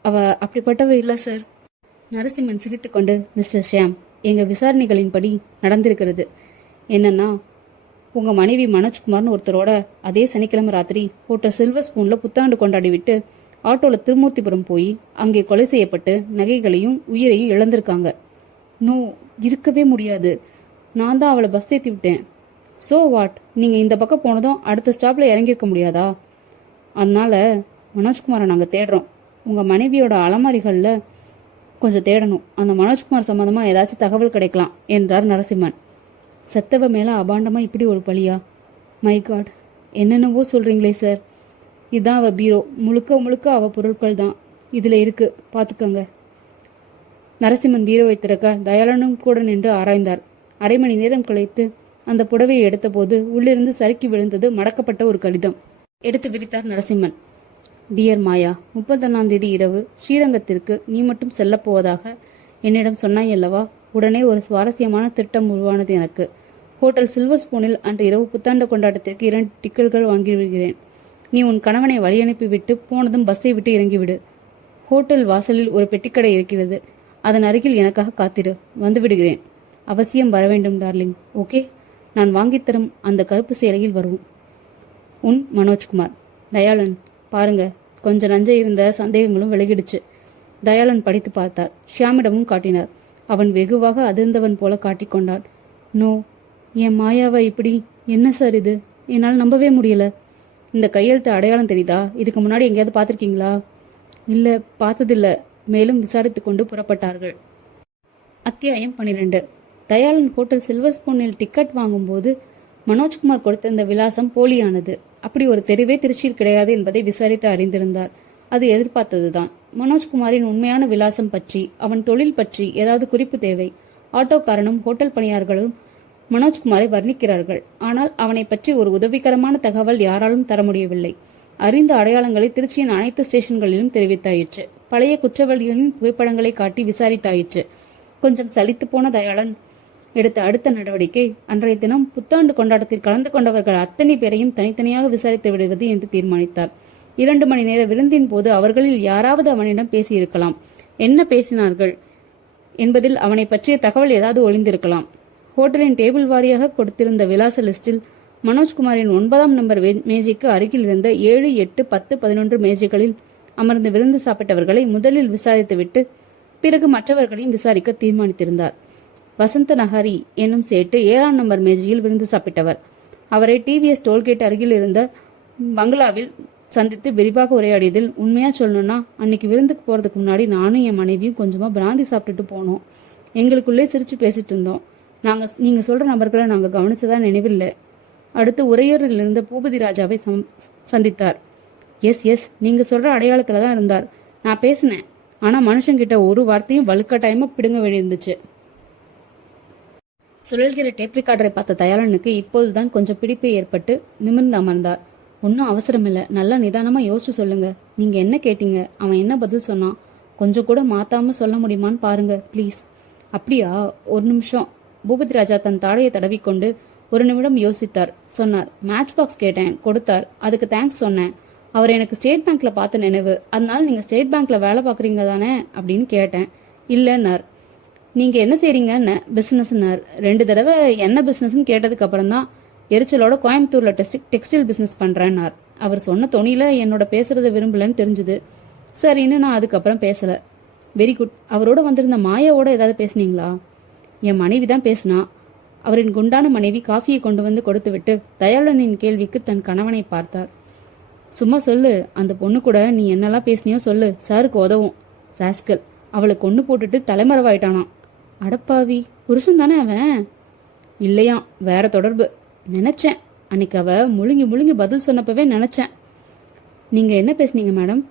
அவ அப்படிப்பட்டவ இல்ல சார். நரசிம்மன் சிரித்துக்கொண்டு, மிஸ்டர் ஷியாம், எங்க விசாரணைகளின்படி நடந்திருக்கிறது என்னன்னா, உங்க மனைவி மனோஜ்குமார்னு ஒருத்தரோட அதே சனிக்கிழமை ராத்திரி ஹோட்டல் சில்வர் ஸ்பூன்ல புத்தாண்டு கொண்டாடி விட்டு ஆட்டோல திருமூர்த்திபுரம் போய் அங்கே கொலை செய்யப்பட்டு நகைகளையும் உயிரையும் இழந்திருக்காங்க. நோ, இருக்கவே முடியாது. நான் தான் அவளை பஸ் ஏற்றி விட்டேன். ஸோ வாட், நீங்கள் இந்த பக்கம் போனதும் அடுத்த ஸ்டாப்பில் இறங்கியிருக்க முடியாதா? அதனால மனோஜ்குமாரை நாங்கள் தேடுறோம். உங்கள் மனைவியோட அலமாரிகளில் கொஞ்சம் தேடணும். அந்த மனோஜ்குமார் சம்மந்தமாக ஏதாச்சும் தகவல் கிடைக்கலாம் என்றார் நரசிம்மன். செத்தவ மேலே அபாண்டமாக இப்படி ஒரு பழியா? மை காட், என்னென்னவோ சொல்கிறீங்களே சார். இதுதான் அவள் பீரோ, முழுக்க முழுக்க அவள் பொருட்கள் தான் இதில் இருக்கு, பார்த்துக்கோங்க. நரசிம்மன் பீரோவை திறக்க தயாளனும் கூட நின்று ஆராய்ந்தார். அரை மணி நேரம் கழித்து அந்த புடவையை எடுத்தபோது உள்ளிருந்து சறுக்கி விழுந்தது மடக்கப்பட்ட ஒரு கடிதம். எடுத்து விரித்தார் நரசிம்மன். டியர் மாயா, 31ஆம் தேதி இரவு ஸ்ரீரங்கத்திற்கு நீ மட்டும் செல்லப் போவதாக என்னிடம் சொன்னாய் அல்லவா? உடனே ஒரு சுவாரஸ்யமான திட்டம் உருவானது எனக்கு. ஹோட்டல் சில்வர் ஸ்பூனில் அன்று இரவு புத்தாண்டு கொண்டாட்டத்திற்கு 2 டிக்கெட்டுகள் வாங்கிவிடுகிறேன். நீ உன் கணவனை வழி அனுப்பிவிட்டு போனதும் பஸ்ஸை விட்டு இறங்கிவிடு. ஹோட்டல் வாசலில் ஒரு பெட்டிக்கடை இருக்கிறது, அதன் அருகில் எனக்காக காத்திரு. வந்து விடுகிறேன். அவசியம் வர வேண்டும் டார்லிங். ஓகே? நான் வாங்கித்தரும் அந்த கருப்பு சேலையில் வருவோம். உன் மனோஜ்குமார். தயாளன். பாருங்க, கொஞ்சம் நஞ்ச இருந்த சந்தேகங்களும் விலகிடுச்சு. தயாளன் படித்து பார்த்தார். ஷியாமிடமும் காட்டினார். அவன் வெகுவாக அதிர்ந்தவன் போல காட்டிக்கொண்டான். நோ, என் மாயாவை இப்படி? என்ன சார் இது? என்னால் நம்பவே முடியல. இந்த கையெழுத்து அடையாளம் தெரியுதா? இதுக்கு முன்னாடி எங்கேயாவது பார்த்துருக்கீங்களா? இல்லை, பார்த்ததில்ல. மேலும் விசாரித்து கொண்டு புறப்பட்டார்கள். அத்தியாயம் 12. தயாளன் ஹோட்டல் சில்வர் ஸ்பூனில் டிக்கெட் வாங்கும்போது மனோஜ்குமார் கொடுத்திருந்த விலாசம் போலியானது. அப்படி ஒரு தெருவே திருச்சியில் கிடையாது என்பதை விசாரித்து அறிந்திருந்தார். அது எதிர்பார்த்ததுதான். மனோஜ்குமாரின் உண்மையான விலாசம் பற்றி, அவன் தொழில் பற்றி ஏதாவது குறிப்பு தேவை. ஆட்டோக்காரனும் ஹோட்டல் பணியாளர்களும் மனோஜ்குமாரை வர்ணிக்கிறார்கள். ஆனால் அவனை பற்றி ஒரு உதவிகரமான தகவல் யாராலும் தர முடியவில்லை. அறிந்த அடையாளங்களை திருச்சியின் அனைத்து ஸ்டேஷன்களிலும் தெரிவித்தாயிற்று. பழைய குற்றவாளிகளின் புகைப்படங்களை காட்டி விசாரித்தாயிற்று. கொஞ்சம் சலித்து போன தயாளன் எடுத்த அடுத்த நடவடிக்கை, அன்றைய தினம் புத்தாண்டு கொண்டாட்டத்தில் கலந்து கொண்டவர்கள் அத்தனை பேரையும் தனித்தனியாக விசாரித்து விடுவது என்று தீர்மானித்தார். 2 மணி நேர விருந்தின் போது அவர்களில் யாராவது அவனிடம் பேசியிருக்கலாம். என்ன பேசினார்கள் என்பதில் அவனை பற்றிய தகவல் ஏதாவது ஒளிந்திருக்கலாம். ஹோட்டலின் டேபிள் வாரியாக கொடுத்திருந்த விலாச லிஸ்டில் மனோஜ்குமாரின் 9ஆம் நம்பர் மேஜைக்கு அருகில் இருந்த 7, 8, 10, 11 மேஜைகளில் அமர்ந்து விருந்து சாப்பிட்டவர்களை முதலில் விசாரித்துவிட்டு பிறகு மற்றவர்களையும் விசாரிக்க தீர்மானித்திருந்தார். வசந்த நகரி என்னும் சேட்டு 7ஆம் நம்பர் மேஜையில் விருந்து சாப்பிட்டவர். அவரை டிவிஎஸ் டோல்கேட் அருகில் இருந்த பங்களாவில் சந்தித்து விரிவாக உரையாடியதில், உண்மையா சொல்லணும்னா அன்னைக்கு விருந்துக்கு போறதுக்கு முன்னாடி நானும் என் மனைவியும் கொஞ்சமா பிராந்தி சாப்பிட்டுட்டு போனோம். எங்களுக்குள்ளே சிரிச்சு பேசிட்டு இருந்தோம். நீங்க சொல்ற நபர்களை நாங்க கவனிச்சதா நினைவில்லை. அடுத்து உறையூரில் இருந்த பூபதி ராஜாவை சந்தித்தார். எஸ், நீங்க சொல்ற அடையாளத்துல தான் இருந்தார். நான் பேசினேன், ஆனா மனுஷங்கிட்ட ஒரு வார்த்தையும் வலுக்கட்டாயமா பிடுங்க வேண்டியிருந்துச்சு. சுழல்கிற டேப் ரெக்கார்டரை பார்த்த தயாளனுக்கு இப்போதுதான் கொஞ்சம் பிடிப்பு ஏற்பட்டு நிமிர்ந்து அமர்ந்தார். ஒன்றும் அவசரமில்லை, நல்லா நிதானமா யோசிச்சு சொல்லுங்க. நீங்க என்ன கேட்டீங்க? அவன் என்ன பதில் சொன்னான்? கொஞ்சம் கூட மாத்தாம சொல்ல முடியுமான்னு பாருங்க ப்ளீஸ். அப்படியா? ஒரு நிமிஷம். பூபதி ராஜா தன் தாடையை தடவிக்கொண்டு ஒரு நிமிடம் யோசித்தார். சொன்னார், மேட்ச் பாக்ஸ் கேட்டேன், கொடுத்தார். அதுக்கு தேங்க்ஸ் சொன்னேன். அவர் எனக்கு ஸ்டேட் பேங்க்ல பார்த்த நினைவு, அதனால நீங்க ஸ்டேட் பேங்க்ல வேலை பார்க்குறீங்க தானே அப்படின்னு கேட்டேன். இல்லைன்னார். நீங்க என்ன செய்றீங்கன்னு? பிசினஸ்னார். 2 தடவை என்ன பிசினஸ்ன்னு கேட்டதுக்கு அப்புறம் தான் எரிச்சலோட கோயம்புத்தூர்ல டெக்ஸ்டைல் பிசினஸ் பண்றேன்னார். அவர் சொன்ன தொனியில என்னோட பேசுறத விரும்பலன்னு தெரிஞ்சுது. சரின்னு நான் அதுக்கப்புறம் பேசல. Very good. அவரோட வந்திருந்த மாயாவோட ஏதாவது பேசுனீங்களா? என் மனைவி தான் பேசினா. அவரின் குண்டான மனைவி காஃபியை கொண்டு வந்து கொடுத்து விட்டு தயாளனின் கேள்விக்கு தன் கணவனை பார்த்தார். சும்மா சொல்லு, அந்த பொண்ணு கூட நீ என்னெல்லாம் பேசினியோ சொல்லு, சாருக்கு உதவும். ராஸ்கல், அவளை கொண்டு போட்டுட்டு தலைமறைவாயிட்டானாம். அடப்பாவி, புருஷன் தானே அவன்? இல்லையா, வேற தொடர்பு. நினைச்சேன், அன்னைக்கு அவ முழுங்கி முழுங்கி பதில் சொன்னப்பவே நினைச்சேன். நீங்க என்ன பேசுனீங்க மேடம்?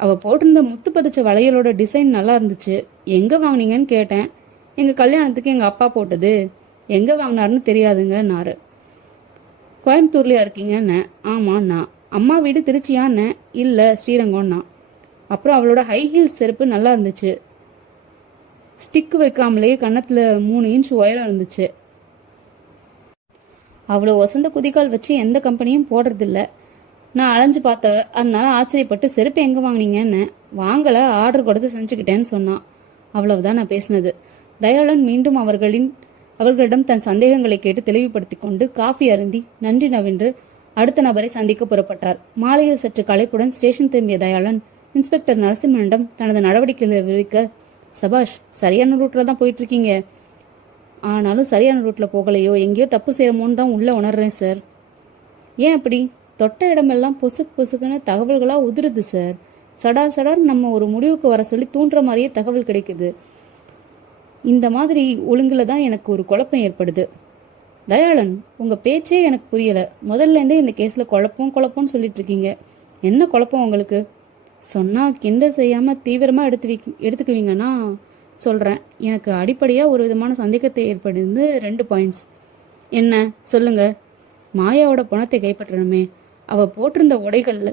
அவ போட்டிருந்த முத்து பதிச்ச வளையலோட டிசைன் நல்லா இருந்துச்சு. எங்க வாங்கினீங்கன்னு கேட்டேன். எங்க கல்யாணத்துக்கு எங்க அப்பா போட்டது. எங்க வாங்கினாருன்னு தெரியாதுங்கன்னாரு. கோயம்புத்தூர்லயா இருக்கீங்கன்னு? ஆமாண்ணா. அம்மா வீடு திருச்சியான்னு? இல்ல, ஸ்ரீரங்கம்னா. அப்புறம் அவளோட ஹை ஹீல்ஸ் செருப்பு நல்லா இருந்துச்சு. ஸ்டிக் வைக்காமலேயே கன்னத்துல 3 இன்ச் உயரம் இருந்துச்சு. அவ்வளோ வசந்த குதிகால் வச்சு எந்த கம்பெனியும் போடுறதில்ல. நான் அலைஞ்சு பார்த்த, அதனால ஆச்சரியப்பட்டு செருப்பு எங்க வாங்கினீங்கன்னு. வாங்கல, ஆர்டர் கொடுத்து செஞ்சுக்கிட்டேன்னு சொன்னான். அவ்வளவுதான் நான் பேசினது. தயாளன் மீண்டும் அவர்களிடம் தன் சந்தேகங்களை கேட்டு தெளிவுபடுத்தி கொண்டு காஃபி அருந்தி நன்றி நவென்று அடுத்த நபரை சந்திக்க புறப்பட்டார். மாலையில் சற்று களைப்புடன் ஸ்டேஷன் திரும்பிய தயாளன் இன்ஸ்பெக்டர் நரசிம்மனிடம் தனது நடவடிக்கைகளை விவரிக்க, சபாஷ், சரியான ரூட்ல தான் போயிட்டு இருக்கீங்க. ஆனாலும் சரியான ரூட்ல போகலையோ, எங்கேயோ தப்பு செய்யறமோன்னு தான் உள்ள உணர்றேன் சார். ஏன் அப்படி? தொட்ட இடமெல்லாம் பொசுக்கு பொசுக்குன்னு தகவல்களா உதிருது சார். சடார் சடார் நம்ம ஒரு முடிவுக்கு வர சொல்லி தூண்டுற மாதிரியே தகவல் கிடைக்குது. இந்த மாதிரி ஒழுங்குல தான் எனக்கு ஒரு குழப்பம் ஏற்படுது. தயாளன், உங்க பேச்சே எனக்கு புரியல. முதல்ல இருந்தே இந்த கேஸ்ல குழப்பம்னு சொல்லிட்டு இருக்கீங்க. என்ன குழப்பம் உங்களுக்கு? சொன்னா கிண்டல் செய்யாம தீவிரமா எடுத்துக்குவீங்கன்னா சொல்றேன். எனக்கு அடிப்படையா ஒரு விதமான சந்தேகத்தை ஏற்படுது. 2 பாயிண்ட்ஸ். என்ன சொல்லுங்க. மாயாவோட பணத்தை கைப்பற்றணுமே. அவ போட்டிருந்த உடைகள்ல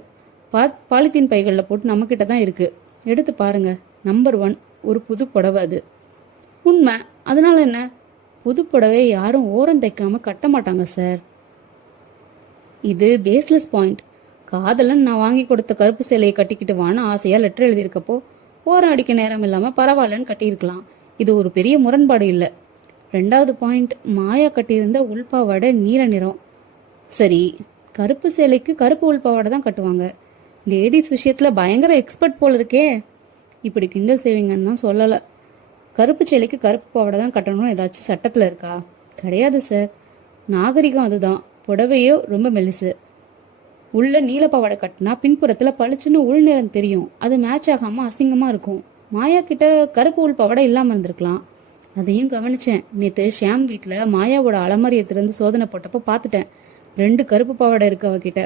பாலித்தீன் பைகளில் போட்டு நம்மக்கிட்ட தான் இருக்கு. எடுத்து பாருங்க. நம்பர் 1 ஒரு புது புடவை. அது உண்மை. அதனால என்ன? புது புடவை யாரும் ஓரம் தைக்காம கட்ட மாட்டாங்க சார். இது பேஸ்லெஸ் பாயிண்ட். காதலன் நான் வாங்கி கொடுத்த கருப்பு சேலையை கட்டிக்கிட்டு வான்னு ஆசையா லெட்டர் எழுதியிருக்கப்போ ஓரம் அடிக்க நேரம் இல்லாம பரவாயில்லன்னு கட்டியிருக்கலாம். இது ஒரு பெரிய முரண்பாடு இல்லை. 2வது பாயிண்ட், மாயா கட்டியிருந்த உள்பாவாடை நீல நிறம். சரி, கருப்பு சேலைக்கு கருப்பு உள்பாவாடை தான் கட்டுவாங்க. லேடிஸ் விஷயத்துல பயங்கர எக்ஸ்பர்ட் போல இருக்கே. இப்படி கிண்டல் செய்வீங்கன்னு தான் சொல்லலை. கருப்பு சேலைக்கு கருப்பு பாவாடை தான் கட்டணும்னு ஏதாச்சும் சட்டத்தில் இருக்கா? கிடையாது சார். நாகரிகம் அதுதான். புடவையோ ரொம்ப மெலிசு. உள்ள நீல பாவாடை கட்டினா பின்புறத்தில் பளிச்சுன்னு உள் நிறம் தெரியும். அது மேட்ச் ஆகாமல் அசிங்கமாக இருக்கும். மாயா கிட்ட கருப்பு உள் பாவாடை இல்லாமல் இருந்திருக்கலாம். அதையும் கவனிச்சேன். நேற்று ஷியாம் வீட்டில் மாயாவோட அலமாரியை திறந்து சோதனை போட்டப்போ பார்த்துட்டேன். 2 கருப்பு பாவாடை இருக்கு அவகிட்ட.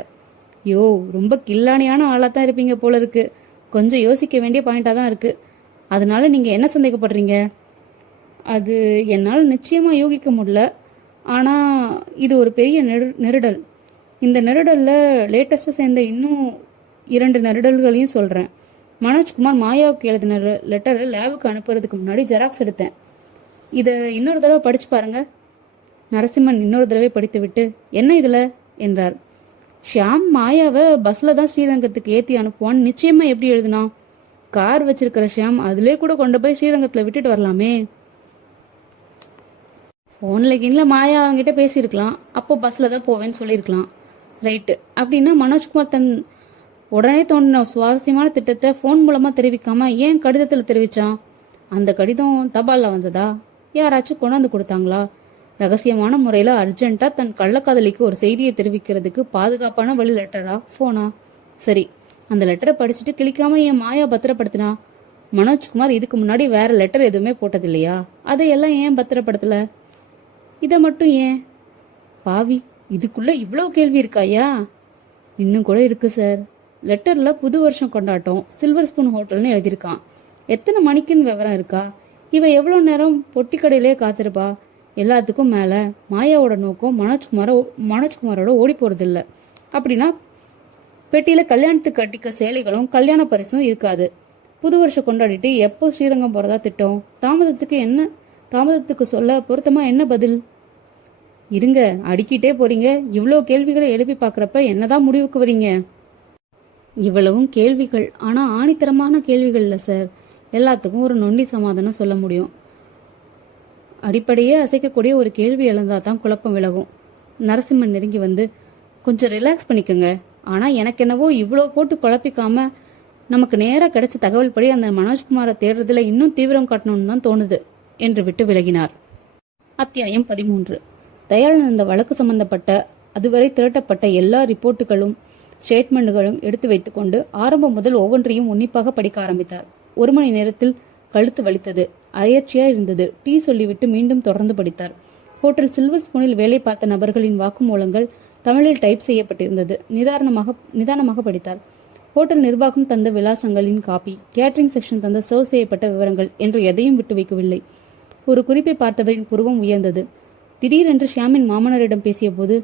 யோ, ரொம்ப கில்லானியான ஆளாக தான் இருப்பீங்க போல இருக்கு. கொஞ்சம் யோசிக்க வேண்டிய பாயிண்டாக தான் இருக்கு. அதனால நீங்க என்ன சந்தேகப்படுறீங்க? அது என்னால் நிச்சயமா யூகிக்க முடியல. ஆனா இது ஒரு பெரிய நெருடல். இந்த நெருடல்ல லேட்டஸ்டா சேர்ந்த இன்னும் 2 நெருடல்களையும் சொல்றேன். மனோஜ்குமார் மாயாவுக்கு எழுதின லெட்டரை லேபுக்கு அனுப்புறதுக்கு முன்னாடி ஜெராக்ஸ் எடுத்தேன். இதை இன்னொரு தடவை படிச்சு பாருங்க. நரசிம்மன் இன்னொரு தடவை படித்து விட்டு, என்ன இதுல என்றார். ஷியாம் மாயாவை பஸ்ல தான் ஸ்ரீரங்கத்துக்கு ஏத்தி அனுப்புவான்னு நிச்சயமா எப்படி எழுதுனா? கார் வச்சிருக்கிற ஷியாம் அதிலே கூட கொண்டு போய் ஸ்ரீரங்கத்துல விட்டுட்டு வரலாமே. போன்ல கீழ மாயா அவங்கிட்ட பேசியிருக்கலாம். அப்போ பஸ்ல தான் போவேன்னு சொல்லியிருக்கலாம். ரைட்டு. அப்படின்னா மனோஜ்குமார் தன் உடனே தோண்டின சுவாரஸ்யமான திட்டத்தை போன் மூலமா தெரிவிக்காம ஏன் கடிதத்துல தெரிவிச்சான்? அந்த கடிதம் தபால்ல வந்ததா? யாராச்சும் கொண்டாந்து கொடுத்தாங்களா? ரகசியமான முறையில அர்ஜென்ட்டா தன் கள்ளக்காதலிக்கு ஒரு செய்தியை தெரிவிக்கிறதுக்கு பாதுகாப்பான வழி லெட்டரா, போனா? சரி, அந்த லெட்டரை படிச்சுட்டு கிளிக்காம என் மாயா பத்திரப்படுத்தினா? மனோஜ்குமார் இதுக்கு முன்னாடி வேற லெட்டர் எதுவுமே போட்டது இல்லையா? அதையெல்லாம் ஏன் பத்திரப்படுத்தல? இதை மட்டும் ஏன்? பாவி, இதுக்குள்ள இவ்வளவு கேள்வி இருக்காயா? இன்னும் கூட இருக்கு சார். லெட்டர்ல புது வருஷம் கொண்டாட்டம் சில்வர் ஸ்பூன் ஹோட்டல்னு எழுதியிருக்கான். எத்தனை மணிக்குன்னு விவரம் இருக்கா? இவ எவ்வளவு நேரம் பொட்டி கடையிலே காத்திருப்பா? எல்லாத்துக்கும் மேல மாயாவோட நோக்கம் மனோஜ்குமாரோட ஓடி போறது இல்ல. அப்படின்னா பெட்டியில கல்யாணத்துக்கு கட்டிக்க சேலைகளும் கல்யாண பரிசும் இருக்காது. புது வருஷம் கொண்டாடிட்டு எப்போ ஸ்ரீரங்கம் போறதா திட்டம்? தாமதத்துக்கு சொல்ல பொருத்தமா என்ன பதில்? இருங்க, அடிக்கிட்டே போறீங்க. இவ்வளவு கேள்விகளை எழுப்பி பாக்குறப்ப என்னதான் முடிவுக்கு வரீங்க? இவ்வளவும் கேள்விகள், ஆனா ஆணித்தரமான கேள்விகள் இல்ல சார். எல்லாத்துக்கும் ஒரு நொண்டி சமாதானம் சொல்ல முடியும். அடிப்படையே அசைக்கக்கூடிய ஒரு கேள்வி எழுந்தா தான் குழப்பம் விலகும். நரசிம்மன் நெருங்கி வந்து, கொஞ்சம் ரிலாக்ஸ் பண்ணிக்கோங்க. ஆனா எனக்கு என்னவோ இவ்வளோ போட்டு குழப்பிக்காம நமக்கு நேராக கிடைச்ச தகவல் படி அந்த மனோஜ்குமாரை தேடுறதுல இன்னும் தீவிரம் காட்டணும்னு தான் தோணுது என்று விட்டு விலகினார். அத்தியாயம் 13. தயாளன் இந்த வழக்கு சம்பந்தப்பட்ட அதுவரை திரட்டப்பட்ட எல்லா ரிப்போர்ட்டுகளும் ஸ்டேட்மெண்ட்டுகளும் எடுத்து வைத்துக்கொண்டு ஆரம்பம் முதல் ஒவ்வொன்றையும் உன்னிப்பாக படிக்க ஆரம்பித்தார். 1 மணி நேரத்தில் கழுத்து வலித்தது. அயற்சியா இருந்தது. டீ சொல்லிவிட்டு மீண்டும் தொடர்ந்து படித்தார். ஹோட்டல் சில்வர் ஸ்பூனில் வேலை பார்த்த நபர்களின் வாக்குமூலங்கள் தமிழில் டைப் செய்யப்பட்டிருந்தது. நிதானமாக படித்தார். ஹோட்டல் நிர்வாகம் தந்த விலாசங்களின் காப்பி, கேட்டரிங் செக்ஷன் தந்த சர்வ் செய்யப்பட்ட விவரங்கள் என்று எதையும் விட்டு வைக்கவில்லை. ஒரு குறிப்பை பார்த்தவரின் புருவம் உயர்ந்தது. திடீரென்று ஷியாமின் மாமனாரிடம் பேசிய போது,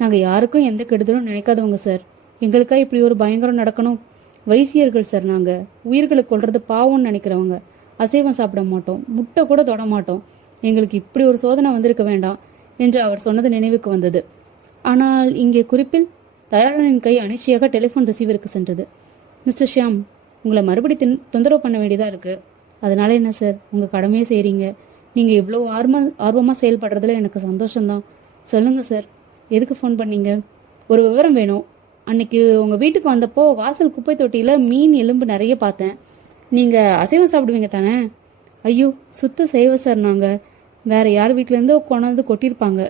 நாங்க யாருக்கும் எந்த கெடுதலும் நினைக்காதவங்க சார். எங்களுக்கா இப்படி ஒரு பயங்கரம் நடக்கணும்? வைசியர்கள் சார். நாங்க உயிர்களை கொள்றது பாவம்னு நினைக்கிறவங்க. அசைவம் சாப்பிட மாட்டோம், முட்டை கூட தொட மாட்டோம். எங்களுக்கு இப்படி ஒரு சோதனை வந்திருக்க வேண்டாம் என்று அவர் சொன்னது நினைவுக்கு வந்தது. ஆனால் இங்கே குறிப்பில் தயாளனின் கை அனிச்சையாக டெலிஃபோன் ரிசீவருக்கு சென்றது. மிஸ்டர் ஷியாம், உங்களை மறுபடி தொந்தரவு பண்ண வேண்டியதா இருக்கு. அதனால என்ன சார், உங்க கடமையை செய்றீங்க. நீங்க இவ்வளவு ஆர்வமா செயல்படுறதுல எனக்கு சந்தோஷம்தான். சொல்லுங்க சார், எதுக்கு ஃபோன் பண்ணீங்க? ஒரு விவரம் வேணும். அன்னைக்கு உங்க வீட்டுக்கு வந்தப்போ வாசல் குப்பை தொட்டியில மீன் எலும்பு நிறைய பார்த்தேன். நீங்க அசைவம் சாப்பிடுவீங்க தானே? ஐயோ, சுத்த செய்வ சார். நாங்க வேற யார் வீட்டிலேருந்தோ கொண்டாந்து கொட்டியிருப்பாங்க.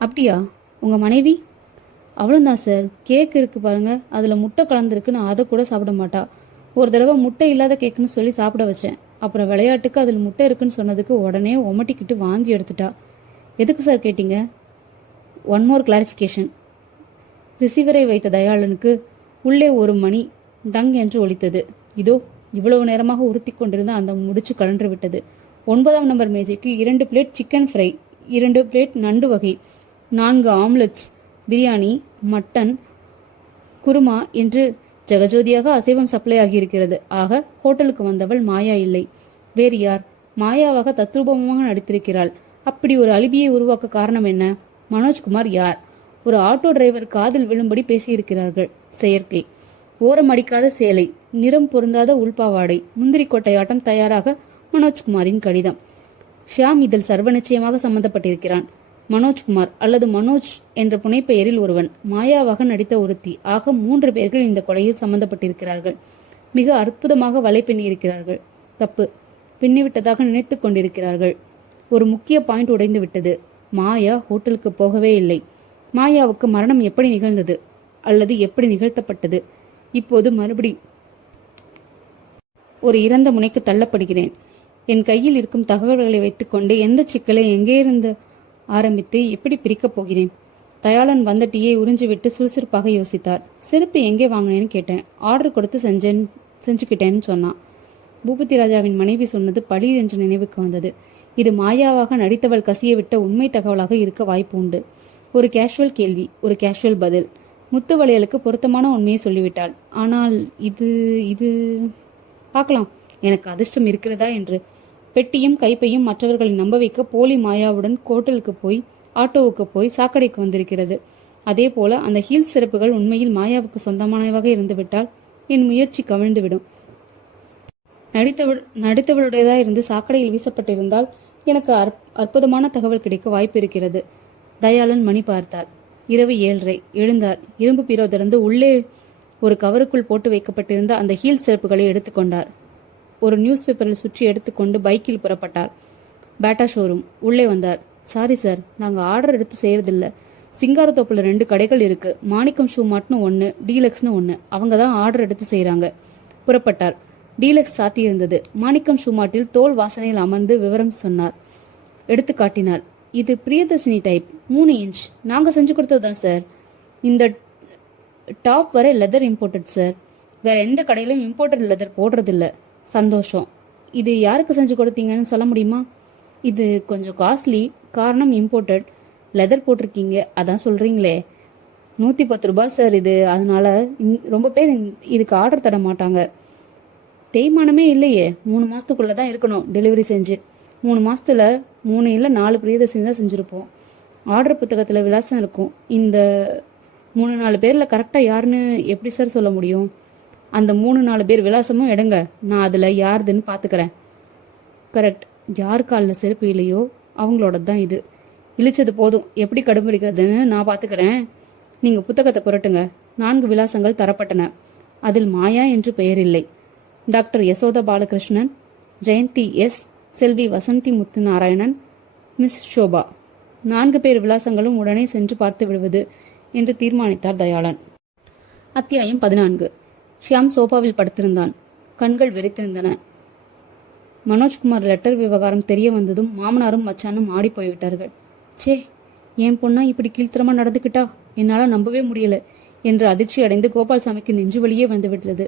அப்படியா? உங்க மனைவி? அவளும் தான் சார். கேக் இருக்கு பாருங்க, அதுல முட்டை கலந்துருக்குன்னு அதை கூட சாப்பிட மாட்டா. ஒரு தடவை முட்டை இல்லாத கேக்குன்னு சொல்லி சாப்பிட வச்சேன். அப்புறம் விளையாட்டுக்கு அதில் முட்டை இருக்குன்னு சொன்னதுக்கு உடனே ஒமட்டிக்கிட்டு வாந்தி எடுத்துட்டா. எதுக்கு சார் கேட்டீங்க? One more clarification. ரிசீவரை வைத்த தயாளனுக்கு உள்ளே ஒரு மணி டங் என்று ஒலித்தது. இதோ இவ்வளவு நேரமாக உறுத்தி கொண்டிருந்த அந்த முடிச்சு கழன்று விட்டது. 9ஆம் நம்பர் மேஜைக்கு 2 பிளேட் சிக்கன் ஃப்ரை, 2 பிளேட் நண்டு வகை, 4 ஆம்லெட்ஸ், பிரியாணி, மட்டன், குருமா என்று ஜெகஜோதியாக அசைவம் சப்ளை ஆகியிருக்கிறது. ஆக ஹோட்டலுக்கு வந்தவள் மாயா இல்லை. வேறு யார்? மாயாவாக தத்ரூபமாக நடித்திருக்கிறாள். அப்படி ஒரு அலிபியை உருவாக்க காரணம் என்ன? மனோஜ்குமார் யார்? ஒரு ஆட்டோ டிரைவர் காதில் விழும்படி பேசியிருக்கிறார்கள். செயற்கை. ஓரம் அடிக்காத சேலை, நிறம் பொருந்தாத உள்பாவாடை, முந்திரி கொட்டையாட்டம் தயாராக மனோஜ்குமாரின் கடிதம். ஷியாம் இதில் சர்வ நிச்சயமாக சம்பந்தப்பட்டிருக்கிறான். மனோஜ்குமார் அல்லது மனோஜ் என்ற புனைப்பெயரில் ஒருவன், மாயாவாக நடித்த ஒருத்தி, ஆக 3 பேர்கள் இந்த கொலையில் சம்பந்தப்பட்டிருக்கிறார்கள். மிக அற்புதமாக வலை பின்னியிருக்கிறார்கள். தப்பு. பின்னிவிட்டதாக நினைத்துக் கொண்டிருக்கிறார்கள். ஒரு முக்கிய பாயிண்ட் உடைந்து விட்டது. மாயா ஹோட்டலுக்கு போகவே இல்லை. மாயாவுக்கு மரணம் எப்படி நிகழ்ந்தது அல்லது எப்படி நிகழ்த்தப்பட்டது? இப்போது மறுபடி ஒரு இறந்த முனைக்கு தள்ளப்படுகிறேன். என் கையில் இருக்கும் தகவல்களை வைத்துக்கொண்டு எந்த சிக்கலை எங்கே இருந்து ஆரம்பித்து எப்படி பிரிக்கப் போகிறேன்? தயாளன் வந்த டீயை உறிஞ்சிவிட்டு சுறுசுறுப்பாக யோசித்தார். செருப்பு எங்கே வாங்கினேன்னு கேட்டேன். ஆர்டர் கொடுத்து செஞ்சுக்கிட்டேன்னு சொன்னான். பூபதி ராஜாவின் மனைவி சொன்னது பளீர் என்று நினைவுக்கு வந்தது. இது மாயாவாக நடித்தவள் கசிய விட்ட உண்மை தகவலாக இருக்க வாய்ப்பு உண்டு. ஒரு கேஷுவல் கேள்வி, ஒரு கேஷுவல் பதில். முத்து வளையலுக்கு பொருத்தமான உண்மையை சொல்லிவிட்டாள். ஆனால் இது இது பார்க்கலாம் எனக்கு அதிர்ஷ்டம் இருக்கிறதா என்று. பெட்டியும் கைப்பையும் மற்றவர்களை நம்ப வைக்க போலி மாயாவுடன் கோட்டலுக்கு போய், ஆட்டோவுக்கு போய், சாக்கடைக்கு வந்திருக்கிறது. அதே போல அந்த ஹீல்ஸ் சிறப்புகள் உண்மையில் மாயாவுக்கு சொந்தமானவாக இருந்துவிட்டால் என் முயற்சி கவிழ்ந்துவிடும். நடித்தவளுடையதா இருந்து சாக்கடையில் வீசப்பட்டிருந்தால் எனக்கு அற்புதமான தகவல் கிடைக்க வாய்ப்பு இருக்கிறது. தயாளன் மணி பார்த்தார். இரவு 7:30. எழுந்தார். இரும்பு பீரோ திறந்து உள்ளே ஒரு கவருக்குள் போட்டு வைக்கப்பட்டிருந்த அந்த ஹீல் சிறப்புகளை எடுத்துக்கொண்டார். ஒரு நியூஸ் பேப்பரில் சுற்றி எடுத்துக்கொண்டு பைக்கில் புறப்பட்டார். பேட்டா ஷோரூம். உள்ளே வந்தார். சாரி சார், நாங்கள் ஆர்டர் எடுத்து செய்யறதில்ல. சிங்காரத்தோப்புல 2 கடைகள் இருக்கு. மாணிக்கம் ஷூ மார்ட்னு 1, டீலக்ஸ்னு 1. அவங்க தான் ஆர்டர் எடுத்து செய்யறாங்க. புறப்பட்டார். டீலக்ஸ் சாத்தியிருந்தது. மாணிக்கம் ஷூ மார்ட்டில் தோல் வாசனையில் அமர்ந்து விவரம் சொன்னார். எடுத்து காட்டினார். இது பிரியதர்சினி டைப், 3 இன்ச். நாங்க செஞ்சு கொடுத்ததுதான் சார். இந்த டாப் வரை லெதர் இம்போர்ட்டட் சார். வேற எந்த கடையிலும் இம்போர்ட்டட் லெதர் போடுறதில்ல. சந்தோஷம். இது யாருக்கு செஞ்சு கொடுத்தீங்கன்னு சொல்ல முடியுமா? இது கொஞ்சம் காஸ்ட்லி. காரணம் இம்போர்ட்டட் லெதர் போட்டிருக்கீங்க, அதான் சொல்றீங்களே. 110 ரூபாய் சார் இது. அதனால ரொம்ப பேர் இதுக்கு ஆர்டர் தர மாட்டாங்க. தேய்மானமே இல்லையே. 3 மாசத்துக்குள்ளதான் இருக்கணும் டெலிவரி செஞ்சு. 3 மாசத்துல 3 இல்ல 4 பிரியதர்சினி தான் செஞ்சிருப்போம். ஆர்டர் புத்தகத்துல விலாசம் இருக்கும். இந்த 3-4 பேர்ல கரெக்டா யாருன்னு எப்படி சார் சொல்ல முடியும்? அந்த 3-4 பேர் விலாசமும் எடுங்க, நான் அதுல யாருதுன்னு பாத்துக்கிறேன். கரெக்ட். யார் காலில் செருப்பு இல்லையோ அவங்களோட தான் இது. இழிச்சது போதும், எப்படி கடுபிடிக்கிறதுன்னு நான் பாத்துக்கிறேன். நீங்க புத்தகத்தை புரட்டுங்க. 4 விலாசங்கள் தரப்பட்டன. அதில் மாயா என்று பெயர் இல்லை. டாக்டர் யசோதா பாலகிருஷ்ணன், ஜெயந்தி எஸ், செல்வி வசந்தி முத்து நாராயணன், மிஸ் ஷோபா. 4 பேர் விலாசங்களும் உடனே சென்று பார்த்து விடுவது என்று தீர்மானித்தார் தயாளன். அத்தியாயம் 14. ஷியாம் சோபாவில் படுத்திருந்தான். கண்கள் வெறித்திருந்தன. மனோஜ்குமார் லெட்டர் விவகாரம் தெரிய வந்ததும் மாமனாரும் மச்சானும் ஆடி போய்விட்டார்கள். சே, என் பொண்ணா இப்படி கீழ்த்தரமா நடந்துக்கிட்டா? என்னால நம்பவே முடியல என்று அதிர்ச்சி அடைந்து கோபால்சாமிக்கு நெஞ்சு வழியே வந்துவிட்டது.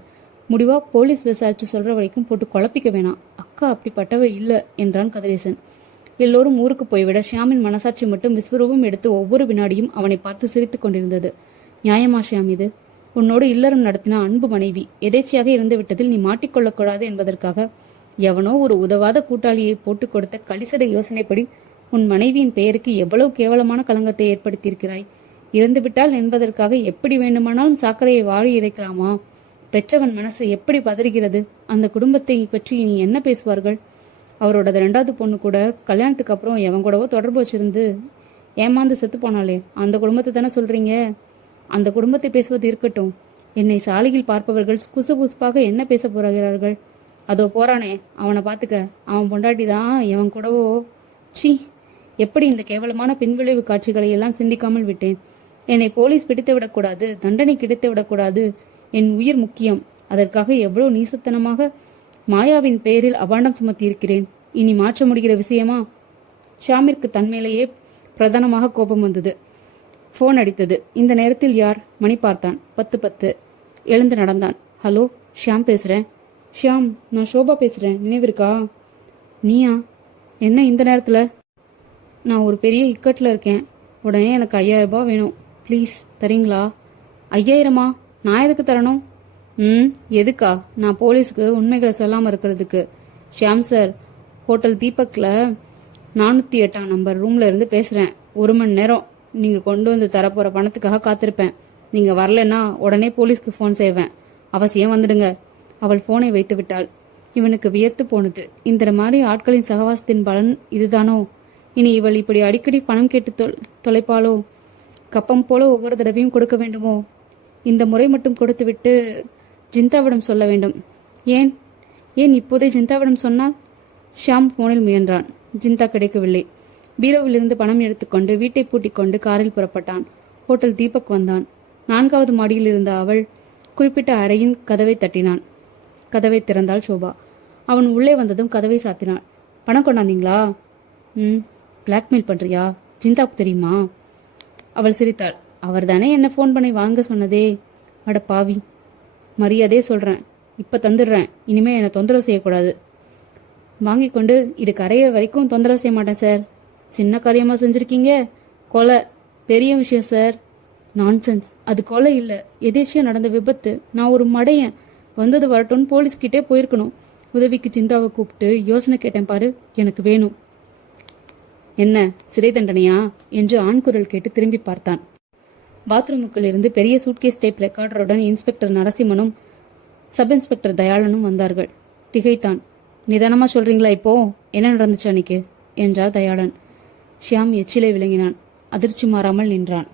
முடிவா போலீஸ் விசாரிச்சு சொல்ற வரைக்கும் போட்டு குழப்பிக்க வேணாம். அக்கா அப்படிப்பட்டவ இல்ல என்றான் கதிரேசன். எல்லோரும் ஊருக்கு போய்விட ஷியாமின் மனசாட்சி மட்டும் விஸ்வரூபம் எடுத்து ஒவ்வொரு வினாடியும் அவனை பார்த்து சிரித்துக் கொண்டிருந்தது. நியாயமா ஷியாம் இது? உன்னோடு இல்லறம் நடத்தின அன்பு மனைவி எதேச்சையாக இருந்து விட்டதில் நீ மாட்டிக்கொள்ளக்கூடாது என்பதற்காக எவனோ ஒரு உதவாத கூட்டாளியை போட்டுக் கொடுத்த கலிசட யோசனைப்படி உன் மனைவியின் பெயருக்கு எவ்வளவு கேவலமான களங்கத்தை ஏற்படுத்தியிருக்கிறாய். இறந்துவிட்டால் என்பதற்காக எப்படி வேண்டுமானாலும் சாக்கடையை வாழி இறைக்கலாமா? பெற்றவன் மனசு எப்படி பதறுகிறது? அந்த குடும்பத்தை பற்றி நீ என்ன பேசுவார்கள்? அவரோட 2வது பொண்ணு கூட கல்யாணத்துக்கு அப்புறம் எவன் கூடவோ தொடர்பு வச்சிருந்து ஏமாந்து செத்து போனாலே, அந்த குடும்பத்தை தானே சொல்றீங்க? அந்த குடும்பத்தை பேசுவது இருக்கட்டும். என்னை சாலையில் பார்ப்பவர்கள் குசுகுசுப்பாக என்ன பேச போகிறார்கள்? அதோ போறானே, அவனை பாத்துக்க. அவன் பொண்டாட்டி தான் எவன் கூடவோ சீ, எப்படி இந்த கேவலமான பின்விளைவு காட்சிகளை எல்லாம் சிந்திக்காமல் விட்டேன். என்னை போலீஸ் பிடித்து விடக்கூடாது, தண்டனை கிடைத்து விடக்கூடாது. என் உயிர் முக்கியம். அதற்காக எவ்வளவு நீசத்தனமாக மாயாவின் பெயரில் அபாண்டம் சுமத்தியிருக்கிறேன். இனி மாற்ற முடிகிற விஷயமா? ஷாமிற்கு தன்மேலேயே பிரதானமாக கோபம் வந்தது. போன் அடித்தது. இந்த நேரத்தில் யார்? மணி பார்த்தான். 10:10. எழுந்து நடந்தான். ஹலோ, ஷியாம் பேசுறேன். ஷியாம், நான் ஷோபா பேசுறேன். நினைவிருக்கா? நீயா? என்ன இந்த நேரத்துல? நான் ஒரு பெரிய இக்கட்டில் இருக்கேன். உடனே எனக்கு 5000 ரூபாய் வேணும். ப்ளீஸ் தரீங்களா? 5000மா? நான் எதுக்கு தரணும்? எதுக்கா? நான் போலீஸுக்கு உண்மைகளை சொல்லாமல் இருக்கிறதுக்கு. ஷியாம் சார், ஹோட்டல் தீபக்கில் 408ஆம் நம்பர் ரூம்ல இருந்து பேசுறேன். 1 மணி நேரம் நீங்க கொண்டு வந்து தரப்போற பணத்துக்காக காத்திருப்பேன். நீங்க வரலன்னா உடனே போலீஸ்க்கு ஃபோன் செய்வேன். அவசியம் வந்துடுங்க. அவள் போனை வைத்து விட்டாள். இவனுக்கு வியர்த்து போனது. இந்த மாதிரி ஆட்களின் சகவாசத்தின் பலன் இதுதானோ? இனி இவள் இப்படி அடிக்கடி பணம் கேட்டு தொலைப்பாளோ? கப்பம் போல ஒவ்வொரு தடவையும் கொடுக்க வேண்டுமோ? இந்த முறை மட்டும் கொடுத்துவிட்டு ஜிந்தாவிடம் சொல்ல வேண்டும். ஏன் ஏன் இப்போதே ஜிந்தாவிடம் சொன்னால்? ஷியாம் போனில் முயன்றான். ஜிந்தா கிடைக்கவில்லை. பீரோவிலிருந்து பணம் எடுத்துக்கொண்டு வீட்டை பூட்டிக் கொண்டு காரில் புறப்பட்டான். ஹோட்டல் தீபக் வந்தான். 4வது மாடியில் இருந்த அவள் குறிப்பிட்ட அறையின் கதவை தட்டினான். கதவை திறந்தாள் ஷோபா. அவன் உள்ளே வந்ததும் கதவை சாத்தினாள். பணம் கொண்டாந்தீங்களா? பிளாக்மெயில் பண்றியா? ஜிந்தாவுக்கு தெரியுமா? அவள் சிரித்தாள். அவர் தானே என்ன ஃபோன் பண்ணி வாங்க சொன்னதே. அட பாவி, மரியாதையே சொல்றேன். இப்ப தந்துடுறேன். இனிமே என்னை தொந்தரவு செய்யக்கூடாது. வாங்கி கொண்டு இது கரையிற வரைக்கும் தொந்தரவு செய்ய மாட்டேன் சார். சின்ன காரியமா செஞ்சிருக்கீங்க. கொலை பெரிய விஷயம் சார். நான்சென்ஸ். அது கொலை இல்ல, எதேச்சியா நடந்த விபத்து. நான் ஒரு மடையன். வந்தது வரட்டும்னு போலீஸ்கிட்டே போயிருக்கணும். உதவிக்கு சிந்தாவை கூப்பிட்டு யோசனை கேட்டேன் பாரு. எனக்கு வேணும். என்ன சிறை தண்டனையா என்று ஆண் குரல் கேட்டு திரும்பி பார்த்தான். பாத்ரூமுக்குள் இருந்து பெரிய சூட்கேஸ் டைப் ரெக்கார்டருடன் இன்ஸ்பெக்டர் நரசிம்மனும் சப் இன்ஸ்பெக்டர் தயாளனும் வந்தார்கள். திகைத்தான். நிதானமா சொல்றீங்களா? இப்போ என்ன நடந்துச்சு அன்னைக்கு என்றார் தயாளன். ஷியாம் எச்சிலை விளங்கினான். அதிர்ச்சி மாறாமல் நின்றான்.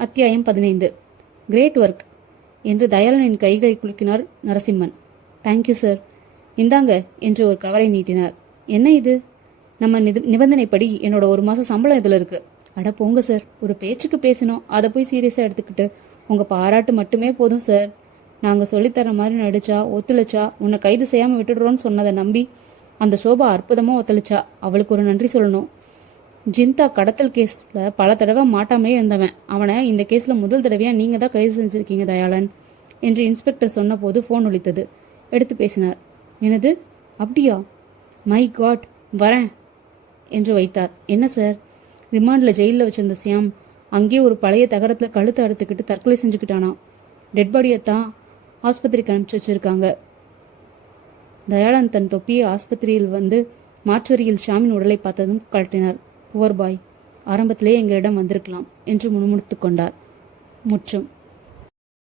அத்தியாயம் 15. கிரேட் ஒர்க் என்று தயாளனின் கைகளை குலுக்கினார் நரசிம்மன். Thank you sir. இந்தாங்க என்று ஒரு கவரை நீட்டினார். என்ன இது? நம்ம நிபந்தனைப்படி என்னோட 1 மாசம் சம்பளம் இதுல இருக்கு. அட போங்க சார், ஒரு பேச்சுக்கு பேசினோம், அதை போய் சீரியஸா எடுத்துக்கிட்டு. உங்க பாராட்டு மட்டுமே போதும் சார். நாங்க சொல்லித்தர மாதிரி நடிச்சா ஒத்துழைச்சா உன்னை கைது செய்யாம விட்டுடுறோன்னு சொன்னதை நம்பி அந்த ஷோபா அற்புதமா ஒத்துழைச்சா. அவளுக்கு ஒரு நன்றி சொல்லணும். ஜிந்தா கடத்தல் கேஸ்ல பல தடவை மாட்டாமே இருந்தவன். அவனை இந்த கேஸ்ல முதல் தடவையா நீங்க தான் கைது செஞ்சிருக்கீங்க தயாளன் என்று இன்ஸ்பெக்டர் சொன்ன போது போன் ஒலித்தது. எடுத்து பேசினார். எனது? அப்படியா? மை காட், வரேன் என்று வைத்தார். என்ன சார்? ரிமாண்ட்ல ஜெயிலில் வச்சிருந்த சியாம் அங்கே ஒரு பழைய தகரத்துல கழுத்தை அறுத்துக்கிட்டு தற்கொலை செஞ்சுக்கிட்டானா. டெட் பாடியத்தான் ஆஸ்பத்திரிக்கு அனுப்பிச்சு வச்சிருக்காங்க. தயாளன் தன் தொப்பியை ஆஸ்பத்திரியில் வந்து மாற்றுவரியில் ஷாமின் உடலை பார்த்ததும் கழட்டினார். புவர் பாய், ஆரம்பத்திலே எங்களிடம் வந்திருக்கலாம் என்று முணுமுணுத்துக் கொண்டார். முற்றும்.